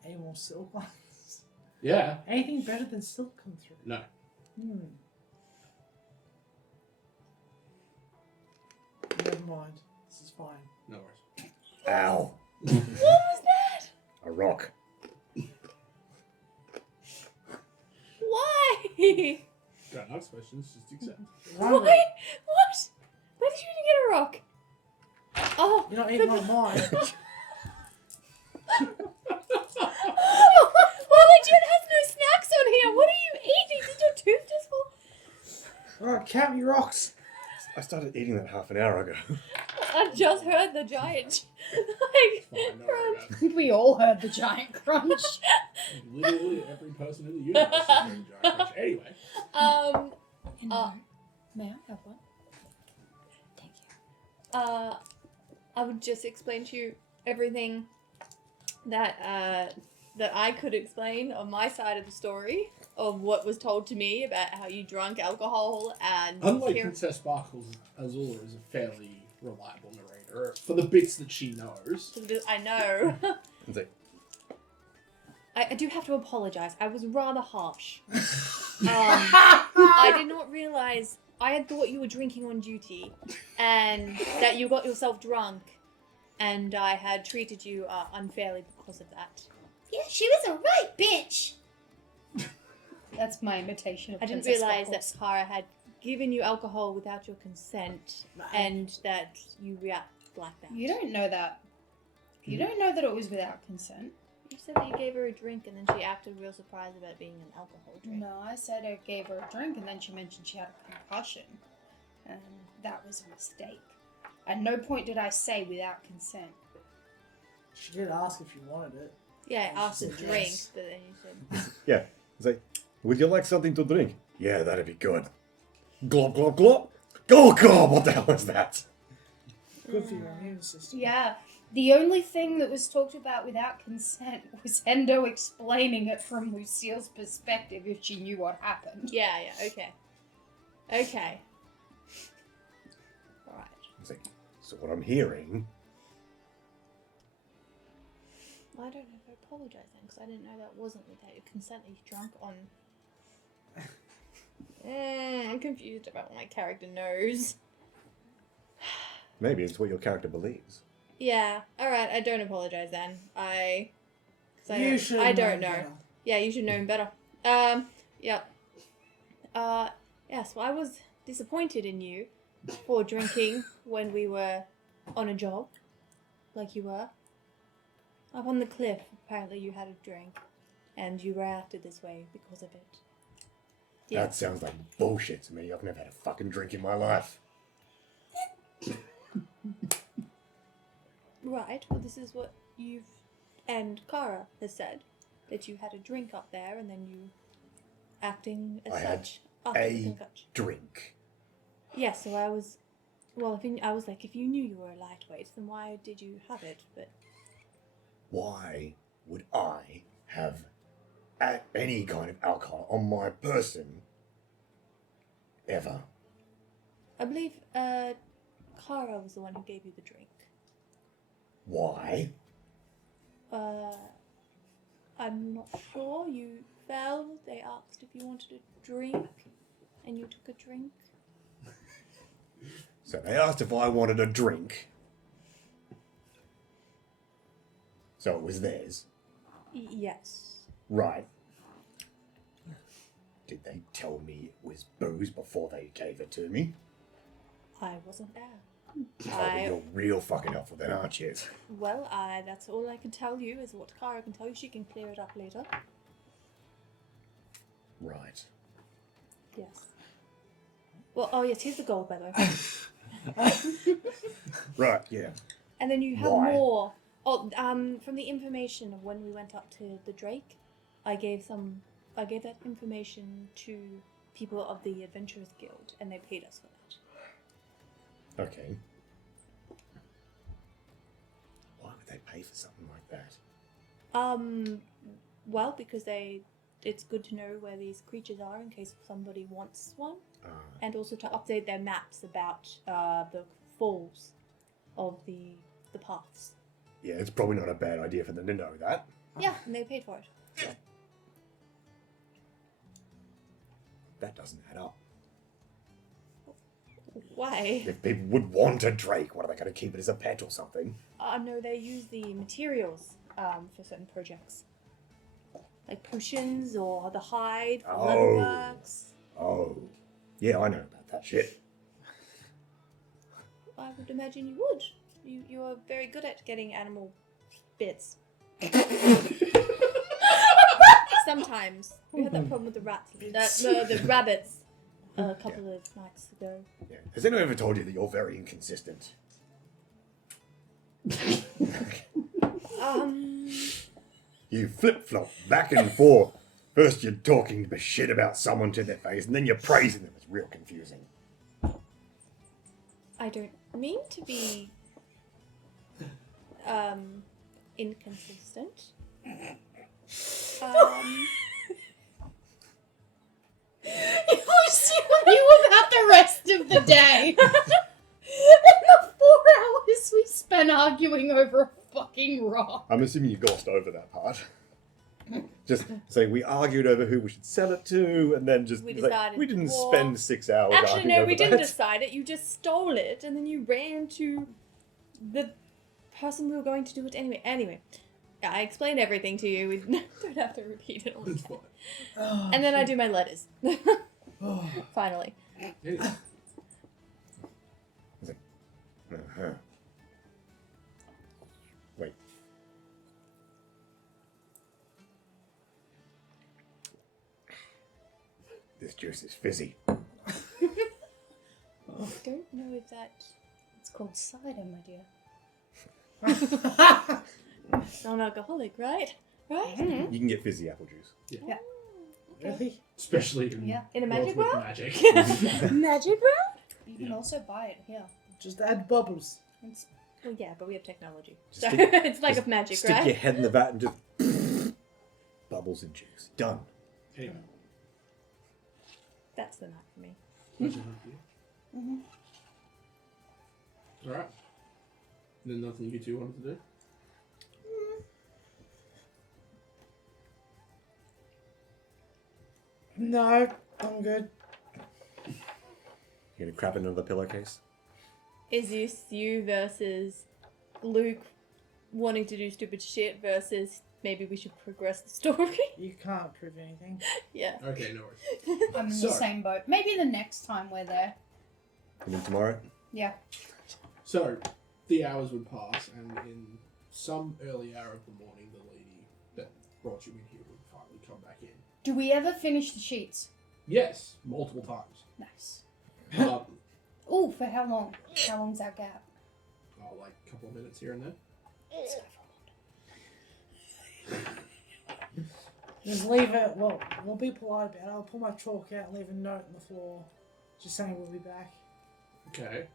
any more silk ones? Yeah. Anything better than silk come through? No. Never mind. This is fine. No worries. Ow. What was that? A rock. Why? Don't ask questions, just accept. Why? What? Where did you get a rock? Oh. You're not eating like mine. Well, Legit has no snacks on here. What are you eating? Did your tooth just fall? Alright, count your rocks. I started eating that half an hour ago. I just heard the giant. Fine, don't worry about it. We all heard the giant crunch. Literally every person in the universe is doing giant crunch. Anyway. May I have one? Thank you. I would just explain to you everything that that I could explain on my side of the story of what was told to me about how you drank alcohol and Unlike Princess Sparkles, Azula is a fairly reliable narrator for the bits that she knows. I know. It's like, I do have to apologize. I was rather harsh. I did not realize I had thought you were drinking on duty, and that you got yourself drunk, and I had treated you unfairly because of that. Yeah, she was a right bitch. That's my imitation of I didn't Princess realise Sparkles. That Kara had given you alcohol without your consent, and that you react like that. You don't know that. You don't know that it was without consent. You said that you gave her a drink, and then she acted real surprised about it being an alcohol drink. No, I said I gave her a drink, and then she mentioned she had a concussion, and that was a mistake. At no point did I say without consent. She did ask if you wanted it. Yeah, I asked She to said drink, yes. but then you said... Yeah. It's like, would you like something to drink? Yeah, that'd be good. Glop, glop, glop. Go, go! What the hell is that? Good for your immune system. Yeah, the only thing that was talked about without consent was Endo explaining it from Lucile's perspective if she knew what happened. Yeah, okay. Okay. Alright. It's like, so what I'm hearing... Well, I don't know if I apologise then, because I didn't know that wasn't without your consent that you drunk on... I'm confused about what my character knows. Maybe it's what your character believes. Yeah, alright, I don't apologise then. I should I don't know know. better. Yeah, you should know him better. Yeah. Yes, well, I was disappointed in you for drinking when we were on a job, like you were. Up on the cliff, apparently you had a drink, and you reacted this way because of it. Yeah. That sounds like bullshit to me. I've never had a fucking drink in my life. Right, well, this is what you've... And Kara has said, that you had a drink up there, and then you acting as I had such after the a concussion. drink. Yeah, so I was... Well, I was like, if you knew you were a lightweight, then why did you have it? But... Why would I have any kind of alcohol on my person ever? I believe Kara was the one who gave you the drink. Why? I'm not sure. You fell. They asked if you wanted a drink, and you took a drink. So they asked if I wanted a drink. So it was theirs. Yes. Right. Did they tell me it was booze before they gave it to me? I wasn't there. Oh, well, you're real fucking helpful then, aren't you? Well, that's all I can tell you is what Kara can tell you. She can clear it up later. Right. Yes. Well, oh yes, here's the gold, by the way. Right, yeah. And then you have Why? more. Oh, from the information of when we went up to the Drake, I gave that information to people of the Adventurers Guild, and they paid us for that. Okay. Why would they pay for something like that? Well, because it's good to know where these creatures are in case somebody wants one, and also to update their maps about the falls of the paths. Yeah, it's probably not a bad idea for them to know that. Yeah, and they paid for it. So. That doesn't add up. Why? If people would want a Drake, what are they going to keep it as a pet or something? No, they use the materials for certain projects. Like potions or the hide, for leatherworks. Oh. Yeah, I know about that shit. I would imagine you would. You are very good at getting animal bits. Sometimes. We had that problem with the rats. The rabbits a couple of nights ago. Yeah. Has anyone ever told you that you're very inconsistent? You flip-flop back and forth. First you're talking shit about someone to their face, and then you're praising them. It's real confusing. I don't mean to be inconsistent. Lucile knew about the rest of the day. And the 4 hours we spent arguing over a fucking rock. I'm assuming you glossed over that part. Just saying we argued over who we should sell it to, and then just We like, decided we didn't dwarf. spend 6 hours Actually, arguing no, over we that. didn't decide it. You just stole it, and then you ran to the person we were going to do it anyway. Anyway, yeah, I explained everything to you. We don't have to repeat it all It's again. fine. And then I do my letters. Finally. It is. Uh-huh. Wait. This juice is fizzy. I don't know if that... It's called cider, my dear. Non-alcoholic, right? Right? Mm-hmm. You can get fizzy apple juice. Really? Especially in Yeah. In a worlds magic with world? magic. Magic world? You can also buy it here. Just add bubbles. Well, yeah, but we have technology. Just So stick- it's like Just a magic, stick right? your head in the vat and just bubbles and juice. Done. Anyway, That's the night for me. pleasure with you. Alright. Then nothing you two wanted to do? No, I'm good. You gonna crap in another pillowcase? Is this you versus Luke wanting to do stupid shit versus maybe we should progress the story? You can't prove anything. Yeah. Okay, no worries. I'm in So- the same boat. Maybe the next time we're there. You mean tomorrow? Yeah. So, the hours would pass, and in some early hour of the morning, the lady that brought you in here would finally come back in. Do we ever finish the sheets? Yes, multiple times. Nice. Um, Oh, for how long? How long's our gap? like a couple of minutes here and there. Just leave it. Well, we'll be polite about it. I'll pull my chalk out and leave a note on the floor. Just saying we'll be back. Okay.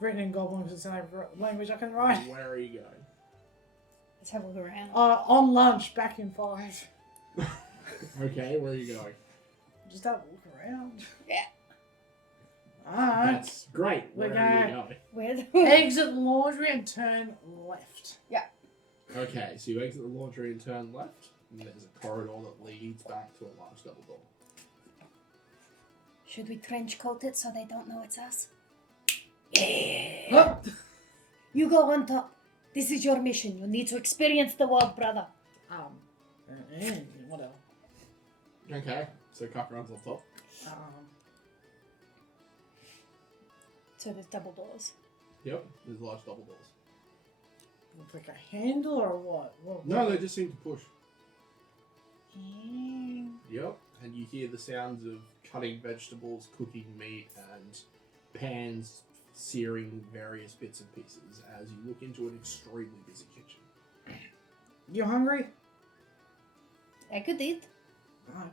Written in goblin because it's an language I can write. Where are you going? Let's have a look around. On lunch, back in 5. Okay, where are you going? Just have a look around. Yeah. Alright. That's great. We're Where are you going. going? Where the Exit the laundry and turn left. Okay, so you exit the laundry and turn left, and there's a corridor that leads back to a large double door. Should we trench coat it so they don't know it's us? Huh? You go on top. This is your mission. You need to experience the world, brother. Whatever. Okay, so Cuck runs on top. So there's double doors. Yep, there's large double doors. Looks like a handle or what? No, they just seem to push. Mm. Yep, and you hear the sounds of cutting vegetables, cooking meat, and pans searing various bits and pieces as you look into an extremely busy kitchen. You hungry? I could eat. Alright.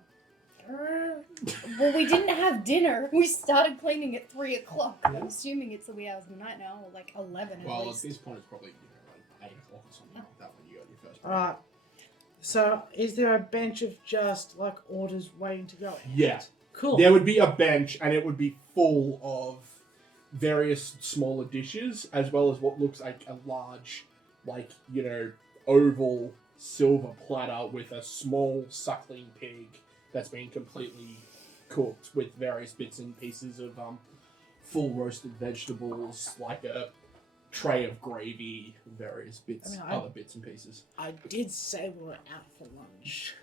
Well, we didn't have dinner. We started cleaning at 3 o'clock. I'm assuming it's the wee hours of the night now, or like 11 at Well, at least. this point, it's probably like 8 o'clock or something like that when you got your first. Alright. So, is there a bench of just like orders waiting to go? Yeah. Cool. There would be a bench, and it would be full of various smaller dishes, as well as what looks like a large, oval silver platter with a small suckling pig that's been completely cooked with various bits and pieces of full roasted vegetables, like a tray of gravy, various bits, other bits and pieces. I did say we were out for lunch.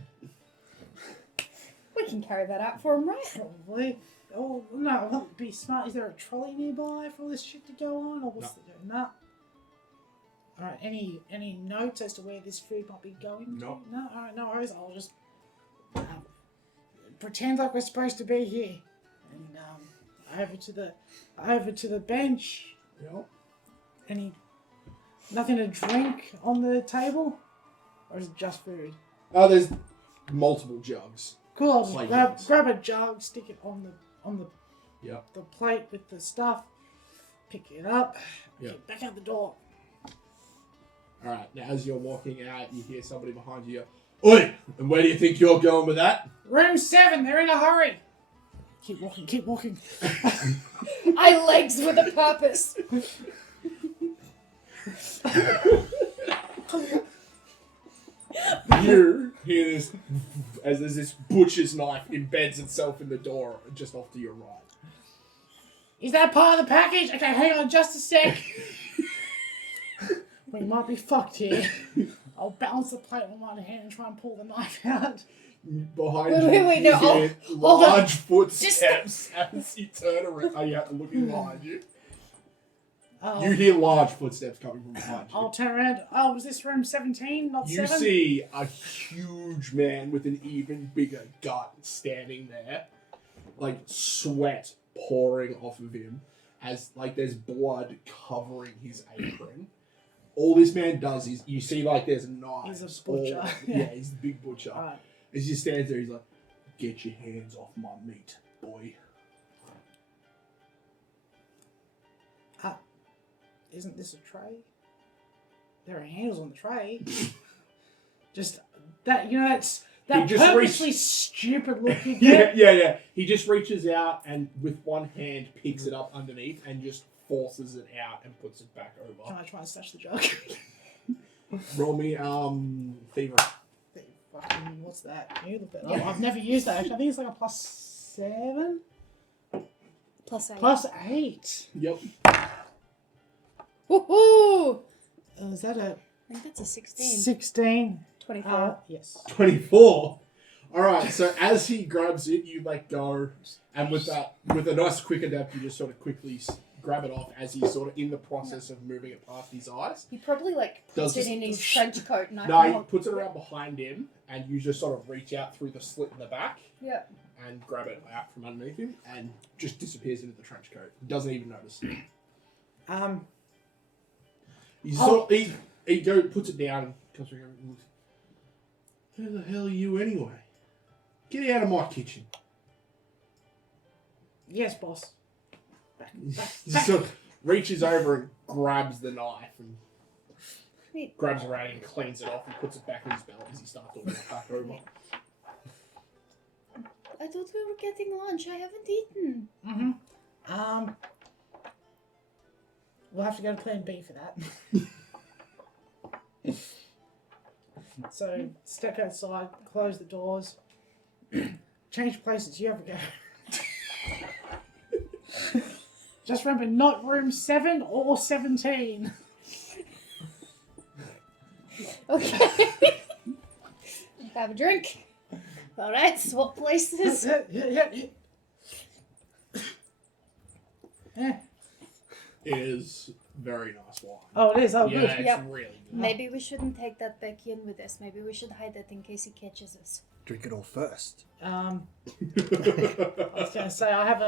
We can carry that out for him, right? Probably. Oh, no, it would be smart. Is there a trolley nearby for all this shit to go on? Or what's the no? Alright, any notes as to where this food might be going to? No. No? Alright, no worries. I'll just pretend like we're supposed to be here. And over to the bench. Yep. Nothing to drink on the table? Or is it just food? Oh, there's multiple jugs. Cool, I'll just Plate grab a jug, stick it on the Yep. the plate with the stuff, pick it up, Yep. get back out the door. Alright, now as you're walking out, you hear somebody behind you. Oi! And where do you think you're going with that? Room 7, they're in a hurry. Keep walking, keep walking. I legs with a purpose. You hear this as there's this butcher's knife embeds itself in the door just off to your right. Is that part of the package? Okay, hang on just a sec. We might be fucked here. I'll balance the plate on one hand and try and pull the knife out. Behind Wait, you, wait, you no, hear hold on. large footsteps as you turn around. Oh, you have to look in behind you. You hear large footsteps coming from behind you. I'll turn around. Oh, was this room 17, not You 7? see a huge man with an even bigger gut standing there, like sweat pouring off of him, as like there's blood covering his apron. All this man does is you see like there's knives. He's a butcher. Yeah, he's the big butcher. Alright. As he stands there, he's like, "Get your hands off my meat, boy." Isn't this a tray? There are handles on the tray. Just that, that's that He just purposely stupid looking. Yeah. He just reaches out and with one hand picks it up underneath and just forces it out and puts it back over. Can I try and snatch the jug? Roll me, fever. Fucking, what's that? Can you look that up? I've never used that actually. I think it's like a +7? +8. +8. Yep. Woohoo! Is that a I think that's a 16. 16? 24. Yes. 24. Alright, so as he grabs it, you let go, and with a nice quick adapt, you just sort of quickly grab it off as he's sort of in the process of moving it past his eyes. He probably puts it in his trench coat and No, he puts it around behind him, and you just sort of reach out through the slit in the back. Yeah. And grab it out from underneath him, and just disappears into the trench coat. Doesn't even notice. He puts it down and comes around and looks. Who the hell are you anyway? Get out of my kitchen. Yes, boss. He sort of reaches over and grabs the knife and grabs around and cleans it off and puts it back in his belt as he starts to walk back over. I thought we were getting lunch. I haven't eaten. We'll have to go to plan B for that. So, step outside, close the doors, change places. You have a go. Just remember, not room 7 or 17. Okay. Have a drink. All right, swap places. Yeah. It is very nice wine. Oh, it is. Oh, Yeah, good. it's Yep. really good. Maybe we shouldn't take that back in with us. Maybe we should hide that in case he catches us. Drink it all first. I was going to say I have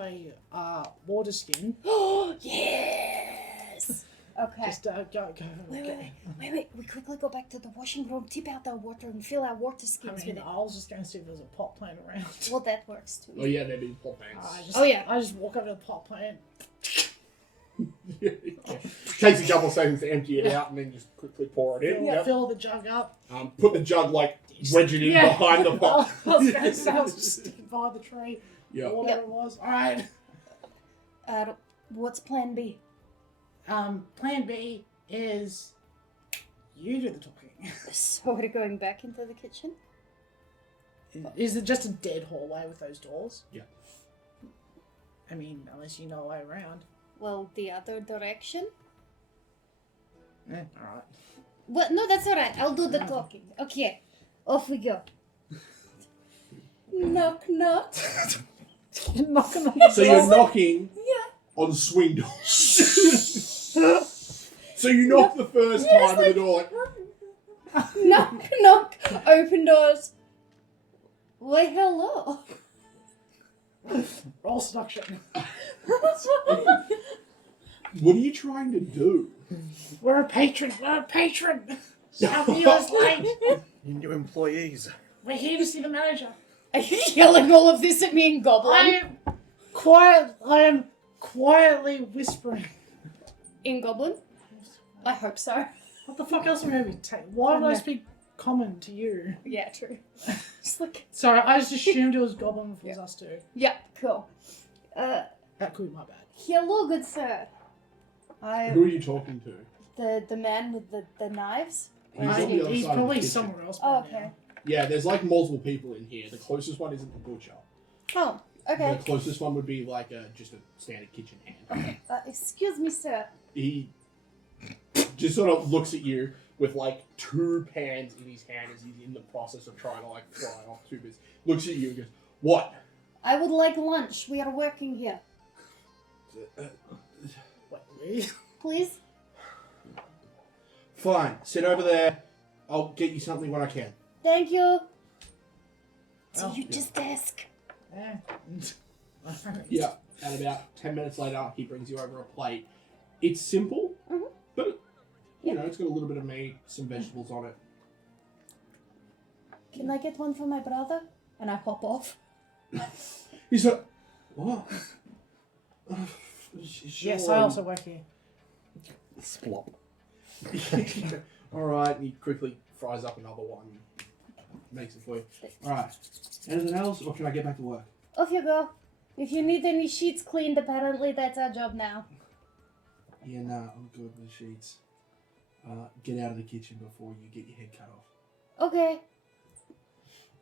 a water skin. Oh yes. Okay. Just go. Wait. We quickly go back to the washing room, tip out the water, and fill our water I skins mean, with it. I was just going to see if there's a pot plant around. Well, that works too. Oh yeah, they'd be pot banks. I just walk over to the pot plant. Takes a couple of seconds to empty it out and then just quickly pour it in. Yep. Fill the jug up. Put the jug wedge it in behind the pot. I was going to say I was just sticking behind the tree. Yeah. Or whatever it was. All right. What's plan B? Plan B is you do the talking. So we're going back into the kitchen? Is it just a dead hallway with those doors? Yeah. I mean, unless you know a way around. Well, the other direction? Alright. Well, no, that's all right. I'll do the talking. Okay, off we go. Knock, knock. Knocking on the So you're door. knocking on swing doors. So you knock the first time at the door like, Knock, knock. Open doors. Why, hello. Roll seduction. what are you trying to do? We're a patron. Our meal is late. You new employees. We're here to see the manager. Are you yelling all of this at me in Goblin? I am quietly whispering. In Goblin? I hope so. What the fuck else am I going to take? Why would I speak common to you? Yeah, true. Just look. Sorry, I just assumed it was goblin if it was us two. Yeah, cool. That could be my bad. Hello, good sir. Who are you talking to? The man with the knives. He's on the other He's side of the probably kitchen. somewhere else. Oh, by now. okay. Yeah, there's like multiple people in here. The closest one isn't the butcher. Oh, okay. The closest one would be like just a standard kitchen hand. Excuse me, sir. He just sort of looks at you with like 2 pans in his hand as he's in the process of trying to like fry off 2 bits. Looks at you and goes, "What?" I would like lunch. We are working here. Wait, Please? Fine, sit over there. I'll get you something when I can. Thank you. Oh, you just ask. yeah. Yeah, and about 10 minutes later, he brings you over a plate. It's simple, but you know, it's got a little bit of meat, some vegetables on it. Can I get one for my brother? And I hop off. He's like, "What?" Yes, I also work here. Splop. Alright, he quickly fries up another one. Makes it for you. Alright. Anything else, or can I get back to work? Off you go. If you need any sheets cleaned, apparently that's our job now. Yeah, nah, I'm good with the sheets. Get out of the kitchen before you get your head cut off. Okay.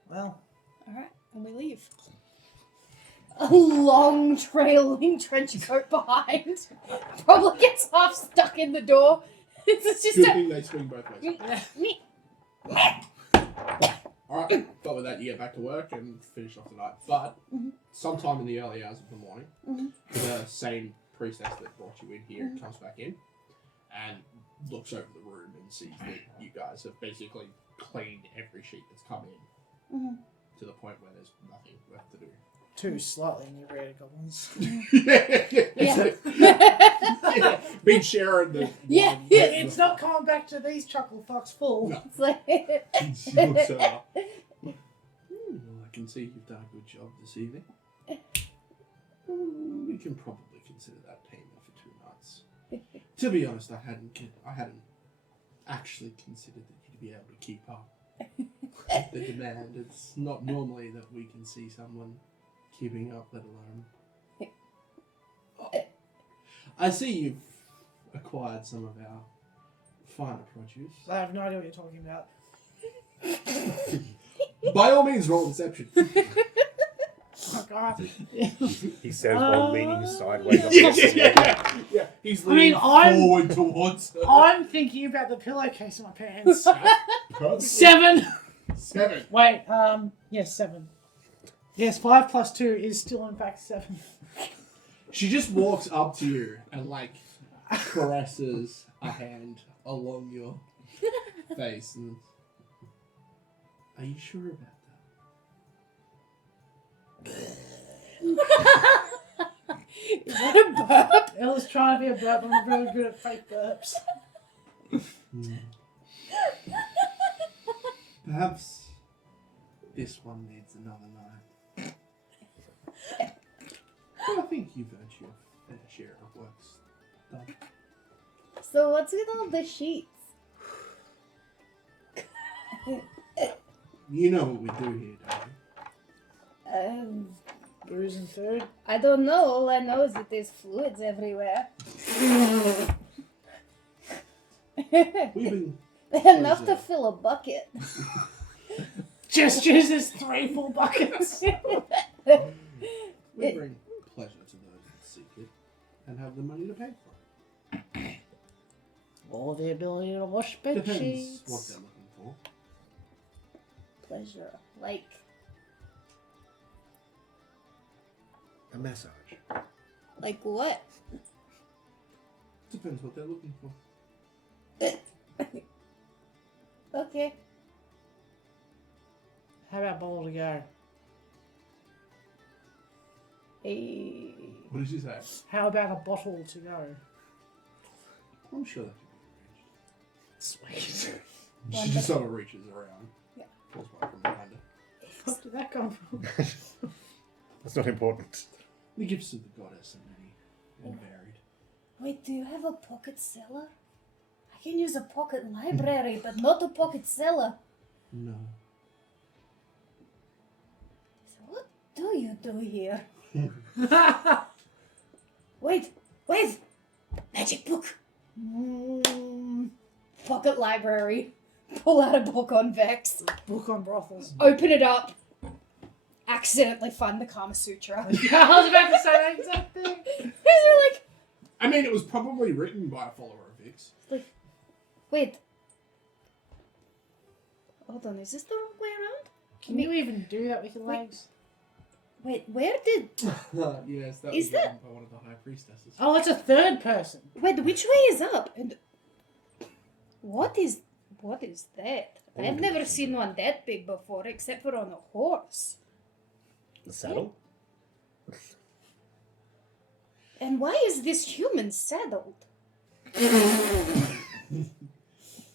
Well, Alright, and we leave. A long trailing trench coat behind. Probably gets half stuck in the door. It's just Good a... thing they swing both ways. Alright, but with that, you get back to work and finish off the night. But sometime in the early hours of the morning, the same priestess that brought you in here comes back in and looks over the room and sees that you guys have basically cleaned every sheet that's come in to the point where there's nothing left to do. 2 slightly inebriated goblins. Yeah. Big share of the Yeah, wine. It's not coming back to these chuckle fucks full. No. It's like, She looks over. Well, I can see you've done a good job this evening. We can probably consider that payment for 2 nights. To be honest, I hadn't actually considered that you'd be able to keep up with the demand. It's not normally that we can see someone keeping up, let alone. I see you've acquired some of our finer produce. I have no idea what you're talking about. By all means, roll deception. Oh, God. He says while leaning sideways. Yeah. He's I mean, leaning I'm- forward towards her. I'm thinking about the pillowcase in my pants. Perfect. 7! 7. Wait, yes, 7. Yes, 5 plus 2 is still in fact 7. She just walks up to you and like caresses a hand along your face. And, are you sure about that? Is that a burp? Ella's trying to be a burp, but I'm really good at fake burps. Perhaps this one needs another night. I think you've earned your fair share of works done. so what's with all the sheets? You know what we do here, don't you? Booze and food. I don't know. All I know is that there's fluids everywhere. We've been Enough to fill a bucket. Just uses 3 full buckets. we bring pleasure to those that seek it and have the money to pay for it. Or the ability to wash bed Depends sheets. what they're looking for. Pleasure. Like, A massage. like what? Depends what they're looking for. Okay. How about bottle to go? Hey. What did you say? How about a bottle to go? I'm sure that could be arranged. Sweet. She just sort of reaches around. Yeah. Pulls back from behind her. Where did that come from? That's not important. The gifts of the goddess are many and varied. Wait, do you have a pocket cellar? I can use a pocket library, but not a pocket cellar. No. So what do you do here? Wait! Magic book! Pocket library. Pull out a book on Vex. Book on brothels. Open it up. Accidentally find the Kama Sutra. I was about to say that exact thing. They're like, I mean, it was probably written by a follower of Vix. wait. Hold on, is this the wrong way around? Can you even do that with your Wait. legs? Wait, where did... Yes, that Is was that- written by one of the high priestesses. Oh, it's a third person. Wait, which way is up? And what is that? I've never seen one that big before, except for on a horse. The saddle? And why is this human saddled?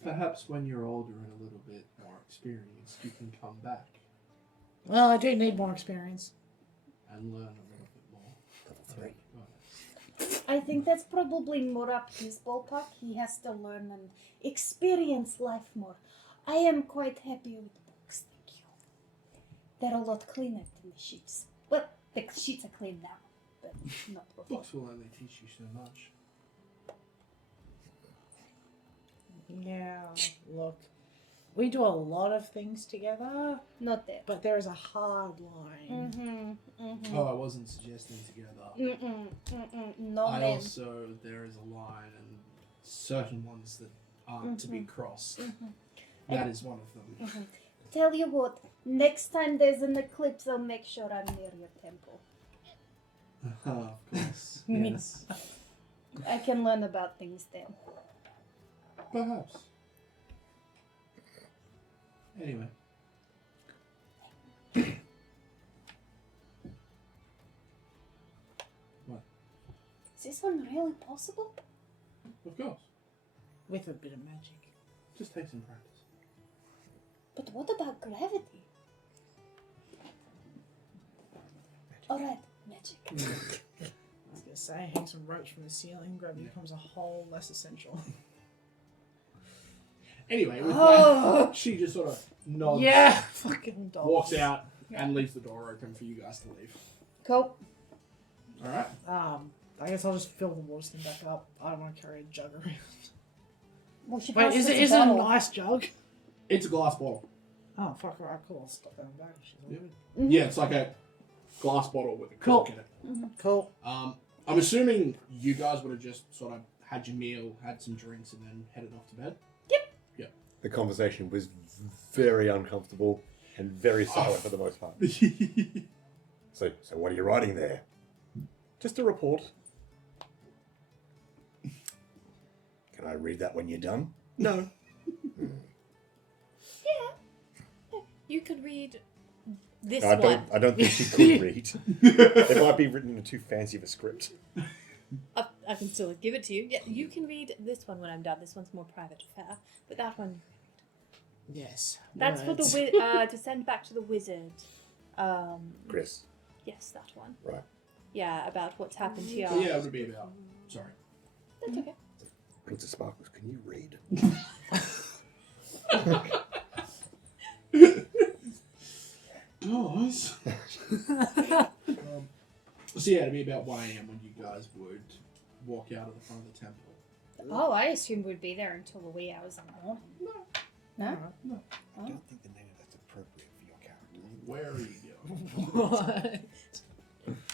Perhaps when you're older and a little bit more experienced, you can come back Well, I do need more experience. and learn a little bit more. Level 3. I think that's probably more up his ballpark. He has to learn and experience life more. I am quite happy with the books, thank you. They're a lot cleaner than the sheets. Well, the sheets are clean now, but not before. Books will only teach you so much. Yeah, look. We do a lot of things together, Not that. but there is a hard line. Mm-hmm. Mm-hmm. Oh, I wasn't suggesting together. Mm-mm. Mm-mm. No, I man. also, there is a line and certain ones that aren't to be crossed. That is one of them. Tell you what, next time there's an eclipse, I'll make sure I'm near your temple. Of course. Yes. I can learn about things then. Perhaps. Anyway. What? Is this one really possible? Of course. With a bit of magic. Just take some practice. But what about gravity? Alright, magic. I was going to say, hang some ropes from the ceiling, gravity becomes a whole less essential. Anyway, with Oh. that, she just sort of nods, Yeah, fucking dog. walks out, and leaves the door open for you guys to leave. Cool. Alright? I guess I'll just fill the water skin back up. I don't want to carry a jug around. Well, she Wait, passed is us it a is it a bottle. nice jug? It's a glass bottle. Oh, fuck, alright, cool. I'll stop that back. She's all Yep. good. Mhm. Yeah, it's like a glass bottle with a cork Cool. in it. Cool. I'm assuming you guys would have just sort of had your meal, had some drinks, and then headed off to bed. The conversation was very uncomfortable and very silent for the most part. So what are you writing there? Just a report. Can I read that when you're done? No. You could read this I one. don't think she could read. It might be written in too fancy of a script. I can still give it to you. Yeah, you can read this one when I'm done. This one's more private affair, but that one, Yes. that's for words. the to send back to the wizard. Chris. Yes, that one. Right. Yeah, about what's happened here. But yeah, it would be about. Sorry. That's okay. Princess Sparkles, can you read? Guys. So yeah, it'd be about 1 a.m. when you guys would walk out of the front of the temple. Oh, I assumed we'd be there until the wee hours in the morning. No? I don't think the name of that's appropriate for your character. Where are you going? What?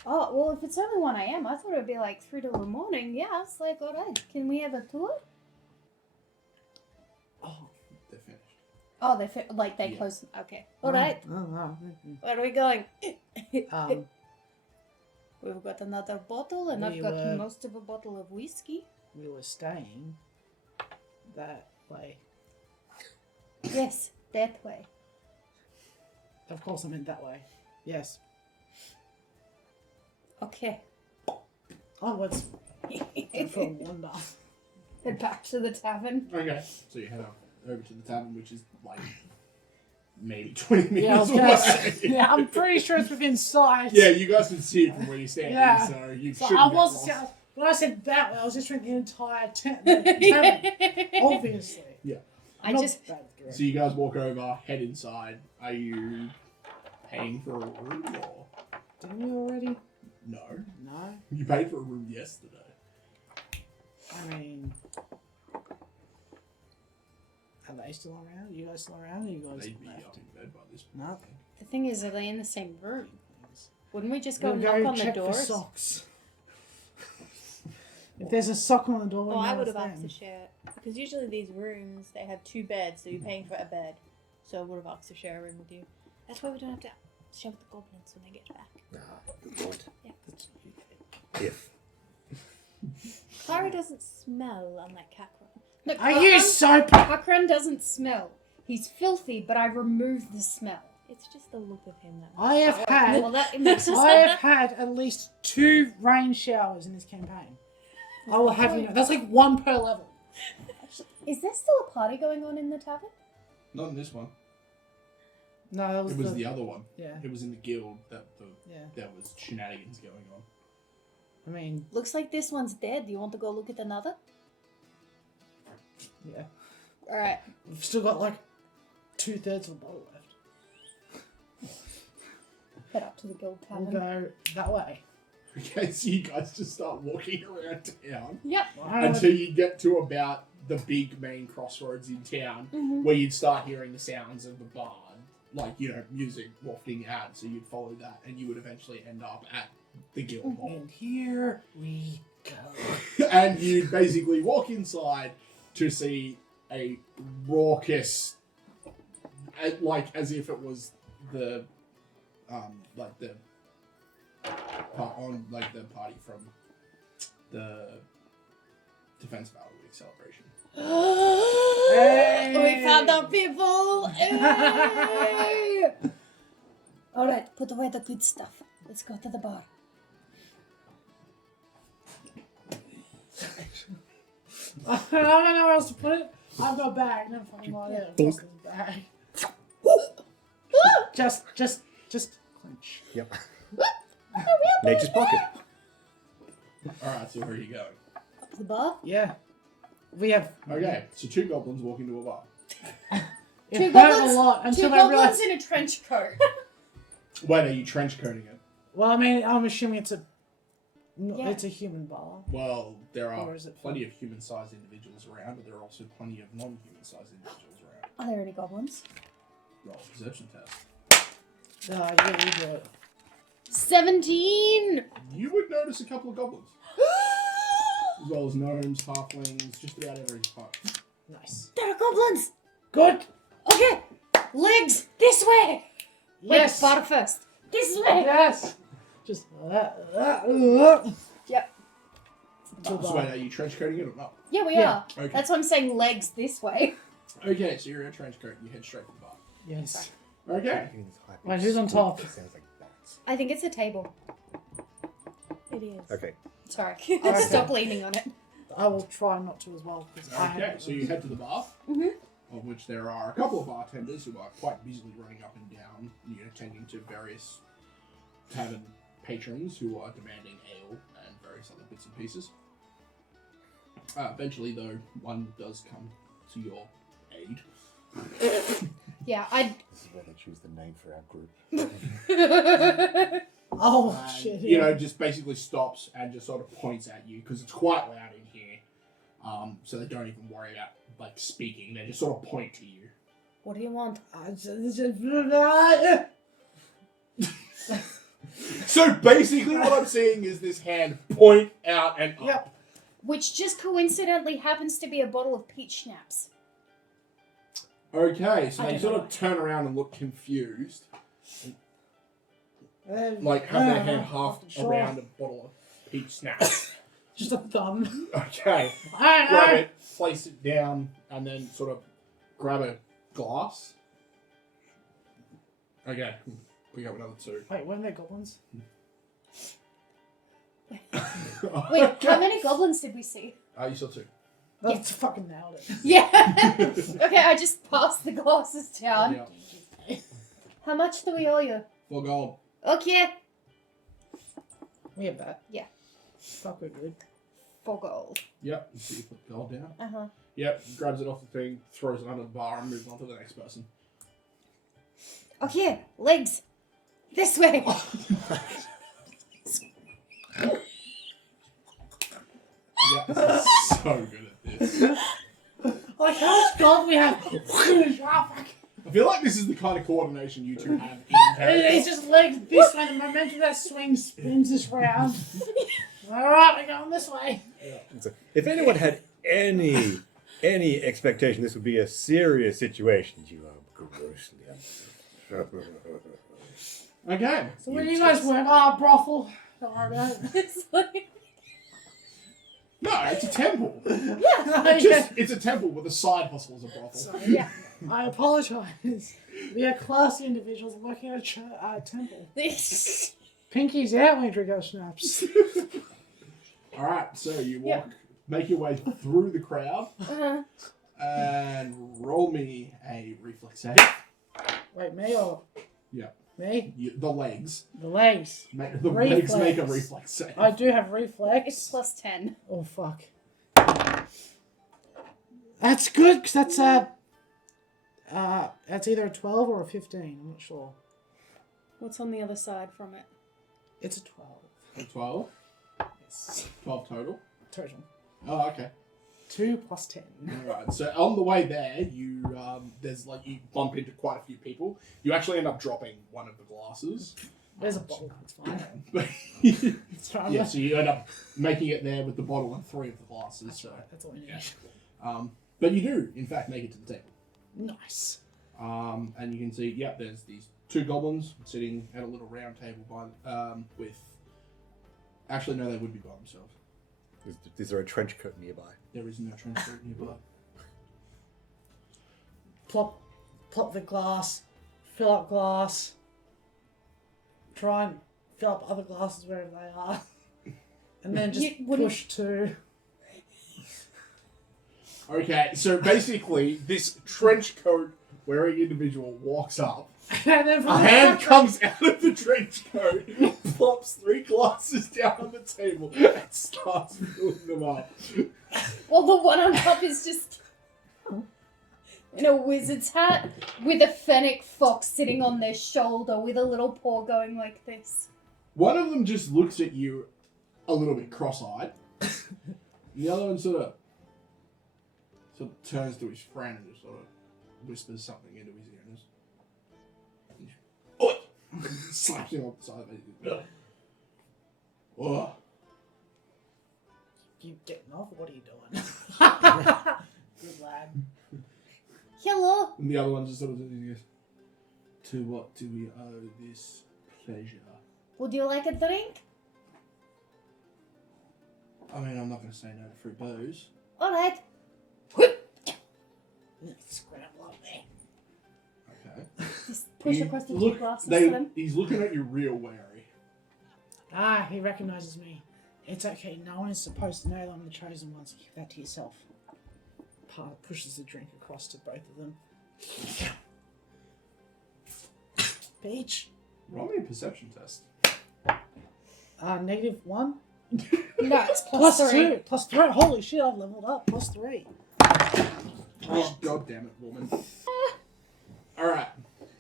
Oh, well, if it's only 1 a.m., I thought it would be like 3 till the morning. Yeah, it's like, alright, can we have a tour? Oh. They're finished. Oh, they Yeah. close. Okay. Alright, Oh, no. where are we going? Um, We've got another bottle, and We I've got were- most of a bottle of whiskey. we were staying that way. Yes, that way. Of course I meant that way. Yes. Okay. Onwards. For a wonder. Head back to the tavern. Okay. So you head over to the tavern, which is like maybe 20 Yeah, I was minutes gonna away. say, yeah, I'm pretty sure it's within sight. Yeah, you guys can see it from where you're standing, Yeah. so you So shouldn't I get was lost. when I said that way, I was just trying the entire tavern. Obviously. I Not just bad direct. So you guys walk over, head inside. Are you paying for a room or Didn't we already? no? No. You paid for a room yesterday. I mean, Are they still around? Are you guys still around? Or you guys They'd be left? up in bed by this point. No. The thing is, are they in the same room? Wouldn't we just go We'll knock on the check for doors? socks. If there's a sock on the door, Well, we I know would it's have asked them. to share because usually these rooms they have 2 beds, so you're paying for a bed. So I would have asked to share a room with you. That's why we don't have to share with the goblins when they get back. Good point. Yeah. If. Clara doesn't smell unlike Kakra. Look, I use soap! Hakran doesn't smell. He's filthy, but I remove the smell. It's just the look of him that. I have had Well, that makes sense. I have had at least 2 rain showers in this campaign. I will have you know. That's like 1 per level. Is there still a party going on in the tavern? Not in this one. No, that was, It was the other one. Yeah, It was in the guild that yeah. there was shenanigans going on. I mean, Looks like this one's dead. Do you want to go look at another? yeah. Alright. We've still got like 2/3 of a bottle left. Head up to the guild We'll tavern. go that way. Okay, so you guys just start walking around town Yep. until you get to about the big main crossroads in town, where you'd start hearing the sounds of the bard, like, you know, music wafting out. So you'd follow that, and you would eventually end up at the guild hall. And here we go. And you'd basically walk inside to see a raucous, like as if it was the, like the the party from the Defense Battle Week celebration. Hey! We found our people! Hey! Alright, put away the good stuff. Let's go to the bar. I don't know where else to put it. I've got a bag. No fucking idea. What's this bag? just clench. Yep. Nature's pocket. Alright, so where are you going? Up to the bar? Yeah. We have. Okay, so 2 goblins walk into a bar. It 2 hurt goblins- a lot Two until I goblins realized. in a trench coat. Wait, are you trench coating it? Well, I mean, I'm assuming it's a. Yeah. It's a human bar. Well, there are Or is it plenty of human-sized individuals around, but there are also plenty of non-human-sized individuals around. Are there any goblins? Roll a perception test. Yeah, you do it. 17! You would notice a couple of goblins. As well as gnomes, halflings, just about every type. Nice. There are goblins! Good. Okay! Legs! This way! Yes. Wait, bar first. This way! Yes. Just. Yep. So wait, are you trench coating it or not? Yeah, we Yeah. are. Okay. That's why I'm saying legs this way. Okay, so you're in a trench coat and you head straight for the bar. Yes. Okay. Wait, who's on top? It sounds like bats. I think it's a table. It is. Okay. Sorry. Okay. Stop leaning on it. I will try not to as well. Okay, so you head to the bar, of which there are a couple of bartenders who are quite busily running up and down, you know, tending to various tavern patrons who are demanding ale and various other bits and pieces. Eventually, though, one does come to your aid. Yeah, I'd. This is where they choose the name for our group. Oh And, shit! you know, just basically stops and just sort of points at you because it's quite loud in here. So they don't even worry about like speaking; they just sort of point to you. What do you want? So basically, what I'm seeing is this hand point out and up. Yep. Which just coincidentally happens to be a bottle of peach schnapps. Okay, so I they don't sort know. of turn around and look confused, like have their hand half Sure. around a bottle of peach snaps. Just a thumb. Okay, I don't grab know. it, place it down, and then sort of grab a glass. Okay, we got another 2. Wait, weren't there goblins? Wait, how many goblins did we see? You saw 2. That's fucking nailed it. Yeah. Okay, I just passed the glasses down. Yeah, How much do we owe you? 4 gold. Okay. We have that. Yeah. Fuck, we're good. 4 gold. Yep, so you put the gold down. Uh-huh. Yep, grabs it off the thing, throws it under the bar, and moves on to the next person. Okay, legs. This way. Yeah, this is so good at this. Like, how much God, we have. I feel like this is the kind of coordination you two have in It's character. just legs this way. The momentum of that swing spins us round. Alright, we're going this way. So if anyone had any expectation this would be a serious situation, you are grossly uncertain. Okay. So where do you guys work? Ah, brothel. Don't worry about it. It's like, No, it's a temple. Yeah. It's a temple with a side hustle as a brothel. Sorry, yeah. I apologise. We are classy individuals working at a temple. Pinky's out when we drink our schnapps. Alright, so you make your way through the crowd and roll me a reflex save. Wait, me or? Yeah. Me? The legs. The legs. The legs make a reflex save. I do have reflex. it's plus 10. Oh, fuck. That's good, because that's either a 12 or a 15. I'm not sure. What's on the other side from it? It's a 12. A 12? Yes. 12 total? Total. Oh, okay. 2 plus 10. Alright, so on the way there, you bump into quite a few people. You actually end up dropping one of the glasses. There's a bottle. It's fine. But It's fine. yeah, so you end up making it there with the bottle and 3 of the glasses. So, That's all we need. yeah. But you do, in fact, make it to the table. Nice. And you can see, there's these 2 goblins sitting at a little round table with. Actually, no, they would be by themselves. Is there a trench coat nearby? There is no transport nearby. Plop the glass. Fill up glass. Try and fill up other glasses wherever they are. And then just push 2. Okay, so basically, this trench coat wearing individual walks up. And then from A the hand front- comes out of the trench coat, plops 3 glasses down on the table, and starts filling them up. Well, the one on top is just in a wizard's hat with a fennec fox sitting on their shoulder with a little paw going like this. One of them just looks at you a little bit cross-eyed. The other one sort of turns to his friend and just sort of whispers something into his ear. And just, "Oi!" Slaps him off the side of it. Oh. You getting off? What are you doing? Good lad. Hello. And the other one just sort of goes, "To what do we owe this pleasure?" Would you like a drink? I mean, I'm not going to say no to free booze. Alright. Scramble up there. Okay. Just push You across the look- 2 glasses to them. He's looking at you real wary. Ah, he recognises me. It's okay. No one is supposed to know that I'm the chosen one, so keep that to yourself. Pushes the drink across to both of them. Peach. Roll me a perception test. -1. No, it's Plus plus 3. 2. Plus 3. Holy shit, I've leveled up. Plus 3. Oh, god damn it, woman. Alright.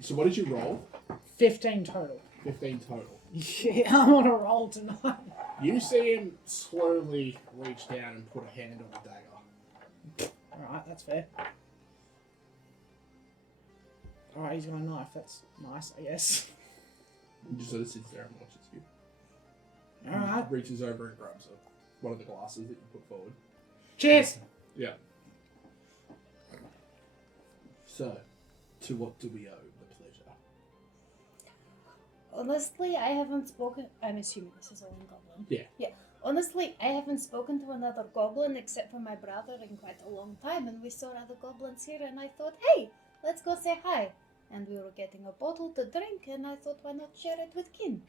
So what did you roll? 15 total. 15 total. Yeah, I'm on a roll tonight. You see him slowly reach down and put a hand on the dagger. Alright, that's fair. Alright, he's got a knife. That's nice, I guess. He just sort of sits there and watches you. Alright. He reaches over and grabs one of the glasses that you put forward. Cheers! Yeah. So, to what do we owe the pleasure? Honestly, I haven't spoken. I'm assuming this is all in Goblin. Yeah. Yeah. Honestly, I haven't spoken to another Goblin except for my brother in quite a long time, and we saw other Goblins here, and I thought, hey, let's go say hi. And we were getting a bottle to drink, and I thought, why not share it with kin?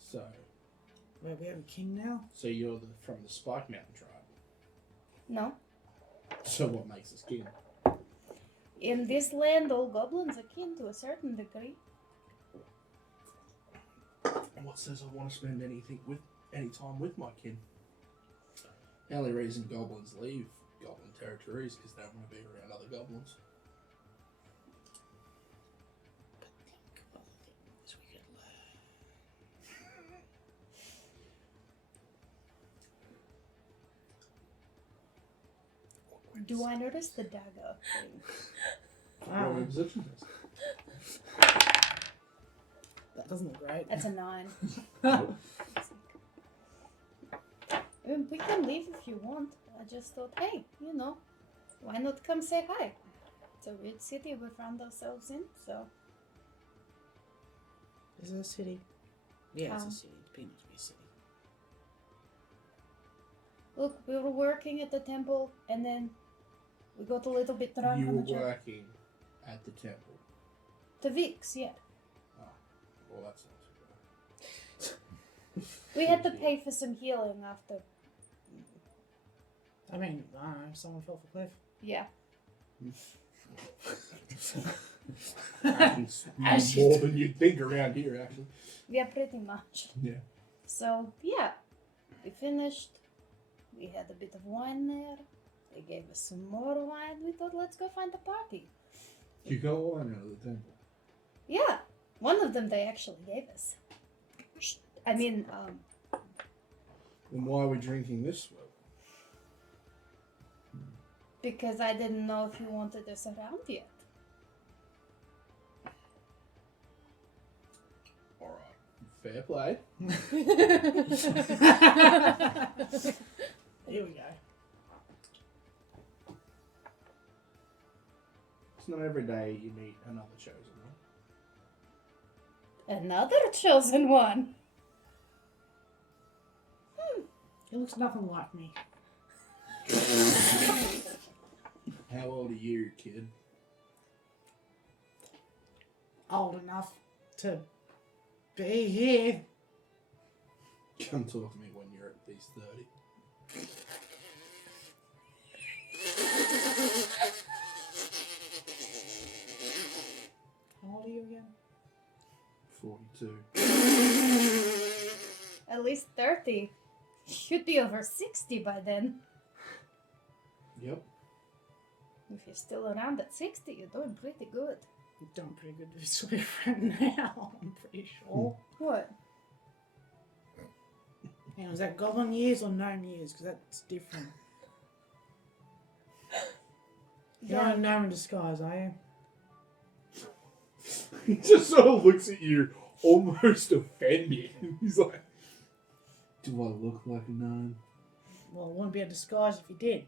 So, Wait, we have a king now? so you're from the Spike Mountain tribe. No. So what makes us kin? In this land, all Goblins are kin to a certain degree. What says I want to spend any time with my kin? The only reason goblins leave goblin territory is because they don't want to be around other goblins. Do I notice the dagger thing? Roll me a perception test. That doesn't look great. That's a 9. We can leave if you want. I just thought, hey, you know, why not come say hi? It's a weird city we found ourselves in, so. Is it a city? Yeah, it's a Um, city. It's been to be a city. Look, we were working at the temple, and then we got a little bit drunk You on were the journey. working at the temple. The Vix, yeah. Oh, well, that's not too bad. We had to pay for some healing after. I mean, I don't know, someone fell off a cliff. Yeah. Happens more than you'd think around here, actually. Yeah, pretty much. Yeah. So, yeah. We finished. We had a bit of wine there. They gave us some more wine. We thought, let's go find a party. You go on out of the temple. Yeah. One of them they actually gave us. I mean, Then why are we drinking this one? because I didn't know if you wanted us around yet. Alright. Fair play. Here we go. It's not every day you meet another chosen one. Another chosen one. He looks nothing like me. How old are you, kid? Old enough to be here. Come talk to me when you're at least 30. How old are you again? 42. At least 30. You'd be over 60 by then. Yep. If you're still around at 60, you're doing pretty good. You're doing pretty good with this boyfriend now, I'm pretty sure. What? Hang on, is that goblin years or gnome years? Because that's different. You're not a gnome in disguise, are you? He just sort of looks at you, almost offended. He's like, do I look like a gnome? Well, it wouldn't be a disguise if you did.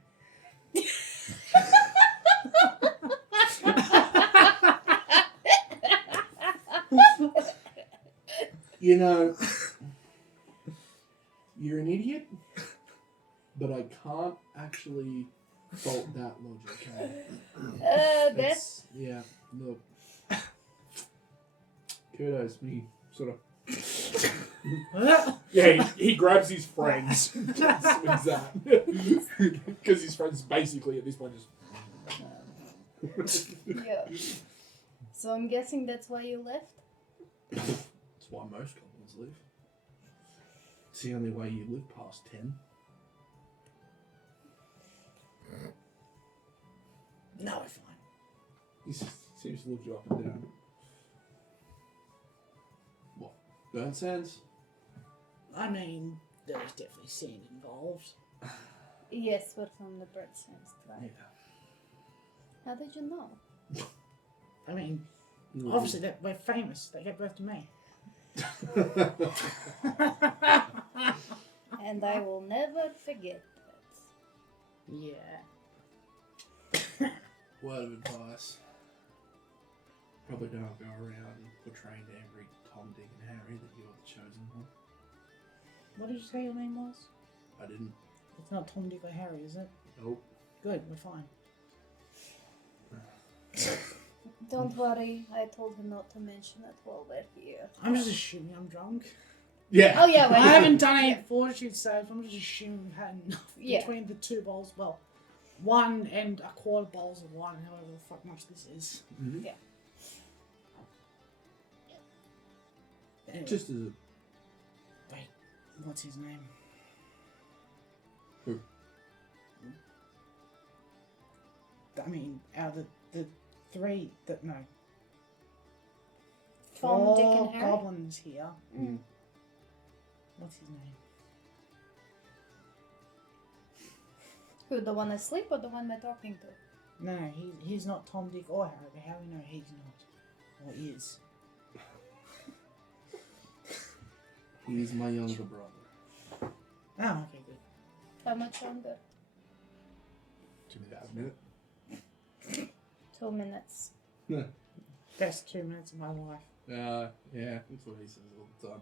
You know, you're an idiot, but I can't actually fault that logic. That's... Yeah, look. Kudos, me sort of. Yeah, he grabs his friends. Swings that. Because his friends basically at this point just. Yeah. So I'm guessing that's why you left? That's why most goblins live. It's the only way you live past 10. No, we're fine. He seems to look you up and down. What? Burn sands? I mean, there was definitely sand involved. Yes, but from the bird sense, right? Yeah. How did you know? I mean, obviously that we're famous. They gave birth to me. And I will never forget that. Yeah. Word of advice. Probably don't go around portraying to every Tom, Dick and Harry that you're the chosen one. What did you say your name was? I didn't. It's not Tom, Dick, or Harry, is it? Nope. Good, we're fine. Don't worry, I told him not to mention it while we're here. I'm just assuming I'm drunk. Yeah. Oh yeah, I wait. haven't done any fortitude saves. I'm just assuming we've had enough Yeah. between the two bowls. Well, 1 and a quarter bowls of wine, however the fuck much this is. Mhm. Yeah. Anyway, Just as a. wait, what's his name? Who? I mean, out of the 3 that no. Tom, Dick, 4 and Harry? goblins here. Mm. What's his name? Who, the one asleep or the one we're talking to? No, he's not Tom, Dick, or Harry, but how do we know he's not? Or is? He's my younger brother. Oh, okay, good. How much longer? 2,000 minutes. 2 minutes. Best 2 minutes of my life. Yeah, that's what he says all the time.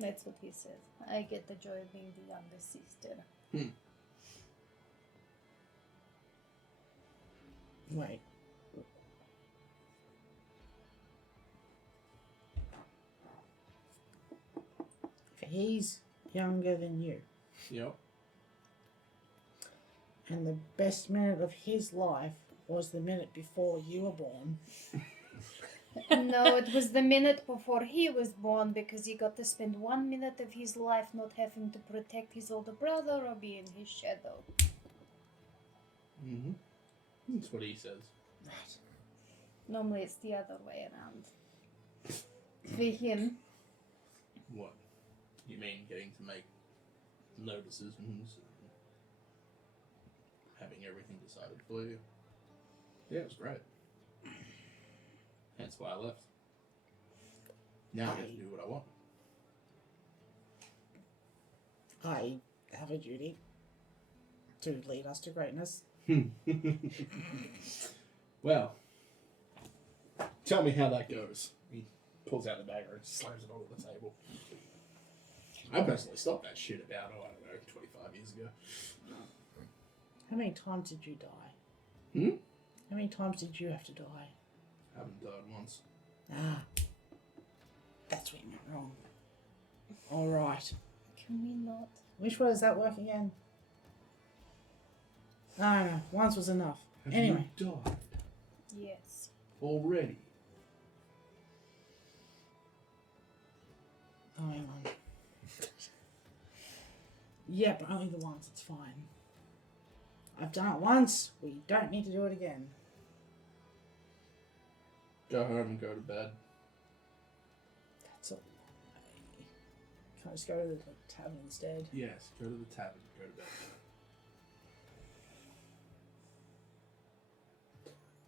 That's what he says. I get the joy of being the younger sister. Wait. He's younger than you. Yep. And the best minute of his life was the minute before you were born. No, it was the minute before he was born because he got to spend 1 minute of his life not having to protect his older brother or be in his shadow. Mm-hmm. That's what he says. Right. Normally it's the other way around. For him, What? You mean getting to make no decisions and having everything decided for you? Yeah, it was great. That's why I left. Now I get to do what I want. I have a duty to lead us to greatness. Well, tell me how that goes. He pulls out the dagger and slams it onto the table. I personally stopped that shit about, I don't know, 25 years ago. How many times did you die? Hmm? How many times did you have to die? Haven't died once. Ah. That's what you meant wrong. Alright. can we not? Which way does that work again? No, once was enough. Have Anyway. you died Yes. already? Oh, hang on. Yeah, but only the once, it's fine. I've done it once, we don't need to do it again. Go home and go to bed. That's all. Can I just go to the tavern instead? Yes, go to the tavern, go to bed.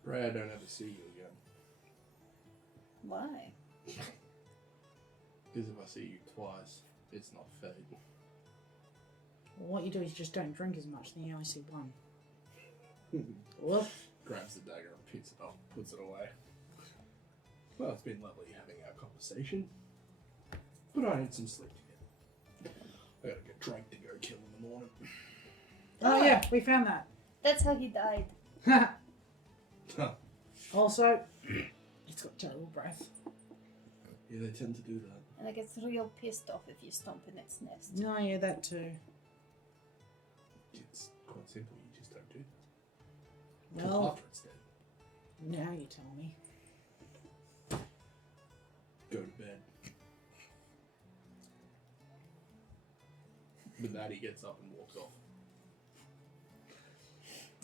Pray I don't ever see you again. Why? Because if I see you twice, it's not fate. Well, what you do is just don't drink as much, then you only see one. Whoop. Grabs the dagger and puts it away. Well, it's been lovely having our conversation, but I need some sleep to get. I gotta get Drake to go kill in the morning. Oh yeah, we found that. That's how he died. Also, it's got terrible breath. Yeah, they tend to do that. And it gets real pissed off if you stomp in its nest. No, yeah, that too. It's quite simple, you just don't do that. Well, After it's dead, now you tell me. go to bed. With that, he gets up and walks off.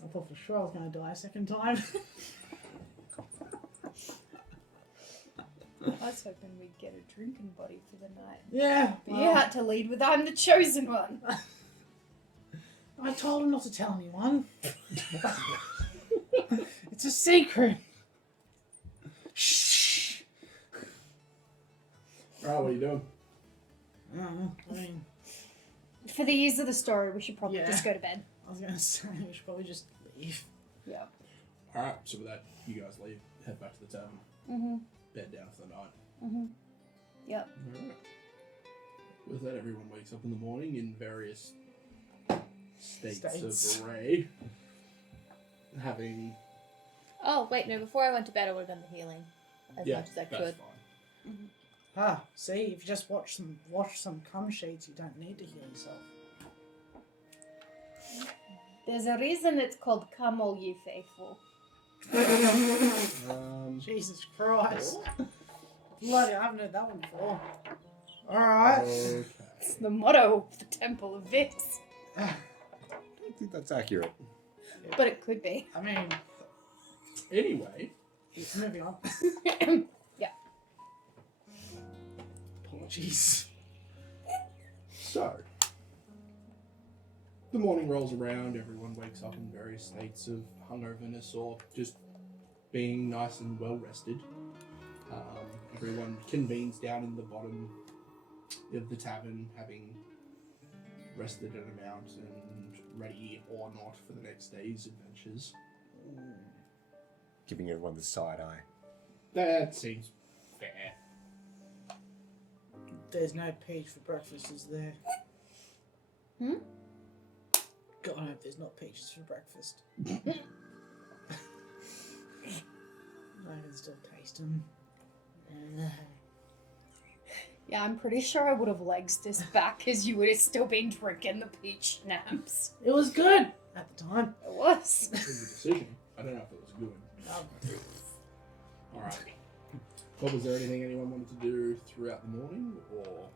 I thought for sure I was going to die a second time. I was hoping we'd get a drinking buddy for the night. Yeah. But you had to lead with I'm the chosen one. I told him not to tell anyone. It's a secret. Shh. Alright, what are you doing? I don't know. I mean, For the ease of the story, we should probably Yeah. just go to bed. I was going to say we should probably just leave. Yeah. Alright, so with that, you guys leave, head back to the tavern, Mm-hmm. bed down for the night. Mm-hmm. Yep. Alright. With that, everyone wakes up in the morning in various states. States. of array. Having... Oh, wait, no, before I went to bed, I would have done the healing as yeah, much as I that's could. fine. Ah, see, if you just watch some cum sheets, you don't need to heal yourself. There's a reason it's called Come All Ye Faithful. Jesus Christ. Bloody, I haven't heard that one before. Alright. Okay. It's the motto of the Temple of Vix. I don't think that's accurate. But it could be. I mean, Anyway, moving on. Yeah. Apologies. so the morning rolls around, everyone wakes up in various states of hungoverness or just being nice and well rested. Everyone convenes down in the bottom of the tavern, having rested an amount and ready or not for the next day's adventures. Giving everyone the side eye. That seems fair. There's no peach for breakfast, is there? God, I hope there's not peaches for breakfast. I can still taste them. Yeah, I'm pretty sure I would have legs this back because you would have still been drinking the peach schnapps. It was good at the time. It was. It was a decision. I don't know if it was good. Alright. Well, was there anything anyone wanted to do throughout the morning, or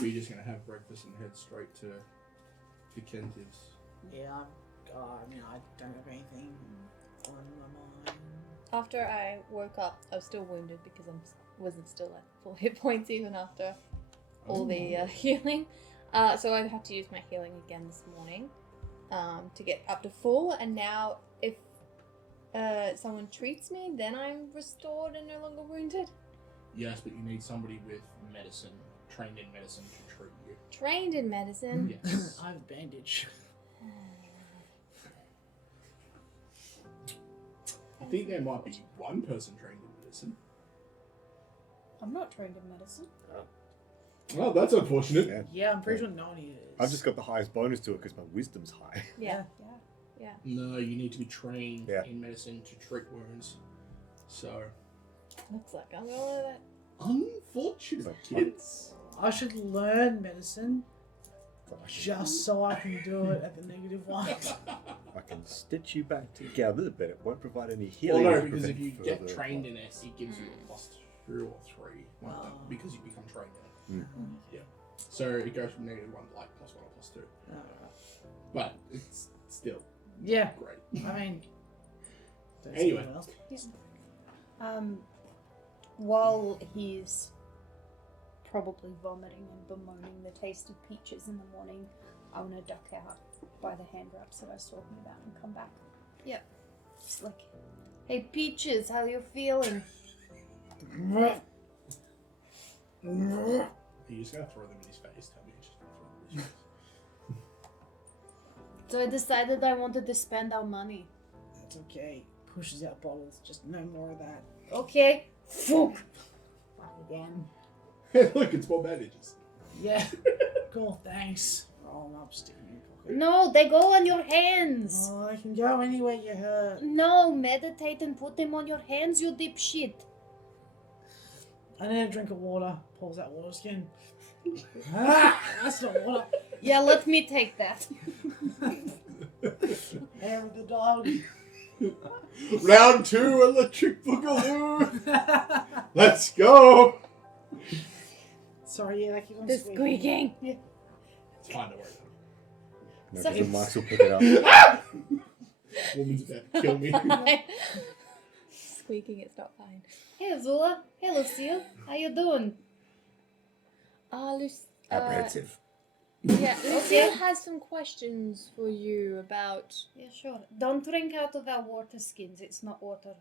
were you just going to have breakfast and head straight to Kentives? Yeah, I mean, I don't have anything on my mind. After I woke up, I was still wounded because I wasn't still at full hit points even after all the healing. So I had to use my healing again this morning to get up to full. And now if someone treats me, then I'm restored and no longer wounded. Yes, but you need somebody with medicine, trained in medicine to treat you. Trained in medicine. Yes. I have a bandage. I think there might be one person trained in medicine. I'm not trained in medicine. Well, that's unfortunate. Yeah. Yeah, I'm pretty sure Noni is. I've just got the highest bonus to it because my wisdom's high. Yeah. No, you need to be trained Yeah. in medicine to treat wounds. So, Looks like I'm gonna learn that. unfortunate, kids. I should learn medicine just so I can do it at the negative one. I can stitch you back together, but it won't provide any Well, healing. no, to because if prevent you get further trained in it, it gives you a +2 or 3. Wow. Because you become trained in it. Mm. Yeah. So it goes from -1 to like +1 or +2. But it's still Yeah, great. I mean. there's Anyway. someone else. While he's probably vomiting and bemoaning the taste of peaches in the morning, I want to duck out by the hand wraps that I was talking about and come back. Yep. Just like, Hey, Peaches, how you feeling? Are you just gonna throw them in his face? Tell me you're just gonna throw them in his face. So I decided I wanted to spend our money. It's okay. Pushes out bottles. Just no more of that. Okay? Fuck. Fuck again. Hey, look, it's more bandages. Yeah. Cool, thanks. Roll them up, stick them in your pocket. No, they go on your hands. Oh, I can go anywhere you hurt. No, meditate and put them on your hands, you dipshit. I need a drink of water. Pulls out water skin. Ah, that's not water. Yeah, let me take that. Hair of the dog. Round 2, electric boogaloo. Let's go. Sorry, yeah, they keep on The squeaking. squeaking. It's fine, don't worry. No, So- because the mice will pick it up. Woman's about to kill me. Squeaking, it's not fine. Hey, Azula. Hey, Lucile. How you doing? Apprehensive. Yeah, Lucille has some questions for you about. Yeah, sure. Don't drink out of our water skins. It's not water.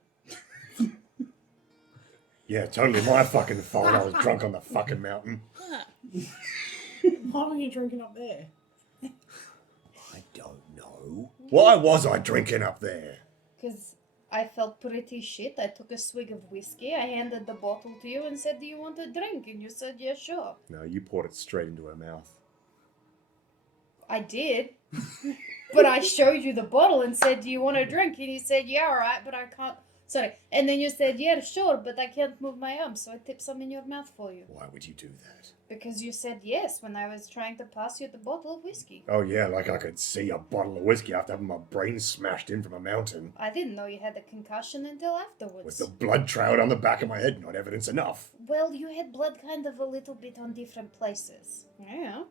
Yeah, totally my fucking fault. I was drunk on the fucking mountain. Why were you drinking up there? I don't know. Why was I drinking up there? Because I felt pretty shit. I took a swig of whiskey. I handed the bottle to you and said, do you want a drink? And you said, yeah, sure. No, you poured it straight into her mouth. I did. But I showed you the bottle and said, do you want a drink? And you said, yeah, all right, but I can't. Sorry. And then you said, yeah, sure, but I can't move my arm. So I tipped some in your mouth for you. Why would you do that? Because you said yes when I was trying to pass you the bottle of whiskey. Oh yeah, like I could see a bottle of whiskey after having my brain smashed in from a mountain. I didn't know you had a concussion until afterwards. With the blood trailed on the back of my head, not evidence enough. Well, you had blood kind of a little bit on different places. Yeah.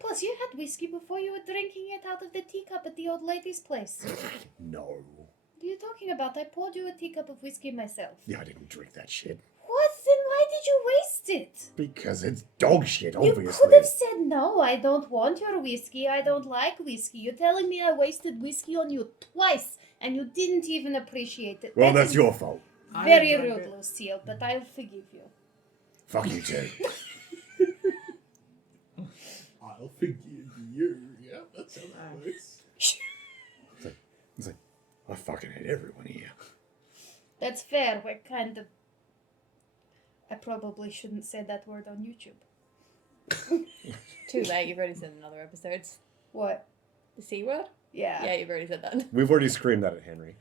Plus, you had whiskey before you were drinking it out of the teacup at the old lady's place. No. What are you talking about? I poured you a teacup of whiskey myself. Yeah, I didn't drink that shit. What? Then why did you waste it? Because it's dog shit, You obviously. could have said no. I don't want your whiskey. I don't like whiskey. You're telling me I wasted whiskey on you twice, and you didn't even appreciate it. Well, That that's is your fault. very I didn't rude, drink Lucille, but I'll forgive you. Fuck you too. I'll forgive you. Yeah, that's how that works. It's like, I fucking hate everyone here. That's fair. We're kind of... I probably shouldn't say that word on YouTube. Too late, you've already said in other episodes. What? The C word? Yeah. Yeah, you've already said that. We've already screamed that at Henry.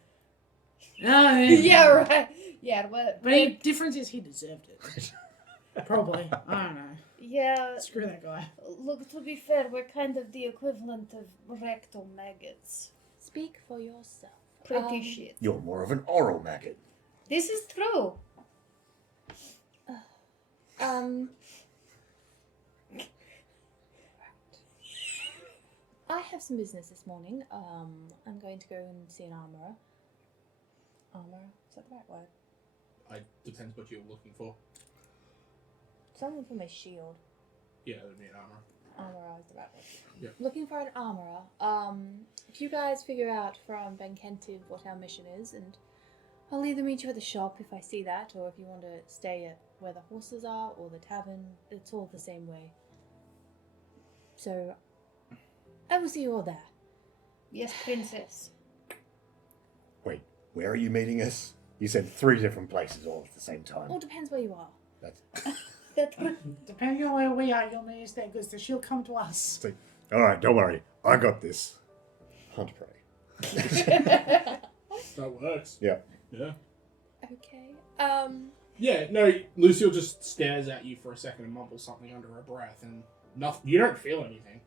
No, Yeah, right. Yeah, but... But the difference is he deserved it. Probably. I don't know. Yeah, Screw that guy. look, to be fair, we're kind of the equivalent of rectal maggots. Speak for yourself. Pretty shit. You're more of an oral maggot. This is true. I have some business this morning. I'm going to go and see an armourer. Armourer? Is that the right word? It depends what you're looking for. Someone for my shield. Yeah, it would be an armor. Armourer is the right word. Yeah. Looking for an armourer. If you guys figure out from Ben Kentiv what our mission is, and I'll either meet you at the shop if I see that, or if you want to stay at where the horses are, or the tavern, it's all the same way. So, I will see you all there. Yes, princess. Wait, where are you meeting us? You said 3 different places all at the same time. All depends where you are. That's... Depending on where we are, you'll need to stay because she'll come to us. It's like, all right, don't worry. I got this. Hunt prey. That works. Yeah. Yeah. Okay. Yeah, no, Lucille just stares at you for a second and mumbles something under her breath, and nothing. You don't feel anything.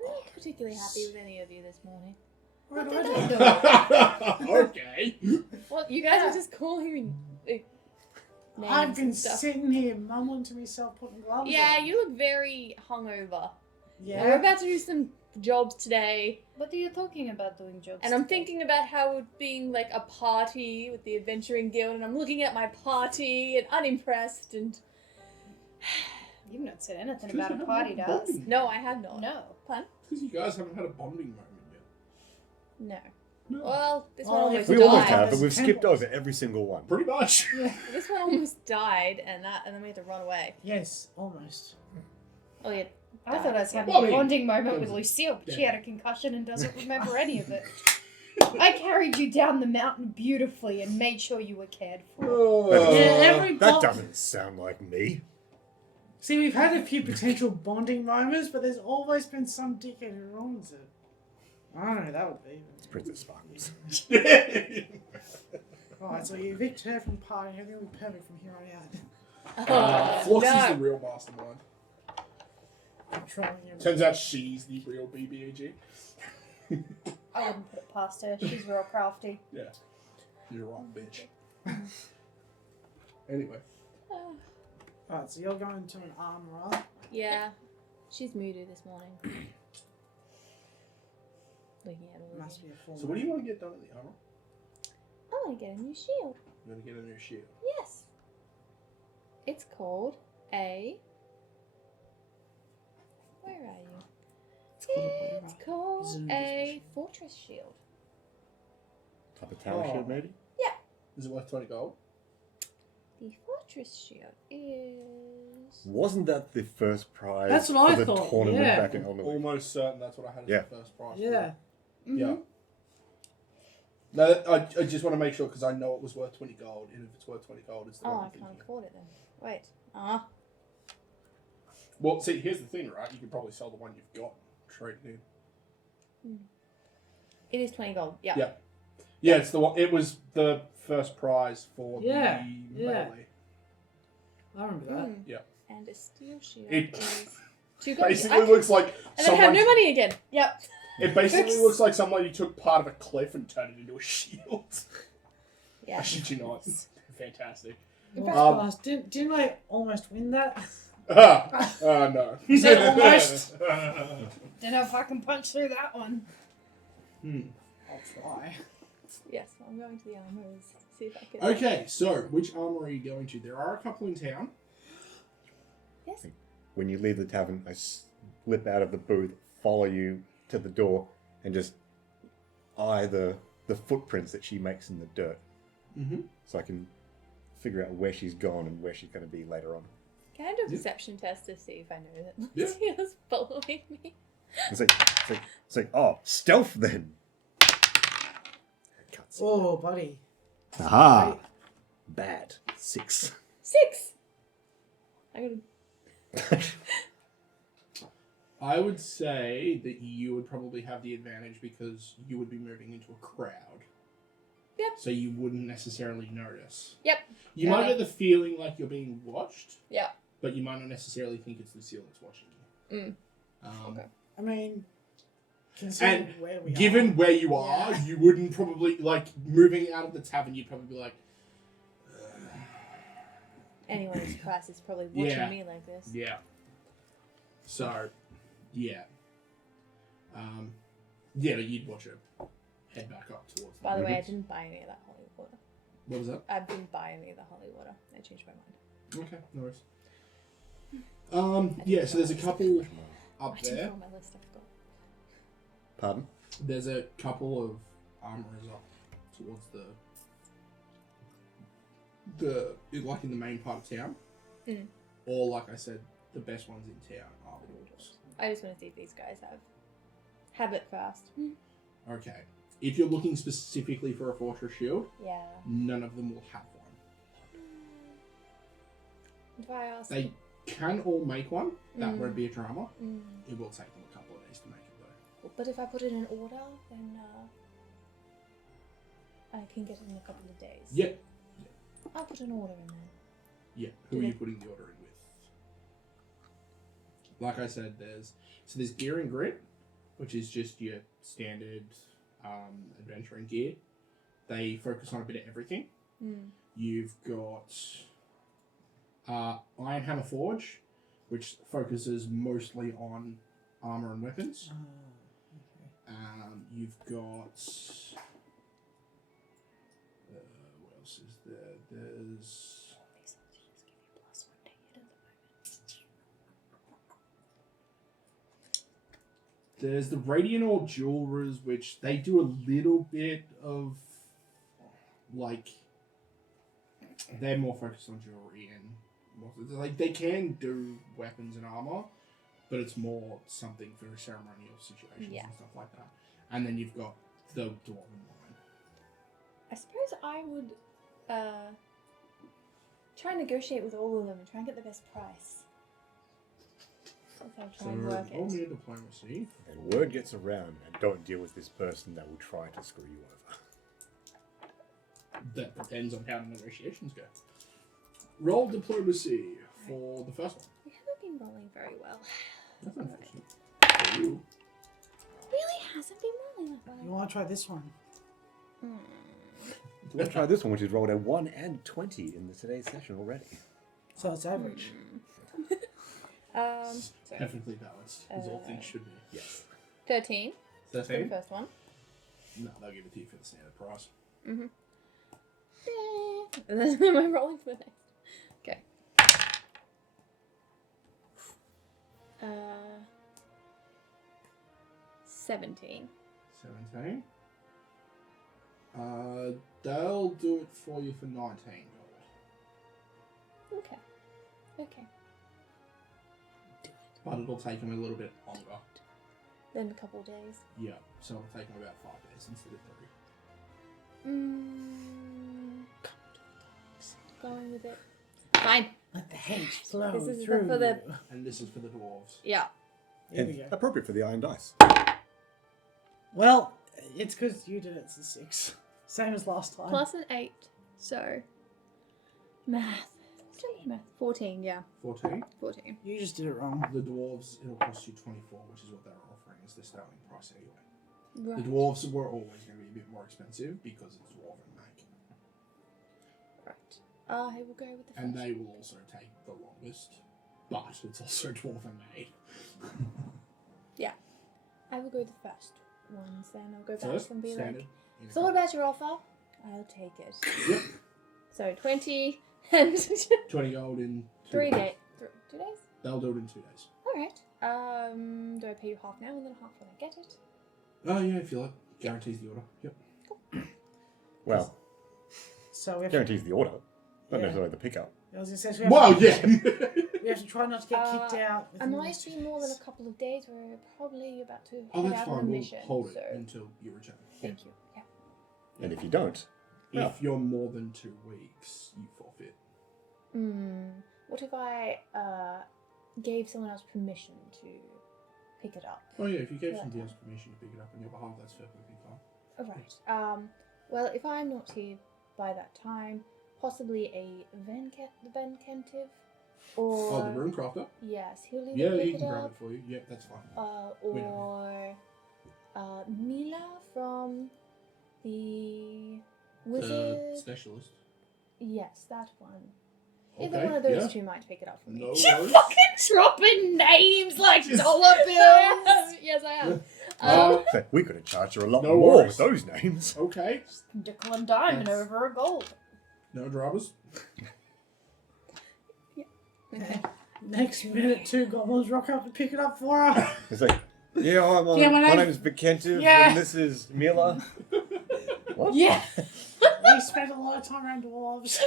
I'm not particularly happy with any of you this morning. What did did I do? Okay. Well, you guys are just calling me names I've been and stuff. sitting here mumbling to myself, putting gloves Yeah, on. you look very hungover. Yeah. We're about to do some jobs today, What are you talking about doing jobs and I'm today? thinking about how it being like a party with the Adventuring Guild, and I'm looking at my party and unimpressed, and You've not said anything about a party to us. no, I have not. No. Pun? Because you guys haven't had a bonding moment yet. No. No. Well, this one Well, almost We died. almost have, but There's we've skipped temples. over every single one. Pretty much. This one almost died, and then we had to run away. Yes, almost. Oh yeah. I thought I was having Well, I a mean, bonding moment with yeah. Lucille, but she Yeah. had a concussion and doesn't remember any of it. I carried you down the mountain beautifully and made sure you were cared for. Yeah, every That bo- doesn't sound like me. See, we've had a few potential bonding moments, but there's always been some dickhead who ruins it. I don't know who that would be. It's Princess Sparkles. Right, so you evict her from the party, everything will be perfect from here on out. Floxy's the no. real mastermind. Controlling everything. Turns out she's the real BBAG. I wouldn't put it past her. She's real crafty. Yeah. You're right, bitch. Anyway. Right, so you're going to an armourer. Yeah. She's moody this morning. Looking at all of Must you. be a full So what do you want to get done at the armor? I want to get a new shield. You want to get a new shield? Yes. It's called a... Where are you? It's called Zoom a fortress shield. Type of tower Oh. shield, maybe? Is it worth 20 gold? The fortress shield is... Wasn't that the first prize That's what I for the thought, tournament yeah. back in Elden Ring? Almost certain that's what I had as Yeah. the first prize. Yeah. Yeah. No, I just want to make sure because I know it was worth 20 gold, and if it's worth 20 gold, it's the Oh, one I I'm can't thinking. afford it then. Wait. Well, see, here's the thing, right? You can probably sell the one you've got, trade it in. It is 20 gold. Yeah. Yeah. Yeah, it's the one. It was the first prize for Yeah, the yeah. melee. I remember that. Mm. Yeah. And a steel shield It is 2 gold. basically looks like And then have someone. no money again. Yep. It basically looks like someone who took part of a cliff and turned it into a shield. Yeah. I shit you not. Fantastic. Well, didn't I almost win that? No. You said almost. Didn't I fucking punch through that one? I'll try. Yes, I'm going to the armorers See if I can. Okay, so which armor are you going to? There are a couple in town. Yes. When you leave the tavern, I slip out of the booth, follow you to the door, and just eye the footprints that she makes in the dirt. Mm-hmm. So I can figure out where she's gone and where she's going to be later on. Can I do a Yeah. perception test to see if I know that Yeah. Lucille's following me? It's like, oh, stealth then. Oh, buddy. Aha! Bad. 6. 6! I got I would say that you would probably have the advantage because you would be moving into a crowd. Yep. So you wouldn't necessarily notice. Yep. You might get the feeling like you're being watched. Yeah. But you might not necessarily think it's Lucile that's watching you. Okay. I mean, considering And where we given are. where you are, you wouldn't probably, like, moving out of the tavern, you'd probably be like, Anyone in class is probably watching Yeah. me like this. yeah. So, yeah. Yeah, you'd watch her head back up towards By the way, I Mhm. didn't buy any of that holy water. What was that? I didn't buy any of the holy water. I changed my mind. Okay, no worries. Yeah, so there's a couple up I didn't there. put on my list, I forgot. Pardon? There's a couple of armorers up towards the like in the main part of town. Mm. Or like I said, the best ones in town are the dwarves. I just want to see if these guys have it first. Okay. If you're looking specifically for a fortress shield, Yeah. none of them will have one. If I ask... They can all make one. That Mm. won't be a drama. Mm. It will take them a couple of days to make it though. But if I put it in order, then I can get it in a couple of days. Yeah. I'll put an order in there. Yeah. Who are you putting the order in with? Like I said, there's gear and grit, which is just your standard adventuring gear. They focus on a bit of everything. Mm. You've got Iron Hammer Forge, which focuses mostly on armor and weapons. You've got what else is there? There's These soldiers give you +1 to hit at the moment. There's the Radiant Ore Jewelers, which they do a little bit of, like, they're more focused on jewelry and, like, they can do weapons and armor, but it's more something for ceremonial situations Yeah. and stuff like that. And then you've got the Dwarven line. I suppose I would try and negotiate with all of them and try and get the best price. If I try and work roll it. me a diplomacy. And word gets around, and don't deal with this person that will try to screw you over. That depends on how the negotiations go. Roll diplomacy for the first one. We haven't been rolling very well. That's unfortunate. For you. Really hasn't been rolling that You well. want to try this one? Let's try this one, which has rolled a 1 and 20 in today's session already. So it's average. Sorry. Perfectly balanced, as all things should be. Yes. 13 for the 13? first one. No, they'll give it to you for the standard price. Mm-hmm. And then am I rolling for the next? Okay. 17. 17. They'll do it for you for 19 gold. Okay. Okay. But it'll take them a little bit longer. Then a couple of days. Yeah, so it'll take them about 5 days instead of 3. Going with it. Fine. Let the hate flow This is through for the- you. And this is for the dwarves. Yeah. Here we And go. appropriate for the iron dice. Well, it's because you did it. It's a 6. Same as last time. Plus an 8. So. Math. What's math? 14, yeah. 14. 14. You just did it wrong. The dwarves, it'll cost you 24, which is what they were offering as their starting price anyway. Right. The dwarves were always going to be a bit more expensive because it's dwarven make. Right. I will go with the first. And they will also take the longest, but it's also dwarven made. I will go with the first ones then. I'll go back First, and be standard. like, so what about your offer? I'll take it. Yep. So 20 and 20 gold in 3 days. days. 2 days? They'll do it in 2 days. Alright. Do I pay you half now and then half when I get it? Oh, yeah, if you like. Guarantees the order. Yep. Well, So we have guarantees the order, not Yeah. necessarily the pickup. I was going to say, so Well, yeah. we have to try not to get kicked out. I within might this be more than a couple of days. We're probably about to Oh, head that's out on a fine. We'll mission. hold it so until you return. thank you. Yeah. And if you don't, If you're more than 2 weeks, you forfeit. What if I gave someone else permission to pick it up? Oh, yeah, if you gave Yeah. somebody else permission to pick it up on your behalf, that's perfectly fine. Alright. Well, if I'm not here by that time, possibly a Venkentive or Oh, the rune crafter? yes, he'll either Yeah, pick he it can grab up it for you. Yeah, that's fine. or Mila from the The wizard. specialist. Yes, that one. Okay, Either one of those yeah. two might pick it up for me. No worries. Dropping names like Just- dollar bills. Yes, I am. we could have charged her a lot No more worries. with those names. Okay. Nickel and diamond That's- over a gold. No dramas. Next minute, 2 goblins rock up to pick it up for her. It's like, yeah, hi, Yeah, my my name is Vikentiv, Yeah. and this is Mila. What? Yeah. We spent a lot of time around dwarves.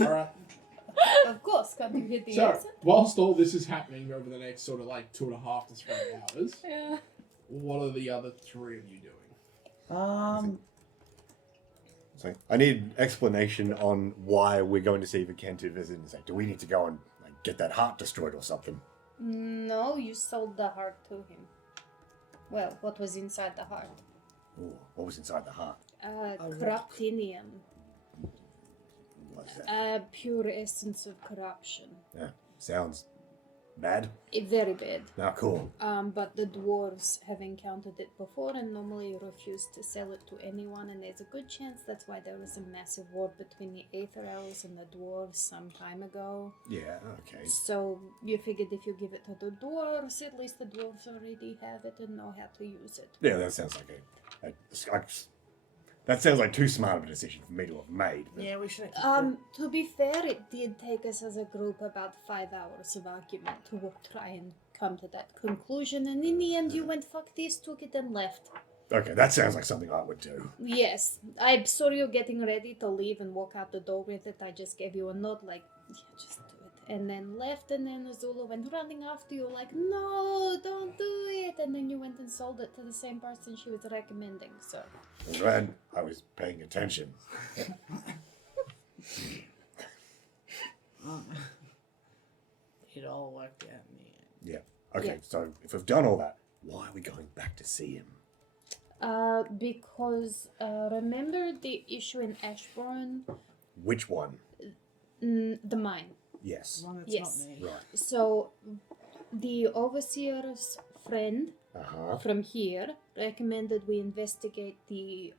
Alright. Of course, can't you hit the So, exit? whilst all this is happening over the next sort of like 2.5 to 3 hours, Yeah. what are the other 3 of you doing? It's like, I need explanation on why we're going to see Vikentiv. As in, it's like, do we need to go and like, get that heart destroyed or something? No, you sold the heart to him. Well, what was inside the heart? Ooh, what was inside the heart? Corruptinium. What's that? Pure essence of corruption. Yeah, sounds bad. Very bad. Now, cool. But the dwarves have encountered it before and normally refuse to sell it to anyone, and there's a good chance that's why there was a massive war between the Aether Elves and the dwarves some time ago. Yeah, okay. So you figured if you give it to the dwarves, at least the dwarves already have it and know how to use it. Yeah, that sounds like that sounds like too smart of a decision for me to have made. But Yeah, we should have To be fair, it did take us as a group about 5 hours of argument to try and come to that conclusion, and in the end you went fuck this, took it and left. okay, that sounds like something I would do. Yes, I saw you getting ready to leave and walk out the door with it. I just gave you a nod like, yeah, just do it. And then left, and then Azula went running after you like, no, don't do it. And then you went and sold it to the same person she was recommending, so. I'm glad I was paying attention. It all worked out in the end. Yeah. Okay, Yeah. so if we've done all that, why are we going back to see him? Because remember the issue in Ashbourne? Which one? The mine. Yes. As long as it's Yes. not me. Right. So the overseer's friend Uh-huh. from here recommended we investigate the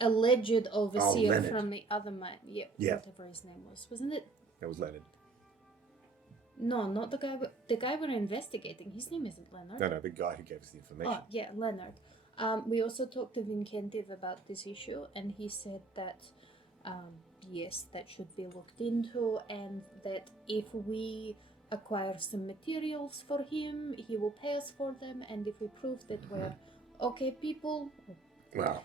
alleged overseer Leonard. from the other mine. Yeah, Yeah. whatever his name was. Wasn't it? That was Leonard. No, not the guy. The guy we're investigating. His name isn't Leonard. No, the guy who gave us the information. Oh, yeah, Leonard. We also talked to Vincentive about this issue, and he said that, yes, that should be looked into, and that if we acquire some materials for him, he will pay us for them, and if we prove that we're okay people, Well.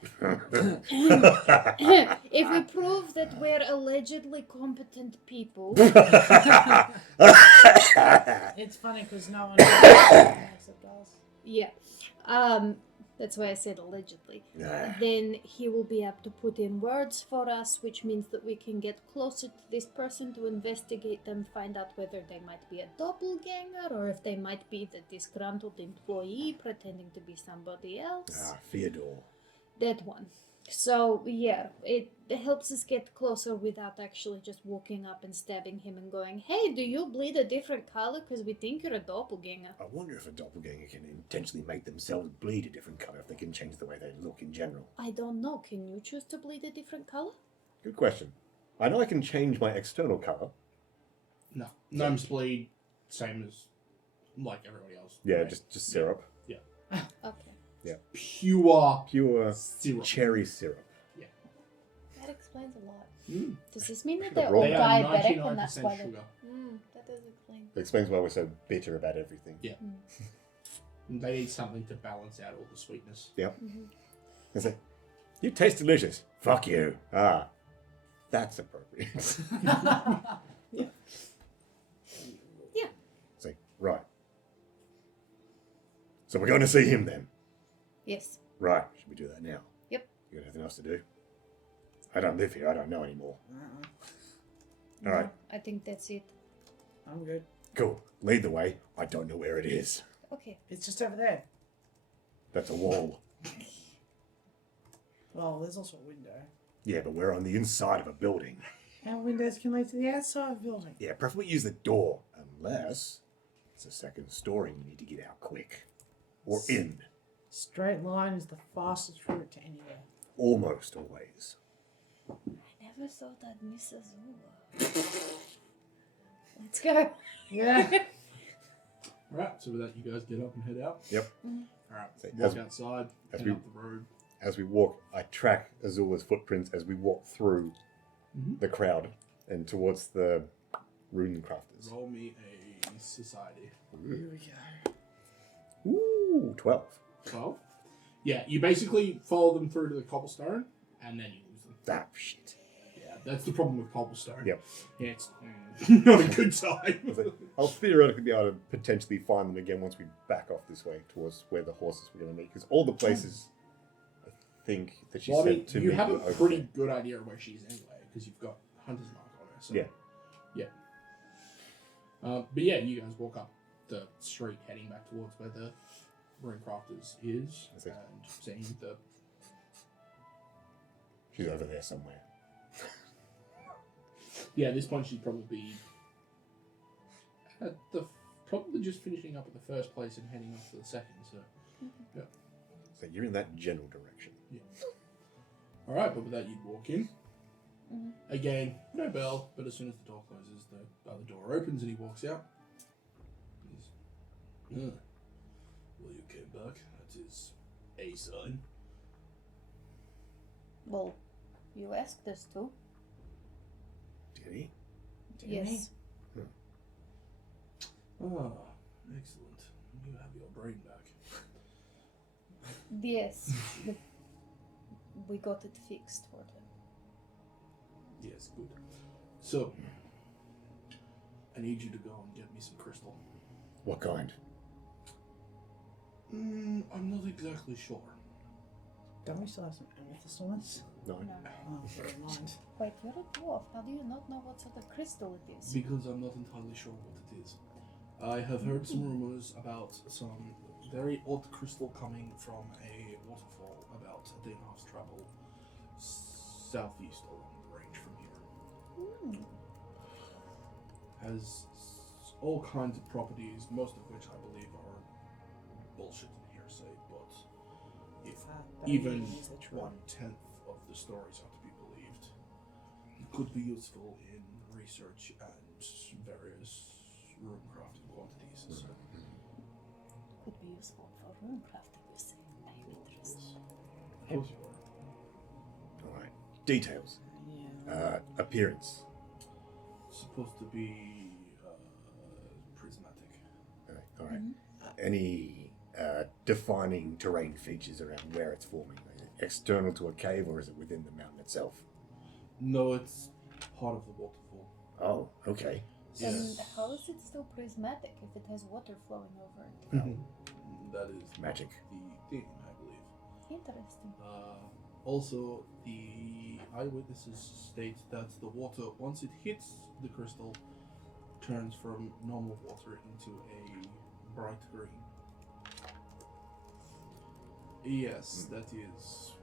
if we prove that we're allegedly competent people, It's funny because no one knows except us. yeah, that's why I said allegedly. Yeah. Then he will be able to put in words for us, which means that we can get closer to this person to investigate them, find out whether they might be a doppelganger or if they might be the disgruntled employee pretending to be somebody else. Theodore. That one. So, yeah, it helps us get closer without actually just walking up and stabbing him and going, hey, do you bleed a different color? Because we think you're a doppelganger. I wonder if a doppelganger can intentionally make themselves bleed a different colour if they can change the way they look in general. I don't know. Can you choose to bleed a different color? Good question. I know I can change my external colour. No. Gnomes bleed, same as like everybody else. Yeah, right? just syrup. Okay. Pure Pure syrup. cherry syrup. That explains a lot. Mm. Does this mean that Should've they're all rolled. They are diabetic and that's 99% why they're... sugar. That does explain. It explains why we're so bitter about everything. Yeah. They need something to balance out all the sweetness. Yep. It's like, you taste delicious. Fuck you. Ah, that's appropriate. Yeah. It's like, right. So we're going to see him then. Yes. Right. Should we do that now? Yep. You got anything else to do? I don't live here. I don't know anymore. Uh-uh. All right. I think that's it. I'm good. Cool. Lead the way. I don't know where it is. Okay. It's just over there. That's a wall. Well, there's also a window. Yeah, but we're on the inside of a building. And windows can lead to the outside of the building. Yeah, preferably use the door. Unless it's a second story and you need to get out quick. Or in. Straight line is the fastest route to anywhere. Almost always. I never thought I'd miss Azula. Let's go. Yeah. Right, so with that, you guys get up and head out. Yep. Alright, So walk as- outside, as head we- up the road. As we walk, I track Azula's footprints as we walk through the crowd and towards the rune crafters. Roll me a society. Here we go. Ooh, 12. 12. Yeah, you basically follow them through to the cobblestone, and then you lose them. Ah, shit. Yeah, that's the problem with cobblestone. Yep. Yeah, it's not a good sign. I'll theoretically be able to potentially find them again once we back off this way towards where the horses were going to meet. Because all the places, I think, that she Well, I said mean, to you me have a were over pretty there. good idea of where she is anyway, because you've got Hunter's Mark on her. So. Yeah. But yeah, you guys walk up the street heading back towards where the Rune Crafters is, I see. and seeing the... She's over there somewhere. Yeah, at this point she'd probably at the probably just finishing up at the first place and heading off to the second. So, yeah. So you're in that general direction. All right, but with that you'd walk in. Again, no bell, but as soon as the door closes, the other door opens and he walks out. Well, you came back. That is a sign. Well, you asked us to. Did he? Yes. Ah, excellent. You have your brain back. Yes. We got it fixed for them. Yes, good. So, I need you to go and get me some crystal. What kind? I'm not exactly sure. Don't we still have some amethyst on us? No. No. Oh, never mind. Wait, you're a dwarf. How do you not know what sort of crystal it is? Because I'm not entirely sure what it is. I have heard some rumors about some very odd crystal coming from a waterfall about a day and a half's travel southeast along the range from here. Has all kinds of properties, most of which I believe are bullshit and hearsay, but if even 1/10 of the stories are to be believed, it could be useful in research and various room crafting quantities. So, Could be useful for rune crafting, you say. I'm interested. of course you are. All right. Details. Yeah. Appearance. Supposed to be prismatic. All right. Any defining terrain features around where it's forming? Is it external to a cave or is it within the mountain itself? No, it's part of the waterfall. Oh, okay. And Yes. how is it still prismatic if it has water flowing over it? That is Magic. the thing, I believe. Interesting. Also, the eyewitnesses state that the water, once it hits the crystal, turns from normal water into a bright green. Yes, that is.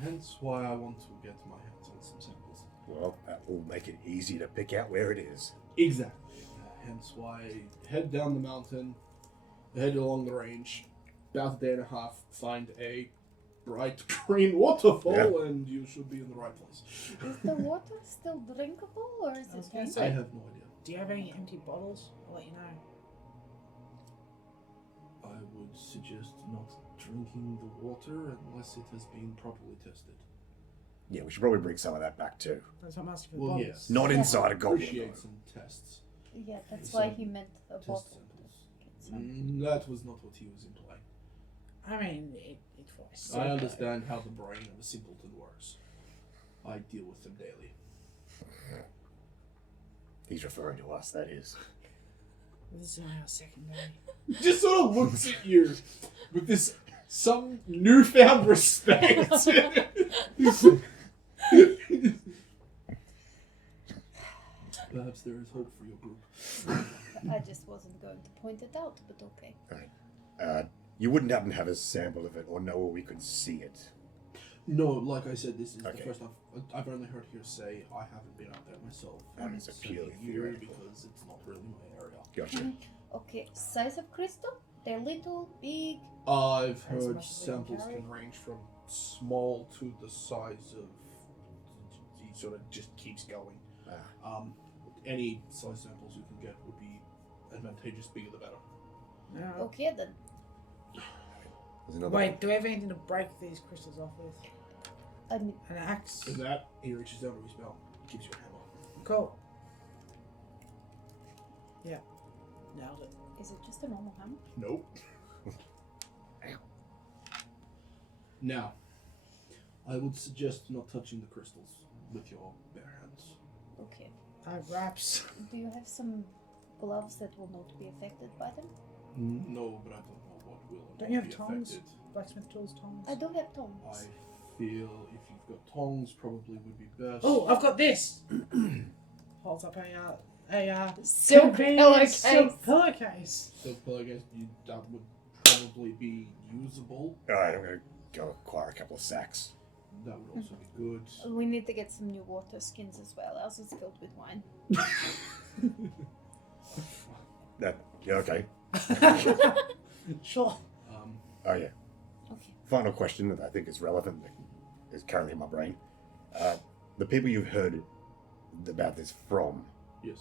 Hence why I want to get my hands on some samples. Well, that will make it easy to pick out where it is. Exactly. Hence why head down the mountain, head along the range, about a day and a half, find a bright green waterfall, and you should be in the right place. Is the water still drinkable or is I was it gonna tainted? say- I have no idea. Do you have any empty bottles? I'll let you know. I would suggest not drinking the water unless it has been properly tested. Yeah, we should probably bring some of that back too. That's what I'm asking for. Well, bottles. yes. Not Yeah. inside a goblin. Appreciate some tests. Yeah, that's Some why he meant a Test bottle. samples. Get some. That was not what he was implying. I mean, it was. I understand how the brain of a simpleton works. I deal with them daily. He's referring to us, that is. This is our second day. Just sort of looks at you with this some newfound respect. Perhaps there is hope for your group. I just wasn't going to point it out, but okay. You wouldn't happen to have a sample of it or know where we could see it? No, like I said, this is Okay. the first I've only heard hearsay. I haven't been out there myself. I'm It's a saying purely you theoretical. because it's not really my area. Gotcha. Okay, size of crystal? They're little, big. I've As heard much as they can samples carry? can range from small to the size of. He sort of just keeps going. Any size samples you can get would be advantageous. Bigger the better. No. Okay then. There's another Wait, do we have anything to break these crystals off with? I mean, An axe? With that, he reaches down to his belt, gives you a hammer. Cool. Yeah. Nailed it. is it just a normal hammer? Nope. Now, I would suggest not touching the crystals with your bare hands. Okay. I have wraps. Do you have some gloves that will not be affected by them? No, but I don't know what will Don't you not have be tongs? affected. Blacksmith tools, tongs. I don't have I tongs. feel if you've got tongs, probably would be best. Oh, I've got this. Holds up a Silk convenient pillowcase. silk pillowcase. So, I guess that would probably be usable. Alright, I'm gonna go acquire a couple of sacks. That would also be good. We need to get some new water skins as well, else it's filled with wine. Yeah, okay. Sure. Oh yeah. Okay. Final question that I think is relevant, that is currently in my brain. The people you've heard about this from, Yes.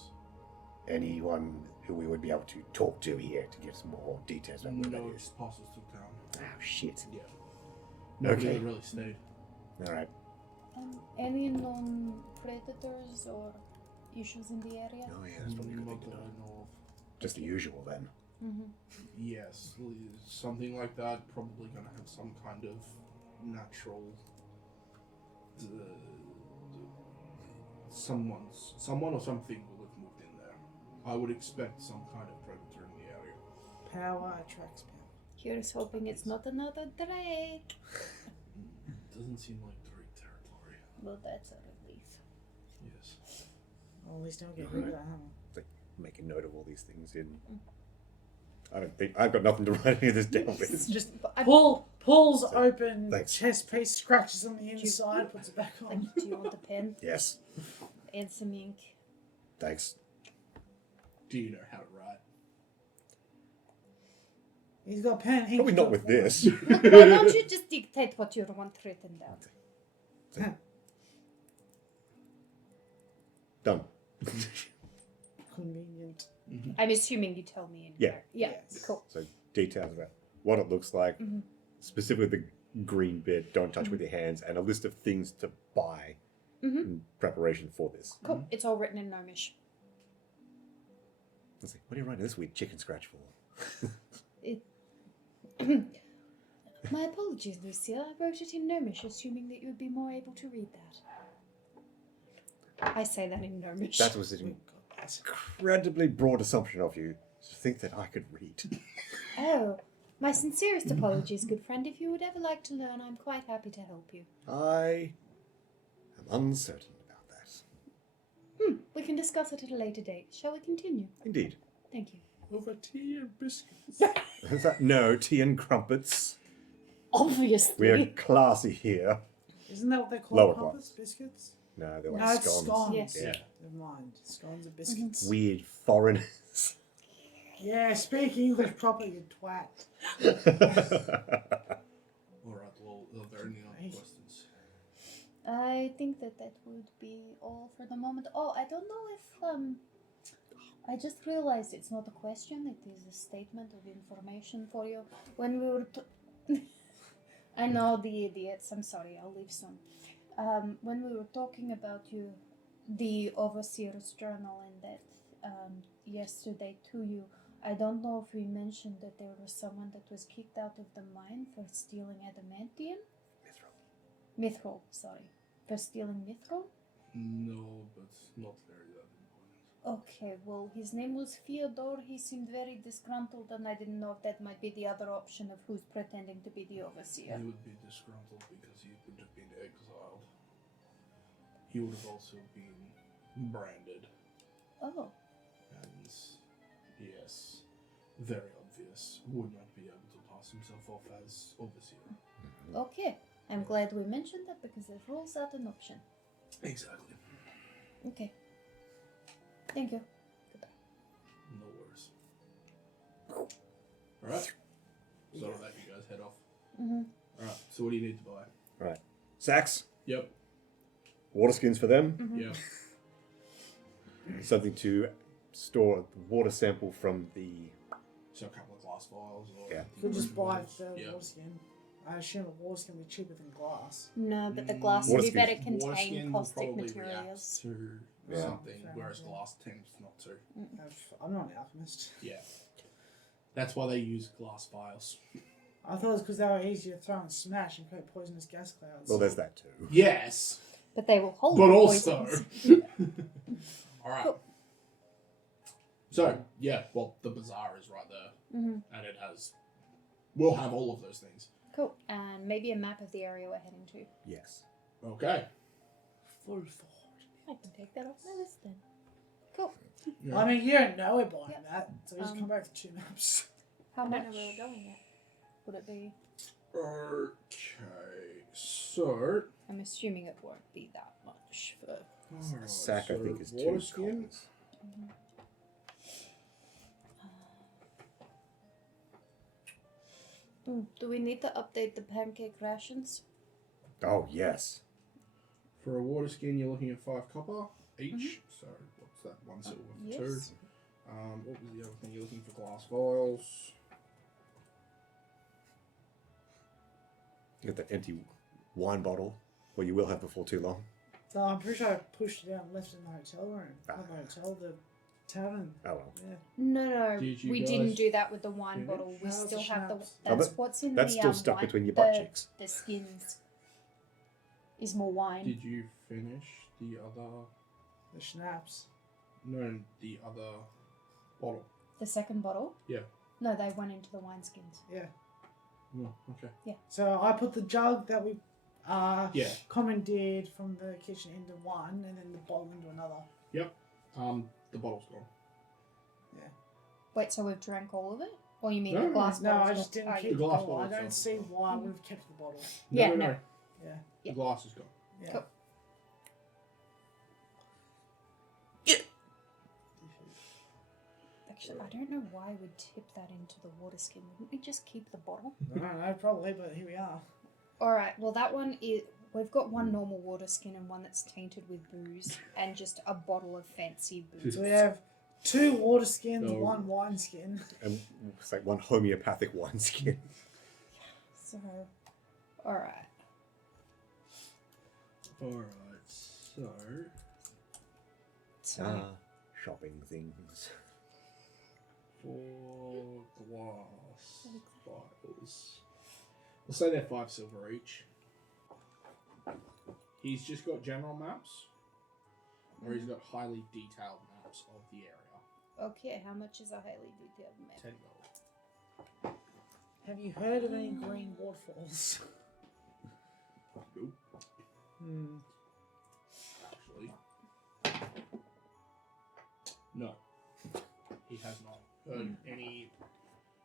anyone who we would be able to talk to here to get some more details about where No, that it's is? apostles took down. Oh shit. Yeah. Nobody Okay. really stayed. Alright. Any known predators or issues in the area? Oh yeah, that's probably a good Not thing that to know. I know of. Just the usual then. Mm-hmm. Yes, something like that. Probably gonna have some kind of natural. Someone or something will have moved in there. I would expect some kind of predator in the area. Power attracts power. Here's hoping it's not another Drake. Doesn't seem like Drake territory. Well, that's a relief. Yes. Well, at least don't get rid of that hammer. Make a note of all these things in. I don't think I've got nothing to write any of this down with. Just I- pulls open Thanks. chest piece, scratches on the inside, puts it back on. Do you want a pen Yes. and some ink? Thanks. Do you know how to write? He's got pen. ink, Probably not with this. Why don't you just dictate what you want written down? Done. Convenient. I'm assuming you tell me. Yeah. Yeah. Yes. Cool. So details about what it looks like, specifically the green bit, don't touch with your hands, and a list of things to buy in preparation for this. Cool. It's all written in Gnomish. Let's see, what are you writing this weird chicken scratch for? My apologies, Lucille. I wrote it in Gnomish, assuming that you would be more able to read that. I say that in Gnomish. That was an incredibly broad assumption of you to think that I could read. Oh, my sincerest apologies, good friend. If you would ever like to learn, I'm quite happy to help you. I am uncertain about that. We can discuss it at a later date. Shall we continue? Indeed. Thank you. Over tea and biscuits. Is that no tea and crumpets? Obviously. We are classy here. Isn't that what they call Lower crumpets? Biscuits? No, they're No, like it's scones. Yes. Yeah. Never mind. Scones are biscuits. Weird foreigners. Yeah, speak English properly, you twat. Alright, well, are there any other questions? I think that would be all for the moment. Oh, I don't know if I just realized it's not a question, it is a statement of information for you. When we were I know the idiots, I'm sorry, I'll leave soon. when we were talking about the overseer's journal and that yesterday to you, I don't know if we mentioned that there was someone that was kicked out of the mine for stealing adamantium. Mithril, sorry. For stealing mithril? No, but not very that important. Okay, well, his name was Fyodor. He seemed very disgruntled, and I didn't know if that might be the other option of who's pretending to be the overseer. He would be disgruntled because he would have been exiled. He would have also been branded. Oh. And yes, very obvious. Would not be able to pass himself off as overseer. Okay. I'm glad we mentioned that because it rules out an option. Exactly. Okay. Thank you. No worries. Alright. So that you guys head off. Mm-hmm. Alright, so what do you need to buy? Right. Sacks, Yep. water skins for them, Mm-hmm. Yep. something to store the water sample from the. So a couple of glass vials or Yeah. You could just buy the Yeah. water skin. I assume the water skin will be cheaper than glass. No, but the glass Water would be better skins. Water contain skin will caustic probably materials. react to Yeah. something, Fair whereas enough. glass tends not to. I'm not an alchemist. Yeah. That's why they use glass vials. I thought it was because they were easier to throw and smash and create poisonous gas clouds. Well, there's that too. Yes, But they will hold but the also. poisons. Alright. Cool. So, yeah, well, the bazaar is right there. Mm-hmm. And it has. We'll have all of those things. Cool. And maybe a map of the area we're heading to. Yes. Okay. Full forward. I can take that off my list then. Cool. Yeah. I mean, you don't know we're buying Yep. that, so you just come back with 2 maps. How I much don't know where we're going yet. would it be? Okay, so. I'm assuming it won't be that much for. Alright, Sack, I so think, is water 2 skin. coppers. Do we need to update the pancake rations? Oh, yes. For a water skin, you're looking at 5 copper each. So, what's that? 1 silver for 2. Yes. What was the other thing? You're looking for glass vials. You got that empty wine bottle, where you will have before too long. So I'm pretty sure I pushed it out and left it in the hotel room. Not the hotel, the tavern. Oh, well. Yeah. No, Did you we guys didn't do that with the wine finish? bottle. We No, it's still a have the. schnapps. Oh, That's that- what's in That's the still stuck wine, between your butt the- cheeks. The skins is more wine. Did you finish the other? The schnapps. No, the other bottle. The second bottle? Yeah. No, they went into the wineskins. Yeah. Oh, okay. So I put the jug that we Yeah. commandeered from the kitchen into one, and then the bottle into another. The bottle's gone. Wait, so we've drank all of it? Or you mean No, the glass No, bottle's I just gone? didn't Oh, keep The the glass bottle. I bottle's don't gone. see why I would have kept the bottle. Yeah, no. no. Yeah. Yeah. The glass is gone. Yeah. Cool. Actually, I don't know why we'd tip that into the water skin. Wouldn't we just keep the bottle? I don't know, probably, but here we are. Alright, well that one is... We've got one normal water skin and one that's tainted with booze. And just a bottle of fancy booze. So we have 2 water skins, Oh. 1 wine skin. And it's like one homeopathic wine skin. So... Alright. Alright, so. So... Shopping things. 4 glass vials. We'll say they're 5 silver each. He's just got general maps, or he's got highly detailed maps of the area. Okay, how much is a highly detailed map? $10. Have you heard of any green waterfalls? Nope. Actually. No. He has not heard any.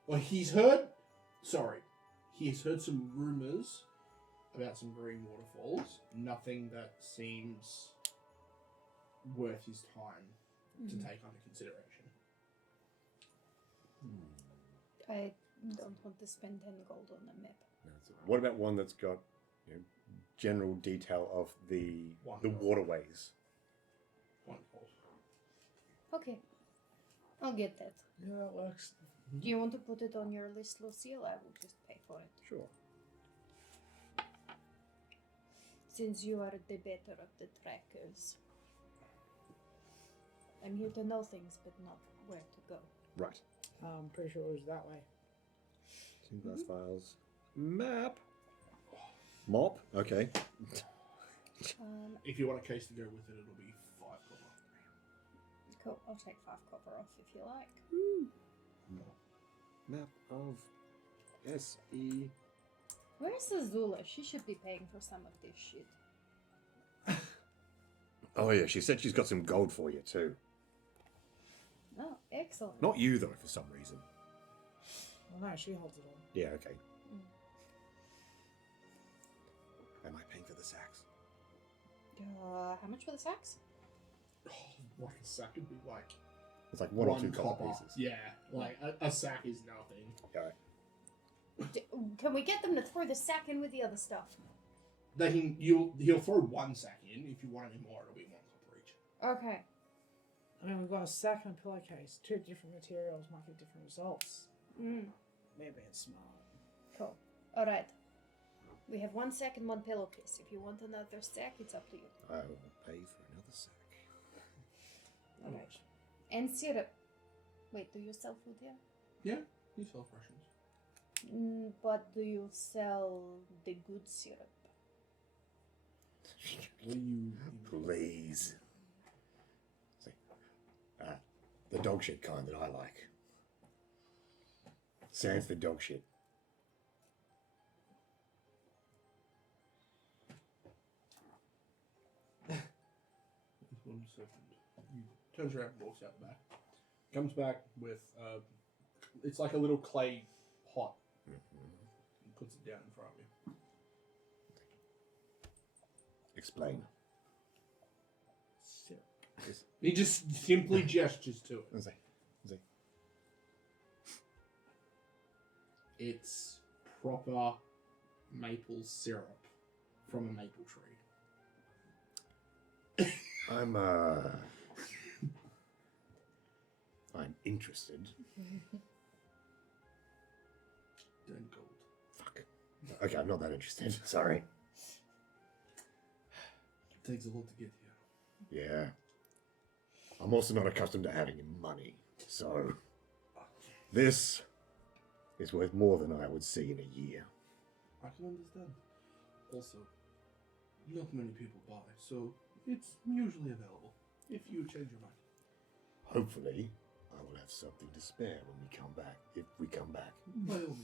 Well, he's heard. Sorry. He has heard some rumours about some green waterfalls. Nothing that seems worth his time to take under consideration. I don't want to spend 10 gold on the map. What about one that's got general detail of the waterways? Wonderful. Okay. I'll get that. Yeah, that works. Do you want to put it on your list, Lucille? I will just pay for it. Sure. since you are the better of the trackers. I'm here to know things, but not where to go. Right. I'm pretty sure it was that way. 2 glass vials. Map. Mop. Okay. If you want a case to go with it, it'll be 5 copper. Cool. I'll take 5 copper off if you like. Map of SE. Where's Azula? She should be paying for some of this shit. Oh yeah, she said she's got some gold for you too. Oh, excellent. Not you though, for some reason. Well, no, she holds it all. Yeah, okay. Am I paying for the sacks? How much for the sacks? Oh, like a sack would be like It's like one or two copper pieces. Yeah, like a sack is nothing. Alright. Can we get them to throw the sack in with the other stuff? They can. He'll throw 1 sack in. If you want any more, it'll be 1 copper each. Okay. I mean, we've got a sack and a pillowcase. 2 different materials might give different results. Maybe it's smart. Cool. Alright. We have 1 sack and 1 pillowcase. If you want another sack, it's up to you. I will pay for another sack. Alright. And syrup. Wait, do you sell food here? Yeah, you sell rations. But do you sell the good syrup? What do you? Please. See, the dog shit kind that I like. Sans the dog shit. One second. He turns around and walks out the back. Comes back with it's like a little clay pot. And puts it down in front of you. Explain. Syrup. He just simply gestures to it. Say. It's proper maple syrup from a maple tree. I'm interested. Then gold. Fuck. Okay, I'm not that interested. Sorry. It takes a lot to get here. Yeah. I'm also not accustomed to having money, so this is worth more than I would see in a year. I can understand. Also, not many people buy, so it's usually available if you change your mind. Hopefully, I will have something to spare when we come back, if we come back. By all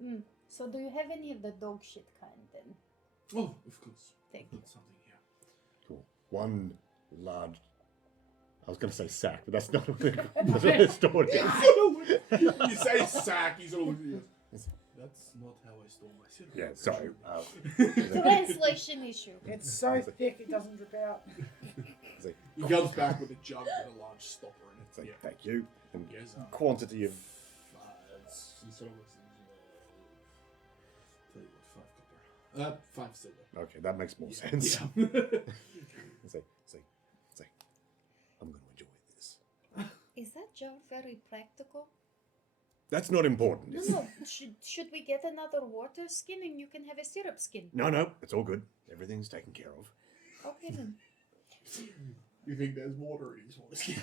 means. So do you have any of the dog shit kind then? Oh, of course. Thank I've you. got something here. Cool. One large... I was going to say sack, but that's not what the store is. You say sack, he's all looking at you. That's not how I stole my syrup. Yeah, sorry. Translation issue. It's so thick it doesn't drip out. He comes back with a jug with a large stopper in it. It's like, Yeah. thank you. And Yes, quantity of... he sort of looks at tell you what, 5 copper. 5 silver. Okay, that makes more sense. Yeah. Say, I'm going to enjoy this. Is that jar very practical? That's not important. No. Should we get another water skin and you can have a syrup skin? No, it's all good. Everything's taken care of. Okay then. You think there's water in his whiskey?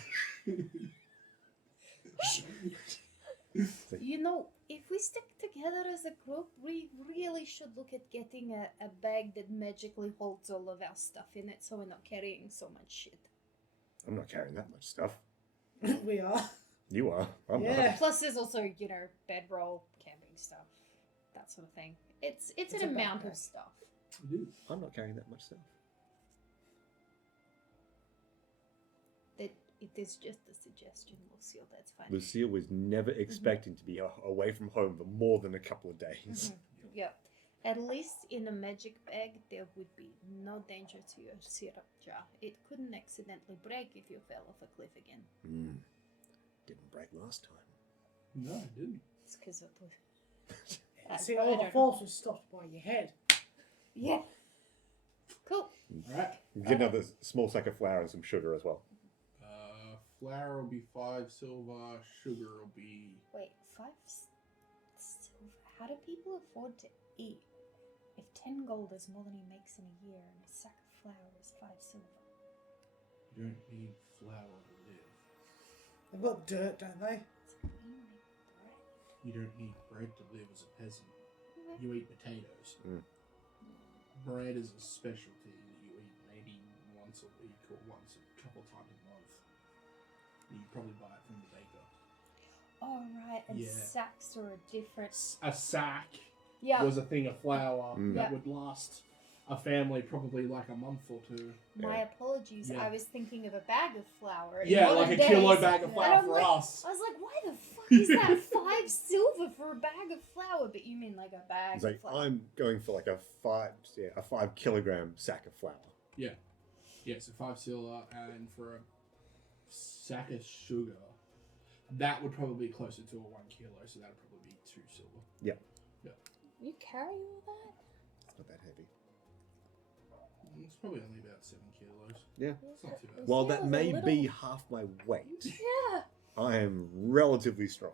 You know, if we stick together as a group, we really should look at getting a bag that magically holds all of our stuff in it so we're not carrying so much shit. I'm not carrying that much stuff. We are. You are. I'm Yeah. not. Plus there's also, bedroll, camping stuff, that sort of thing. It's an a amount backpack. of stuff. It is. I'm not carrying that much stuff. It is just a suggestion, Lucille, that's fine. Lucille was never expecting to be away from home for more than a couple of days. Yeah. At least in a magic bag, there would be no danger to your syrup jar. It couldn't accidentally break if you fell off a cliff again. Didn't break last time. No, it didn't. It's because of the... See, all the falls was stopped by your head. Yeah. Cool. Alright. Get another small sack of flour and some sugar as well. Flour will be 5 silver, sugar will be... Wait, 5 silver? How do people afford to eat? If 10 gold is more than he makes in a year, and a sack of flour is 5 silver. You don't need flour to live. They've got dirt, don't they? So we make bread. You don't need bread to live as a peasant. You eat potatoes. Mm. Bread is a specialty that you eat maybe once a week or once a couple times a month. You probably buy it from the baker. Oh, right, and Yeah. sacks are a different... A sack Yeah. was a thing of flour Mm. that Yeah. would last a family probably like a month or two. My apologies, Yeah. I was thinking of a bag of flour. in Yeah, modern like a kilo days. bag of Yeah. flour And I'm for like- us. I was like, why the fuck is that 5 silver for a bag of flour? But you mean like a bag It's of like, flour. I'm going for like a 5 kilogram sack of flour. Yeah, so 5 silver, and for a sack of sugar, that would probably be closer to a 1 kilo, so that would probably be 2 silver. You carry all that? It's not that heavy. It's probably only about 7 kilos. Yeah. It's not too bad. While Lucile that is a may little- be half my weight, Yeah. I am relatively strong.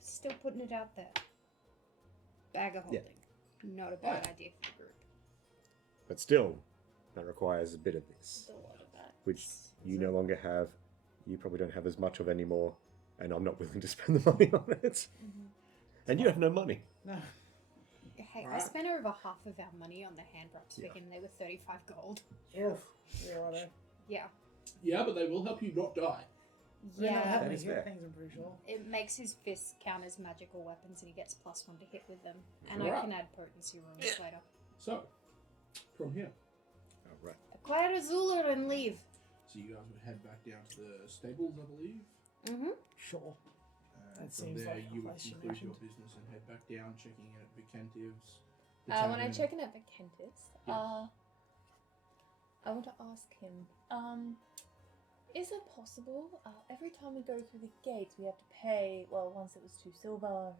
Still putting it out there. Bag of Yeah. holding. Not a bad idea for the group. But still, that requires a bit of this, Still a lot of that. which you no longer have. You probably don't have as much of anymore, and I'm not willing to spend the money on it. And you have no money. No. Hey, I Alright. spent over half of our money on the hand wraps, Yeah. thinking they were 35 gold. Oof. Yeah, righto. Yeah. Yeah, but they will help you not die. They're not Yeah. helping That me is hit fair. things, I'm pretty sure. It makes his fists count as magical weapons and he gets +1 to hit with them. And I Alright. can add potency runes later. So, from here, Oh, right. Acquire Azula and leave. so you guys would head back down to the stables, I believe. Mm-hmm. Sure. And That from seems there, like a you would place you conclude your mentioned. business and head back down, checking in at Vicentive's. When I check in at Vicentis, Yes. I want to ask him, is it possible, every time we go through the gates we have to pay, well, once it was 2 silver,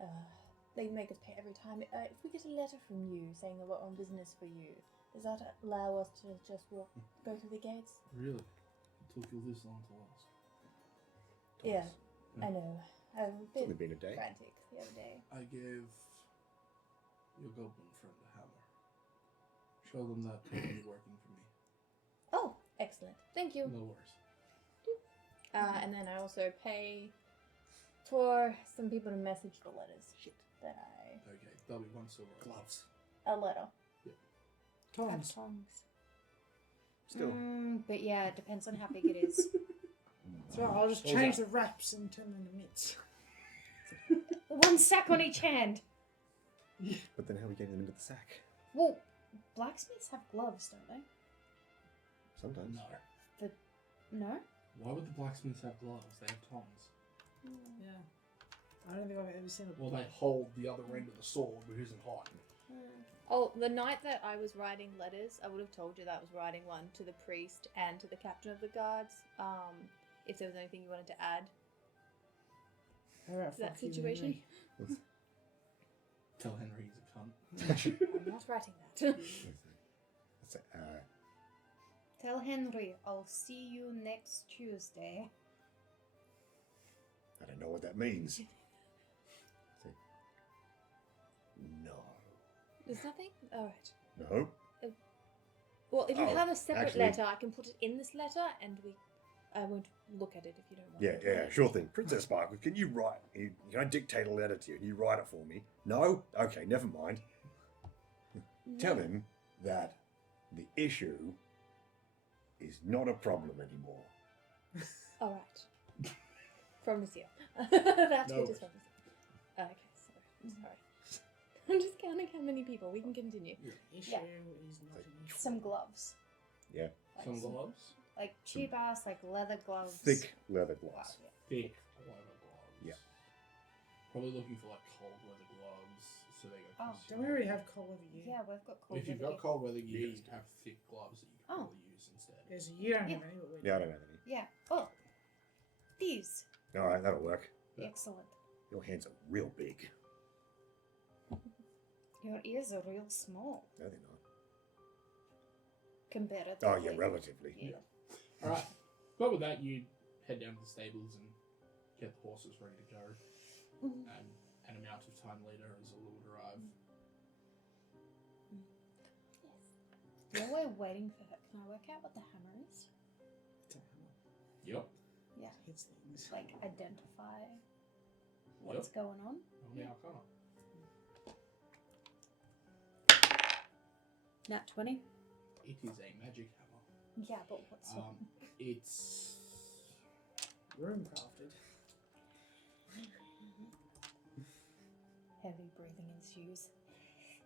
and they make us pay every time. If we get a letter from you saying that we're on business for you, does that allow us to just go through the gates? Really? It took you this long to ask. Yeah, Yeah. I know. I'm a It's only bit been a day. frantic the other day. I gave your goblin friend a hammer. Show them that you're working for me. Oh, excellent. Thank you. No worries. And then I also pay for some people to message the letters. Shit. That I... Okay, that'll be 1 silver. Gloves. A letter. Tongs. Tongs. Still. But yeah, it depends on how big it is. So I'll just What was change that? the wraps and turn them into mitts. 1 sack on each hand. But then how are we getting them into the sack? Well, blacksmiths have gloves, don't they? Sometimes. No. No? Why would the blacksmiths have gloves? They have tongs. Yeah. I don't think I've ever seen a Well, they hold the other end of the sword, which isn't hot. Oh, the night that I was writing letters, I would have told you that I was writing one to the priest and to the captain of the guards. If there was anything you wanted to add How about to that fuck you, situation. Henry? Tell Henry he's a cunt. I'm not writing that. That's it. Tell Henry, I'll see you next Tuesday. I don't know what that means. Say, no. There's nothing? Alright. No. Well, if you Oh, have a separate actually- letter, I can put it in this letter and I won't look at it if you don't want Yeah, me to. yeah, sure thing. Princess Sparkle, can you write? Can I dictate a letter to you? Can you write it for me? No? Okay, never mind. Tell him that the issue is not a problem anymore. Alright. From Lucile. That's No what is from Lucile. Okay, sorry. I'm just counting how many people. We can continue. Issue Yeah. is not an issue. Some gloves. Yeah. Like Some gloves? Like cheap ass, like leather gloves. Thick leather Wow, gloves. yeah. Thick leather gloves. Yeah. Probably looking for like cold weather gloves, so they go. Oh, consume- Don't we already have cold weather gear? Yeah, we've got cold If you've weather got cold weather gear, Yes. you have thick gloves that you can Oh. probably use instead. Yeah, so you don't Yeah. have any, but we Yeah, I don't have any. Yeah. Oh, these. Alright, that'll work. Yeah. Excellent. Your hands are real big. Your ears are real small No, they're not. comparatively. Oh, yeah, relatively. Yeah. All right. But with that, you head down to the stables and get the horses ready to go, and an amount of time later, Azula would arrive. While we're waiting for her, can I work out what the hammer is? It's a hammer. Yep. Yeah. Hits things. Like identify what's going on. Only Arcana. Nat 20. It is a magic hammer. Yeah, but what's it? It's Room crafted. Heavy breathing ensues.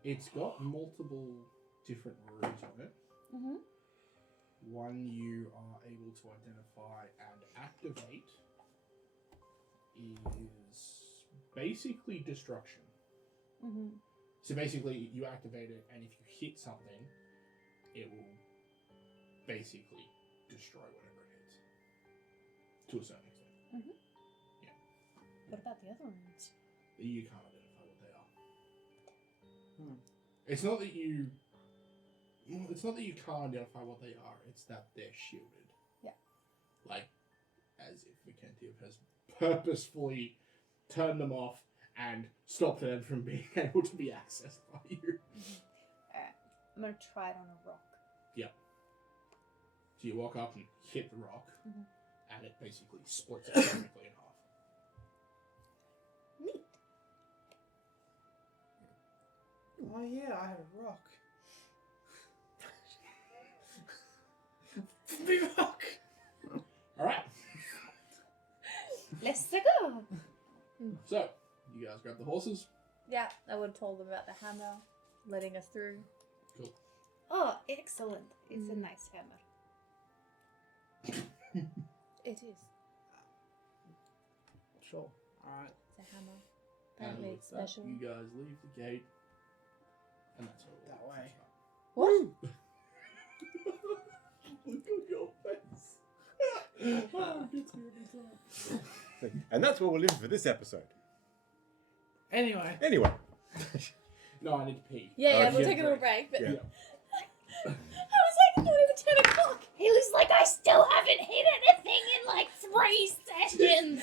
It's got multiple different runes on it. Mm-hmm. One you are able to identify and activate is basically destruction. Mm-hmm. So basically, you activate it, and if you hit something, it will basically destroy whatever it hits. To a certain extent. Mm-hmm. Yeah. What about the other runes? You can't identify what they are. Hmm. It's not that you can't identify what they are, it's that they're shielded. Yeah. Like, as if Vikentiv has purposefully turned them off and stopped them from being able to be accessed by you. Alright. I'm gonna try it on a rock. So you walk up and hit the rock, Mhm. and it basically splits it perfectly in half. Neat. Oh yeah, I have a rock. Big rock. Alright, Let's go. so you guys grab the horses. Yeah, I would have told them about the hammer, letting us through. Cool. Oh, excellent. It's a nice hammer. It is. Sure. Alright. It's a hammer. And Apparently with it's that, special. you guys leave the gate, and that's all. That way. What? Look at your face. Oh, it gets me every time. And that's where we'll leave it for this episode. Anyway. Anyway. No, I need to pee. Yeah, Oh, we'll yeah. take a little break. But Yeah. how was like not even 10 o'clock? He was like, I still haven't hit anything in like 3 sessions.